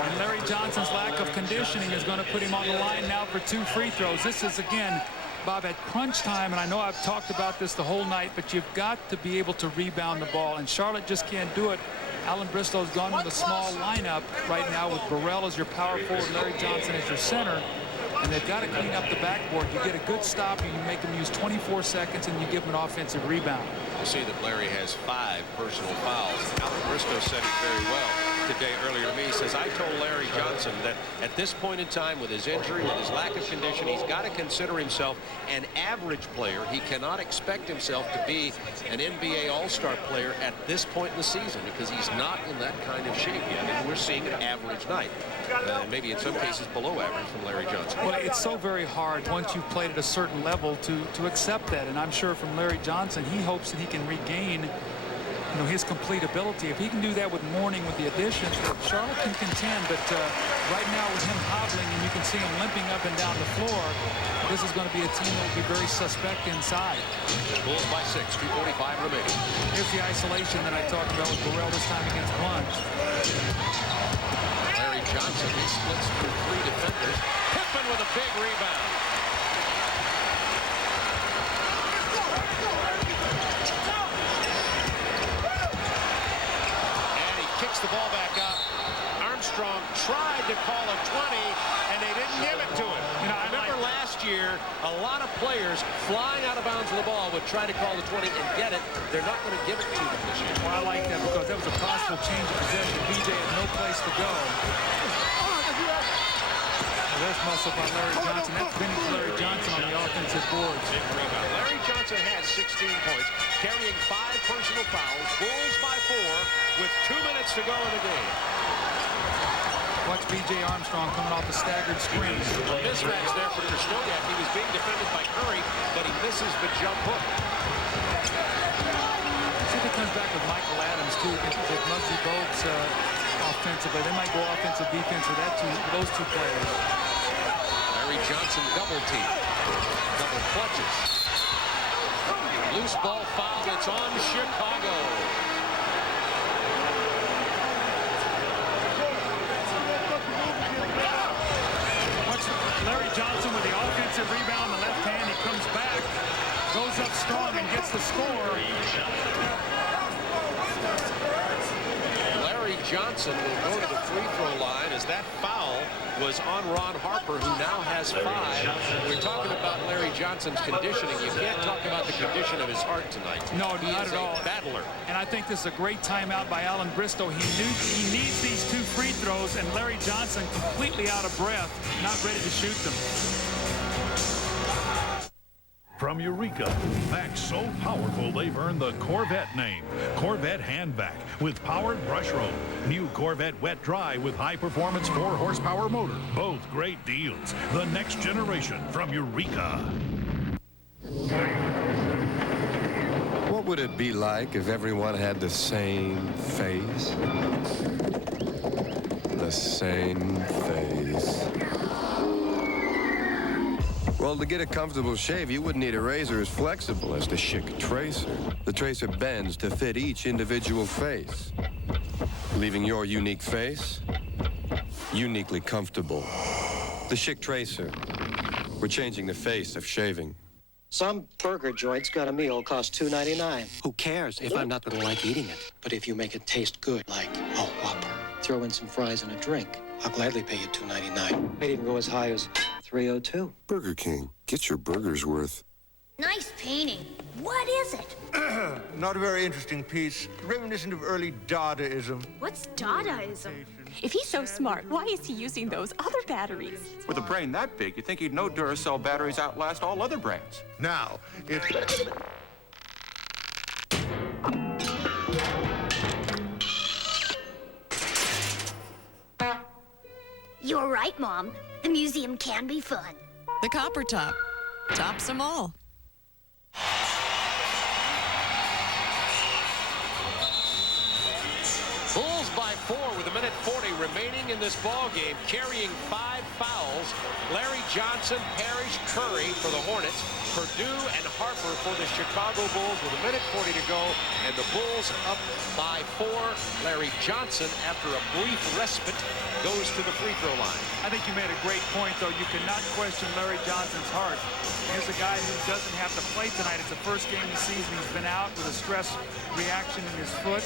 and Larry Johnson's lack of conditioning is going to put him on the line now for 2 free throws. This is, again, Bob, at crunch time, and I know I've talked about this the whole night, but you've got to be able to rebound the ball, and Charlotte just can't do it. Alan Bristow's gone with a small lineup right now with Burrell as your power forward, Larry Johnson as your center. And they've got to clean up the backboard. You get a good stop, and you make them use 24 seconds, and you give them an offensive rebound. You see that Larry has 5 personal fouls. Alan Bristow said it very well today earlier to me. He says, I told Larry Johnson that at this point in time, with his injury, with his lack of condition, he's got to consider himself an average player. He cannot expect himself to be an NBA All-Star player at this point in the season because he's not in that kind of shape yet. And we're seeing an average night. And maybe in some cases below average from Larry Johnson. Well, it's so very hard once you've played at a certain level to accept that. And I'm sure from Larry Johnson, he hopes that he can regain his complete ability. If he can do that with Mourning with the additions, Charlotte can contend. But right now with him hobbling and you can see him limping up and down the floor, this is going to be a team that will be very suspect inside. Bulls by 6, 2:45 remaining. Here's the isolation that I talked about with Burrell this time against Blunt. Larry Johnson, he splits through 3 defenders. Pippen with a big rebound. And he kicks the ball back up. Armstrong tried to call a 20, and they didn't give it to him. I remember last year, a lot of players flying out of bounds with the ball would try to call the 20 and get it. They're not going to give it to them this year. Well, I like that because that was a possible change of possession. BJ had no place to go. There's muscle by Larry Johnson. That's vintage Larry Johnson on the offensive boards. Big rebound. Larry Johnson has 16 points, carrying 5 personal fouls. Bulls by 4 with 2 minutes to go in the game. Watch B.J. Armstrong coming off a staggered screen. A mismatch there for Krystkowiak. He was being defended by Curry, but he misses the jump hook. See if he comes back with Michael Adams, too, with Muggsy Bogues offensively. They might go offensive defense for those 2 players. Larry Johnson double team. Double clutches. Loose ball foul. It's on Chicago. Larry Johnson with the offensive rebound in the left hand. He comes back, goes up strong, and gets the score. Larry Johnson will go to the free throw line as that foul was on Ron Harper, who now has 5. We're talking about Larry Johnson's conditioning. You can't talk about the condition of his heart tonight. No, not at all. Battler. And I think this is a great timeout by Alan Bristow. He needs these 2 free throws, and Larry Johnson completely out of breath, not ready to shoot them. From Eureka, vacs so powerful they've earned the Corvette name. Corvette hand vac with powered brush roll. New Corvette wet dry with high performance 4-horsepower motor. Both great deals. The next generation from Eureka. What would it be like if everyone had the same face? The same face. Well, to get a comfortable shave, you wouldn't need a razor as flexible as the Schick Tracer. The Tracer bends to fit each individual face, leaving your unique face uniquely comfortable. The Schick Tracer. We're changing the face of shaving. Some burger joint's got a meal cost $2.99. Who cares if I'm not going to like eating it? But if you make it taste good, like a Whopper, throw in some fries and a drink, I'll gladly pay you $2.99. I'd even go as high as $3.02. Burger King. Get your burger's worth. Nice painting. What is it? Not a very interesting piece. Reminiscent of early Dadaism. What's Dadaism? If he's so smart, why is he using those other batteries? With a brain that big, you'd think he'd know Duracell batteries outlast all other brands. Now, if... You're right, Mom. The museum can be fun. The Copper Top. Tops them all. Bulls by 4 with 1:40 remaining in this ball game, carrying 5 fouls. Larry Johnson, Parrish, Curry for the Hornets, Purdue and Harper for the Chicago Bulls with 1:40 to go, and the Bulls up by 4. Larry Johnson, after a brief respite, goes to the free throw line. I think you made a great point, though. You cannot question Larry Johnson's heart. Here's a guy who doesn't have to play tonight. It's the first game of the season. He's been out with a stress reaction in his foot.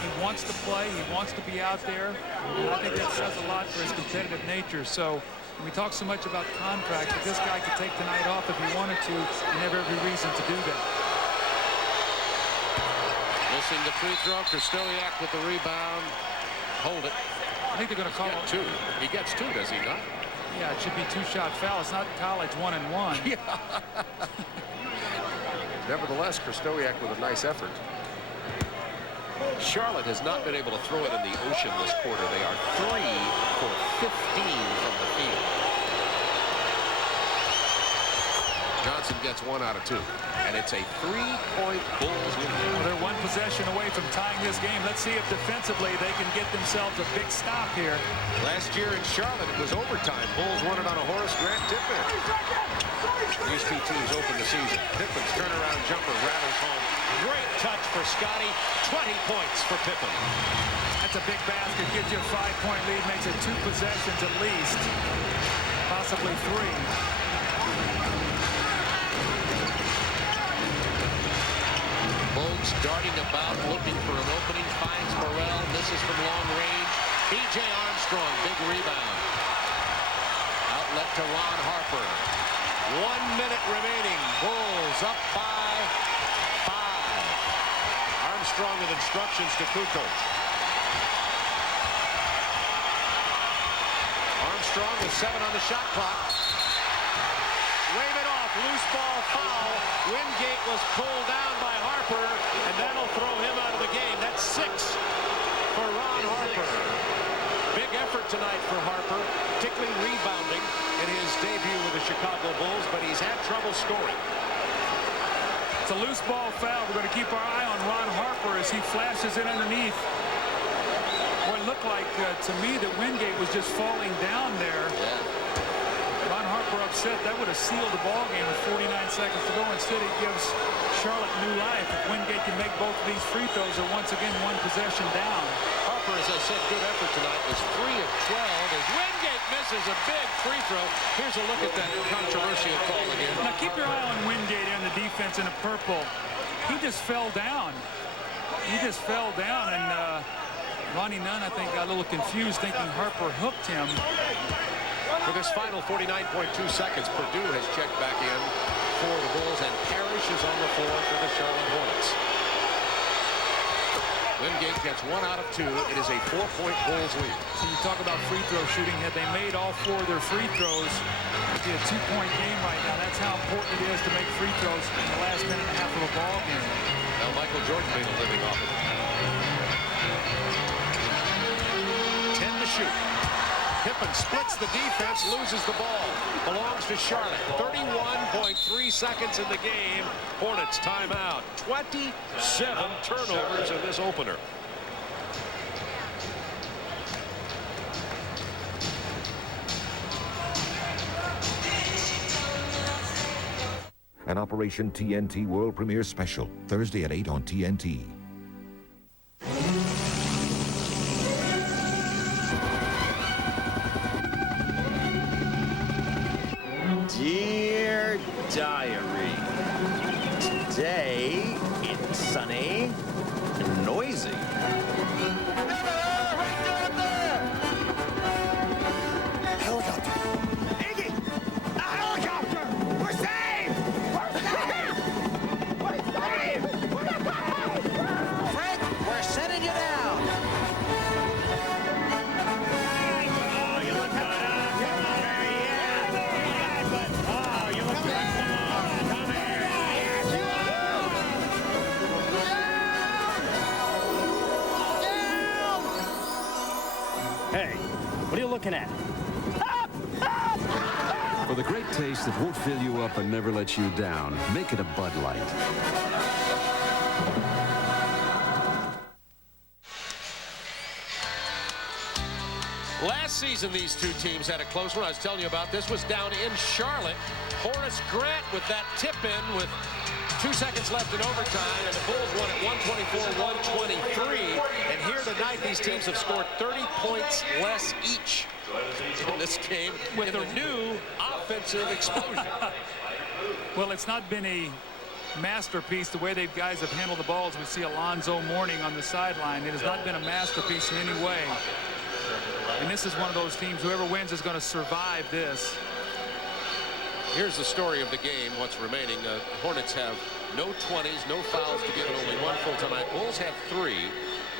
He wants to play. He wants to be out there. And I think that says a lot for his competitive nature. So we talk so much about contracts, but this guy could take tonight off if he wanted to and have every reason to do that. Missing the free throw. Krystoliak with the rebound. Hold it. I think they're going to call it 2. He gets 2, does he not? Yeah, it should be 2-shot foul. It's not college 1-and-1. Yeah. Nevertheless, Krystoliak with a nice effort. Charlotte has not been able to throw it in the ocean this quarter. They are 3 for 15 from the field. Johnson gets 1 out of 2, and it's a 3-point Bulls win. Well, they're 1 possession away from tying this game. Let's see if defensively they can get themselves a big stop here. Last year in Charlotte, it was overtime. Bulls won it on a Horace Grant tip-in. These two teams open the season. Pippen's turnaround jumper rattles home. Great touch for Scotty. 20 points for Pippen. That's a big basket. Gives you a 5-point lead. Makes it 2 possessions at least. Possibly 3. Bogues darting about, looking for an opening. Finds Morrell. Misses from long range. B.J. Armstrong, big rebound. Outlet to Ron Harper. 1 minute remaining. Bulls up by 5. Armstrong with instructions to Kukoc. Armstrong with 7 on the shot clock. Wave it off. Loose ball foul. Wingate was pulled down by Harper, and that'll throw him out of the game. That's 6 for Ron Harper. Big effort tonight for Harper, particularly rebounding in his debut with the Chicago Bulls, but he's had trouble scoring. It's a loose ball foul. We're going to keep our eye on Ron Harper as he flashes it underneath. Well, it looked like to me that Wingate was just falling down there. Ron Harper upset. That would have sealed the ball game with 49 seconds to go. Instead, it gives Charlotte new life. If Wingate can make both of these free throws, they're once again 1 possession down. Harper, as I said, good effort tonight, was 3 of 12 as Wingate misses a big free throw. Here's a look at that controversial call again. Now keep your eye on Wingate and the defense in the purple. He just fell down. He just fell down, and Ronnie Nunn, I think, got a little confused, thinking Harper hooked him. For this final 49.2 seconds, Purdue has checked back in for the Bulls, and Parrish is on the floor for the Charlotte Hornets. Wingate gets 1 out of 2. It is a 4-point Bulls lead. So you talk about free throw shooting. Had they made all 4 of their free throws, it'd be a 2-point game right now. That's how important it is to make free throws in the last minute and a half of a ball game. Now Michael Jordan made a living off it. 10 to shoot. Pippen splits the defense, loses the ball. Belongs to Charlotte. 31.3 seconds in the game. Hornets timeout. 27 turnovers in this opener. An Operation TNT World Premiere Special, Thursday at 8 on TNT. Dear Diary, today it's sunny and noisy. Helicopter! Iggy! A helicopter! We're saved! We're saved! We're saved! Frank, we're setting you down. Oh, you look good, huh? Yeah, but oh, you look good. Come here. Hey, what are you looking at? For the great taste that won't fill you up and never let you down, make it a Bud Light. Last season, these two teams had a close one. I was telling you about this. Was down in Charlotte. Horace Grant with that tip in with 2 seconds left in overtime, and the Bulls won at 124-123. And here tonight, these teams have scored 30 points less each in this game with a new offensive explosion. Well, it's not been a masterpiece the way they guys have handled the balls. We see Alonzo Mourning on the sideline. It has not been a masterpiece in any way. And this is one of those teams, whoever wins is going to survive this. Here's the story of the game, what's remaining. Hornets have no 20s, no fouls to give, and only one full time. Bulls have 3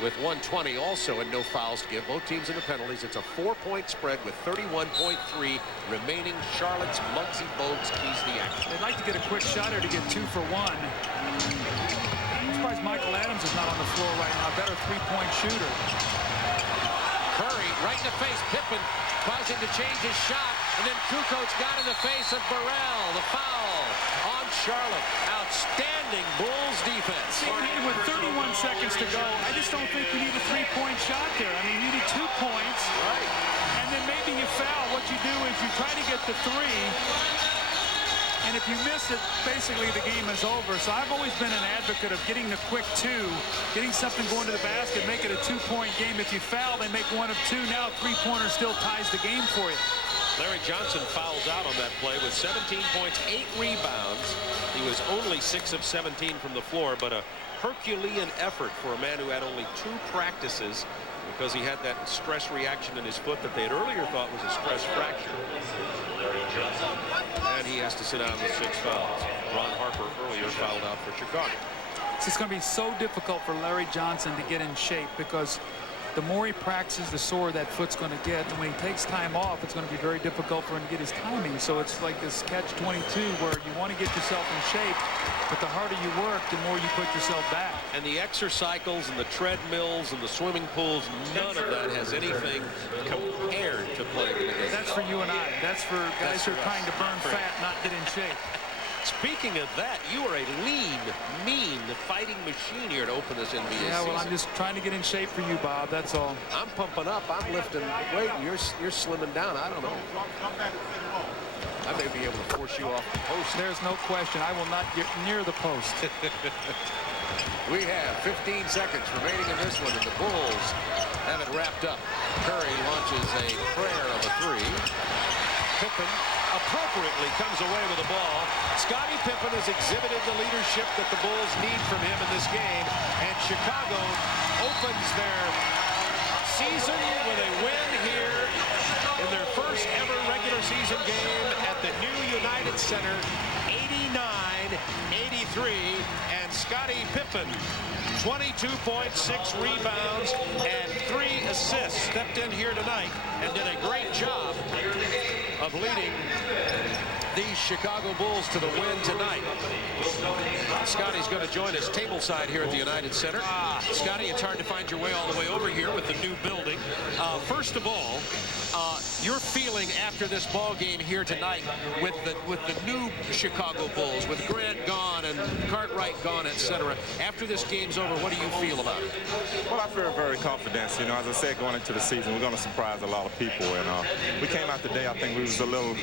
with 120 also and no fouls to give. Both teams in the penalties. It's a 4-point spread with 31.3 remaining. Charlotte's Muggsy Bogues keys the action. They'd like to get a quick shot here to get 2 for 1. I'm surprised Michael Adams is not on the floor right now. Better 3-point shooter. Curry right in the face. Pippen causing to change his shot, and then Kukoc got in the face of Burrell. The foul on Charlotte. Outstanding Bulls defense. With 31 seconds to go, I just don't think you need a 3-point shot there. I mean, you need 2 points. Right. And then maybe you foul. What you do is you try to get the 3. And if you miss it, basically the game is over. So I've always been an advocate of getting the quick 2, getting something going to the basket, make it a 2-point game. If you foul, they make 1 of 2. Now a 3-pointer still ties the game for you. Larry Johnson fouls out on that play with 17 points, 8 rebounds. He was only 6 of 17 from the floor, but a Herculean effort for a man who had only 2 practices because he had that stress reaction in his foot that they had earlier thought was a stress fracture. And he has to sit down with 6 fouls. Ron Harper earlier fouled out for Chicago. It's going to be so difficult for Larry Johnson to get in shape because the more he practices, the sore that foot's going to get. And when he takes time off, it's going to be very difficult for him to get his timing. So it's like this catch-22 where you want to get yourself in shape, but the harder you work, the more you put yourself back. And the exercycles and the treadmills and the swimming pools, none of that has anything compared to playing in the game. That's for you and I. That's for guys who are trying to burn fat, not get in shape. Speaking of that, you are a lean, mean fighting machine here to open this NBA Yeah, well, season. I'm just trying to get in shape for you, Bob. That's all. I'm pumping up. I'm lifting weight. You're slimming down. I don't know. I may be able to force you off the post. There's no question. I will not get near the post. We have 15 seconds remaining in this one, and the Bulls have it wrapped up. Curry launches a prayer of a 3. Pippen appropriately comes away with the ball. Scottie Pippen has exhibited the leadership that the Bulls need from him in this game, and Chicago opens their season with a win here in their first ever regular season game at the new United Center, 89-83, and Scottie Pippen, 22 points, 6 rebounds, and 3 assists, stepped in here tonight and did a great job of leading these Chicago Bulls to the win tonight. Scotty's going to join us tableside here at the United Center. Scotty, it's hard to find your way all the way over here with the new building. First of all, your feeling after this ball game here tonight with the new Chicago Bulls, with Grant gone and Cartwright gone, etc. After this game's over, what do you feel about it? Well, I feel very confident. You know, as I said, going into the season, we're going to surprise a lot of people. And we came out today, I think we was a little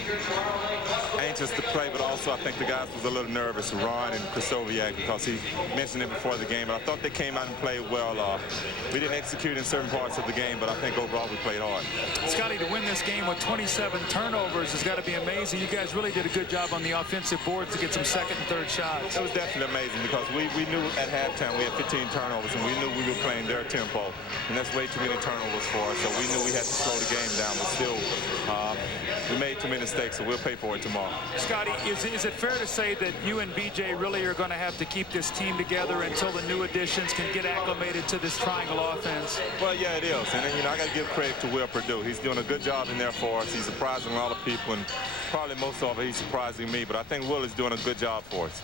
anxious to play, but also I think the guys was a little nervous, Ron and Krasoviak, because he mentioned it before the game. But I thought they came out and played well. We didn't execute in certain parts of the game, but I think overall we played hard. Scotty, to win this game with 27 turnovers has got to be amazing. You guys really did a good job on the offensive boards to get some second and third shots. It was definitely amazing because we knew at halftime we had 15 turnovers, and we knew we were playing their tempo, and that's way too many turnovers for us. So we knew we had to slow the game down, but still we made too many mistakes, so we'll pay for it tomorrow. Scotty, is it fair to say that you and BJ really are going to have to keep this team together until the new additions can get acclimated to this triangle offense? Well, yeah, it is. And then, you know, I got to give credit to Will Perdue. He's doing a good job in there for us. He's surprising a lot of people, and probably most of it he's surprising me. But I think Will is doing a good job for us.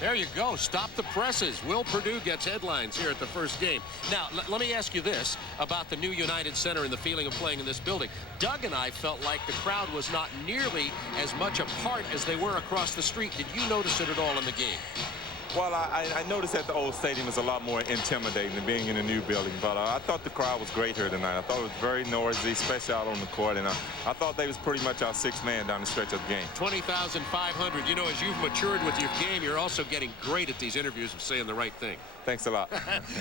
There you go. Stop the presses. Will Purdue gets headlines here at the first game. Now, let me ask you this about the new United Center and the feeling of playing in this building. Doug and I felt like the crowd was not nearly as much apart as they were across the street. Did you notice it at all in the game? Well, I noticed that the old stadium is a lot more intimidating than being in a new building, but I thought the crowd was great here tonight. I thought it was very noisy, especially out on the court, and I thought they was pretty much our sixth man down the stretch of the game. 20,500. You know, as you've matured with your game, you're also getting great at these interviews of saying the right thing. Thanks a lot.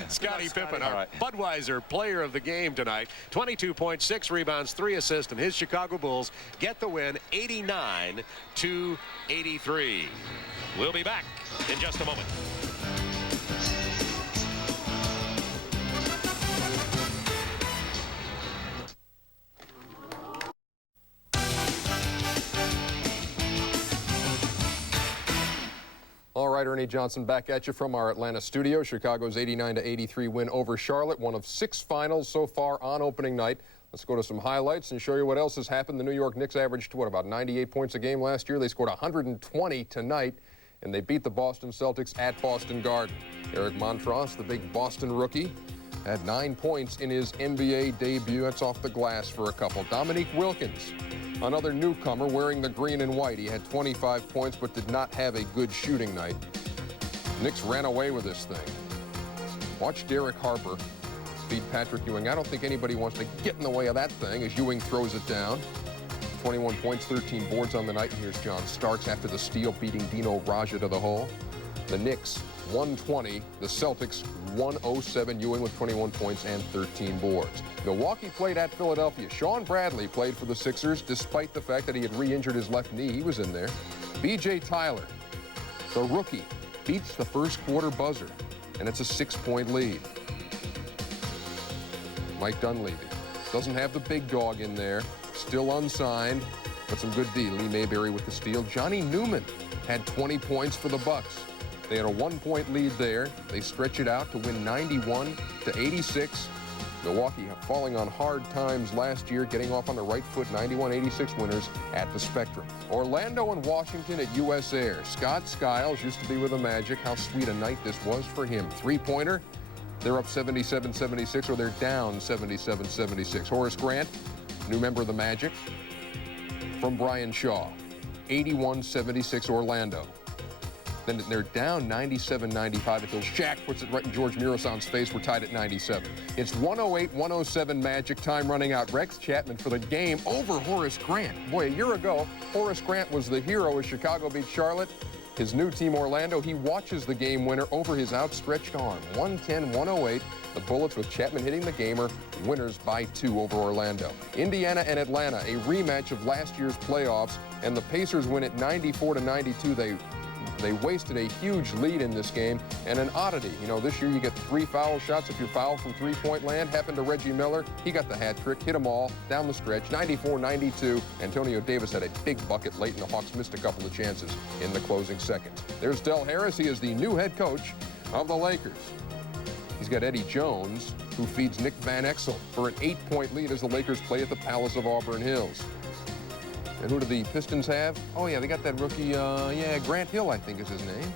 Scottie Pippen, our Budweiser player of the game tonight. 22 points, 6 rebounds, 3 assists, and his Chicago Bulls get the win 89-83. We'll be back in just a moment. All right, Ernie Johnson back at you from our Atlanta studio. Chicago's 89-83 win over Charlotte, one of 6 finals so far on opening night. Let's go to some highlights and show you what else has happened. The New York Knicks averaged, what, about 98 points a game last year. They scored 120 tonight, and they beat the Boston Celtics at Boston Garden. Eric Montross, the big Boston rookie, had 9 points in his NBA debut. That's off the glass for a couple. Dominique Wilkins, another newcomer wearing the green and white. He had 25 points but did not have a good shooting night. Knicks ran away with this thing. Watch Derek Harper beat Patrick Ewing. I don't think anybody wants to get in the way of that thing as Ewing throws it down. 21 points, 13 boards on the night. And here's John Starks after the steal, beating Dino Raja to the hole. The Knicks 120, the Celtics 107. Ewing with 21 points and 13 boards. Milwaukee played at Philadelphia. Sean Bradley played for the Sixers despite the fact that he had re-injured his left knee. He was in there. B.J. Tyler, the rookie, beats the first quarter buzzer, and it's a 6-point lead. Mike Dunleavy doesn't have the big dog in there, still unsigned, but some good D. Lee Mayberry with the steal. Johnny Newman had 20 points for the Bucks. They had a 1-point lead there. They stretch it out to win 91-86. Milwaukee falling on hard times last year, getting off on the right foot, 91-86 winners at the Spectrum. Orlando and Washington at US Air. Scott Skiles used to be with the Magic. How sweet a night this was for him. 3-pointer. They're up 77-76, or they're down 77-76. Horace Grant, new member of the Magic, from Brian Shaw. 81-76 Orlando. Then they're down 97-95 until Shaq puts it right in George Murason's face. We're tied at 97. It's 108-107 Magic, time running out. Rex Chapman for the game over Horace Grant. Boy, a year ago, Horace Grant was the hero as Chicago beat Charlotte. His new team, Orlando, he watches the game winner over his outstretched arm. 110-108. The Bullets with Chapman hitting the gamer. Winners by 2 over Orlando. Indiana and Atlanta, a rematch of last year's playoffs, and the Pacers win it 94-92. They wasted a huge lead in this game, and an oddity. You know, this year you get 3 foul shots if you foul from three-point land. Happened to Reggie Miller. He got the hat trick, hit them all down the stretch. 94-92. Antonio Davis had a big bucket late, and the Hawks missed a couple of chances in the closing seconds. There's Del Harris. He is the new head coach of the Lakers. He's got Eddie Jones, who feeds Nick Van Exel for an 8-point lead as the Lakers play at the Palace of Auburn Hills. And who do the Pistons have? Oh, yeah, they got that rookie, Grant Hill, I think is his name.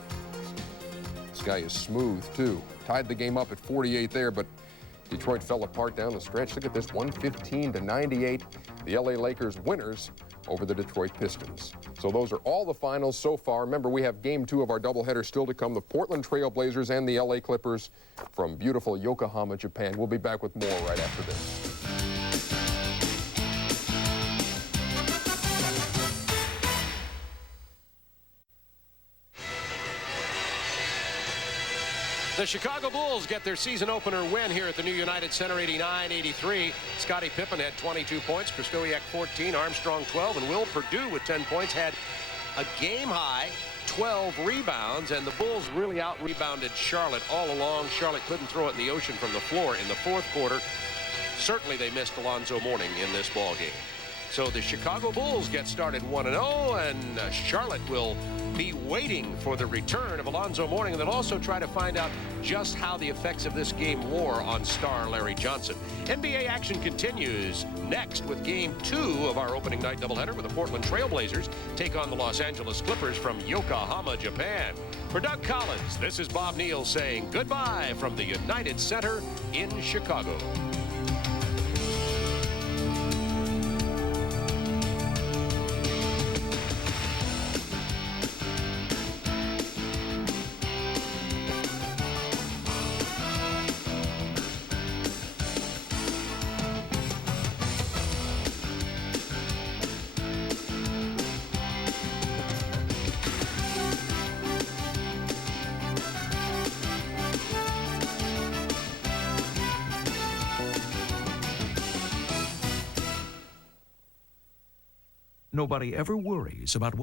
This guy is smooth, too. Tied the game up at 48 there, but Detroit fell apart down the stretch. Look at this, 115-98. The LA Lakers winners over the Detroit Pistons. So those are all the finals so far. Remember, we have game 2 of our doubleheader still to come. The Portland Trail Blazers and the LA Clippers from beautiful Yokohama, Japan. We'll be back with more right after this. The Chicago Bulls get their season opener win here at the new United Center, 89-83. Scottie Pippen had 22 points, Krzysztofiak 14, Armstrong 12, and Will Purdue with 10 points had a game-high 12 rebounds, and the Bulls really out-rebounded Charlotte all along. Charlotte couldn't throw it in the ocean from the floor in the fourth quarter. Certainly they missed Alonzo Mourning in this ball game. So the Chicago Bulls get started 1-0, and Charlotte will be waiting for the return of Alonzo Mourning, and they'll also try to find out just how the effects of this game wore on star Larry Johnson. NBA action continues next with Game 2 of our opening night doubleheader, where the Portland Trail Blazers take on the Los Angeles Clippers from Yokohama, Japan. For Doug Collins, this is Bob Neal saying goodbye from the United Center in Chicago. Nobody ever worries about what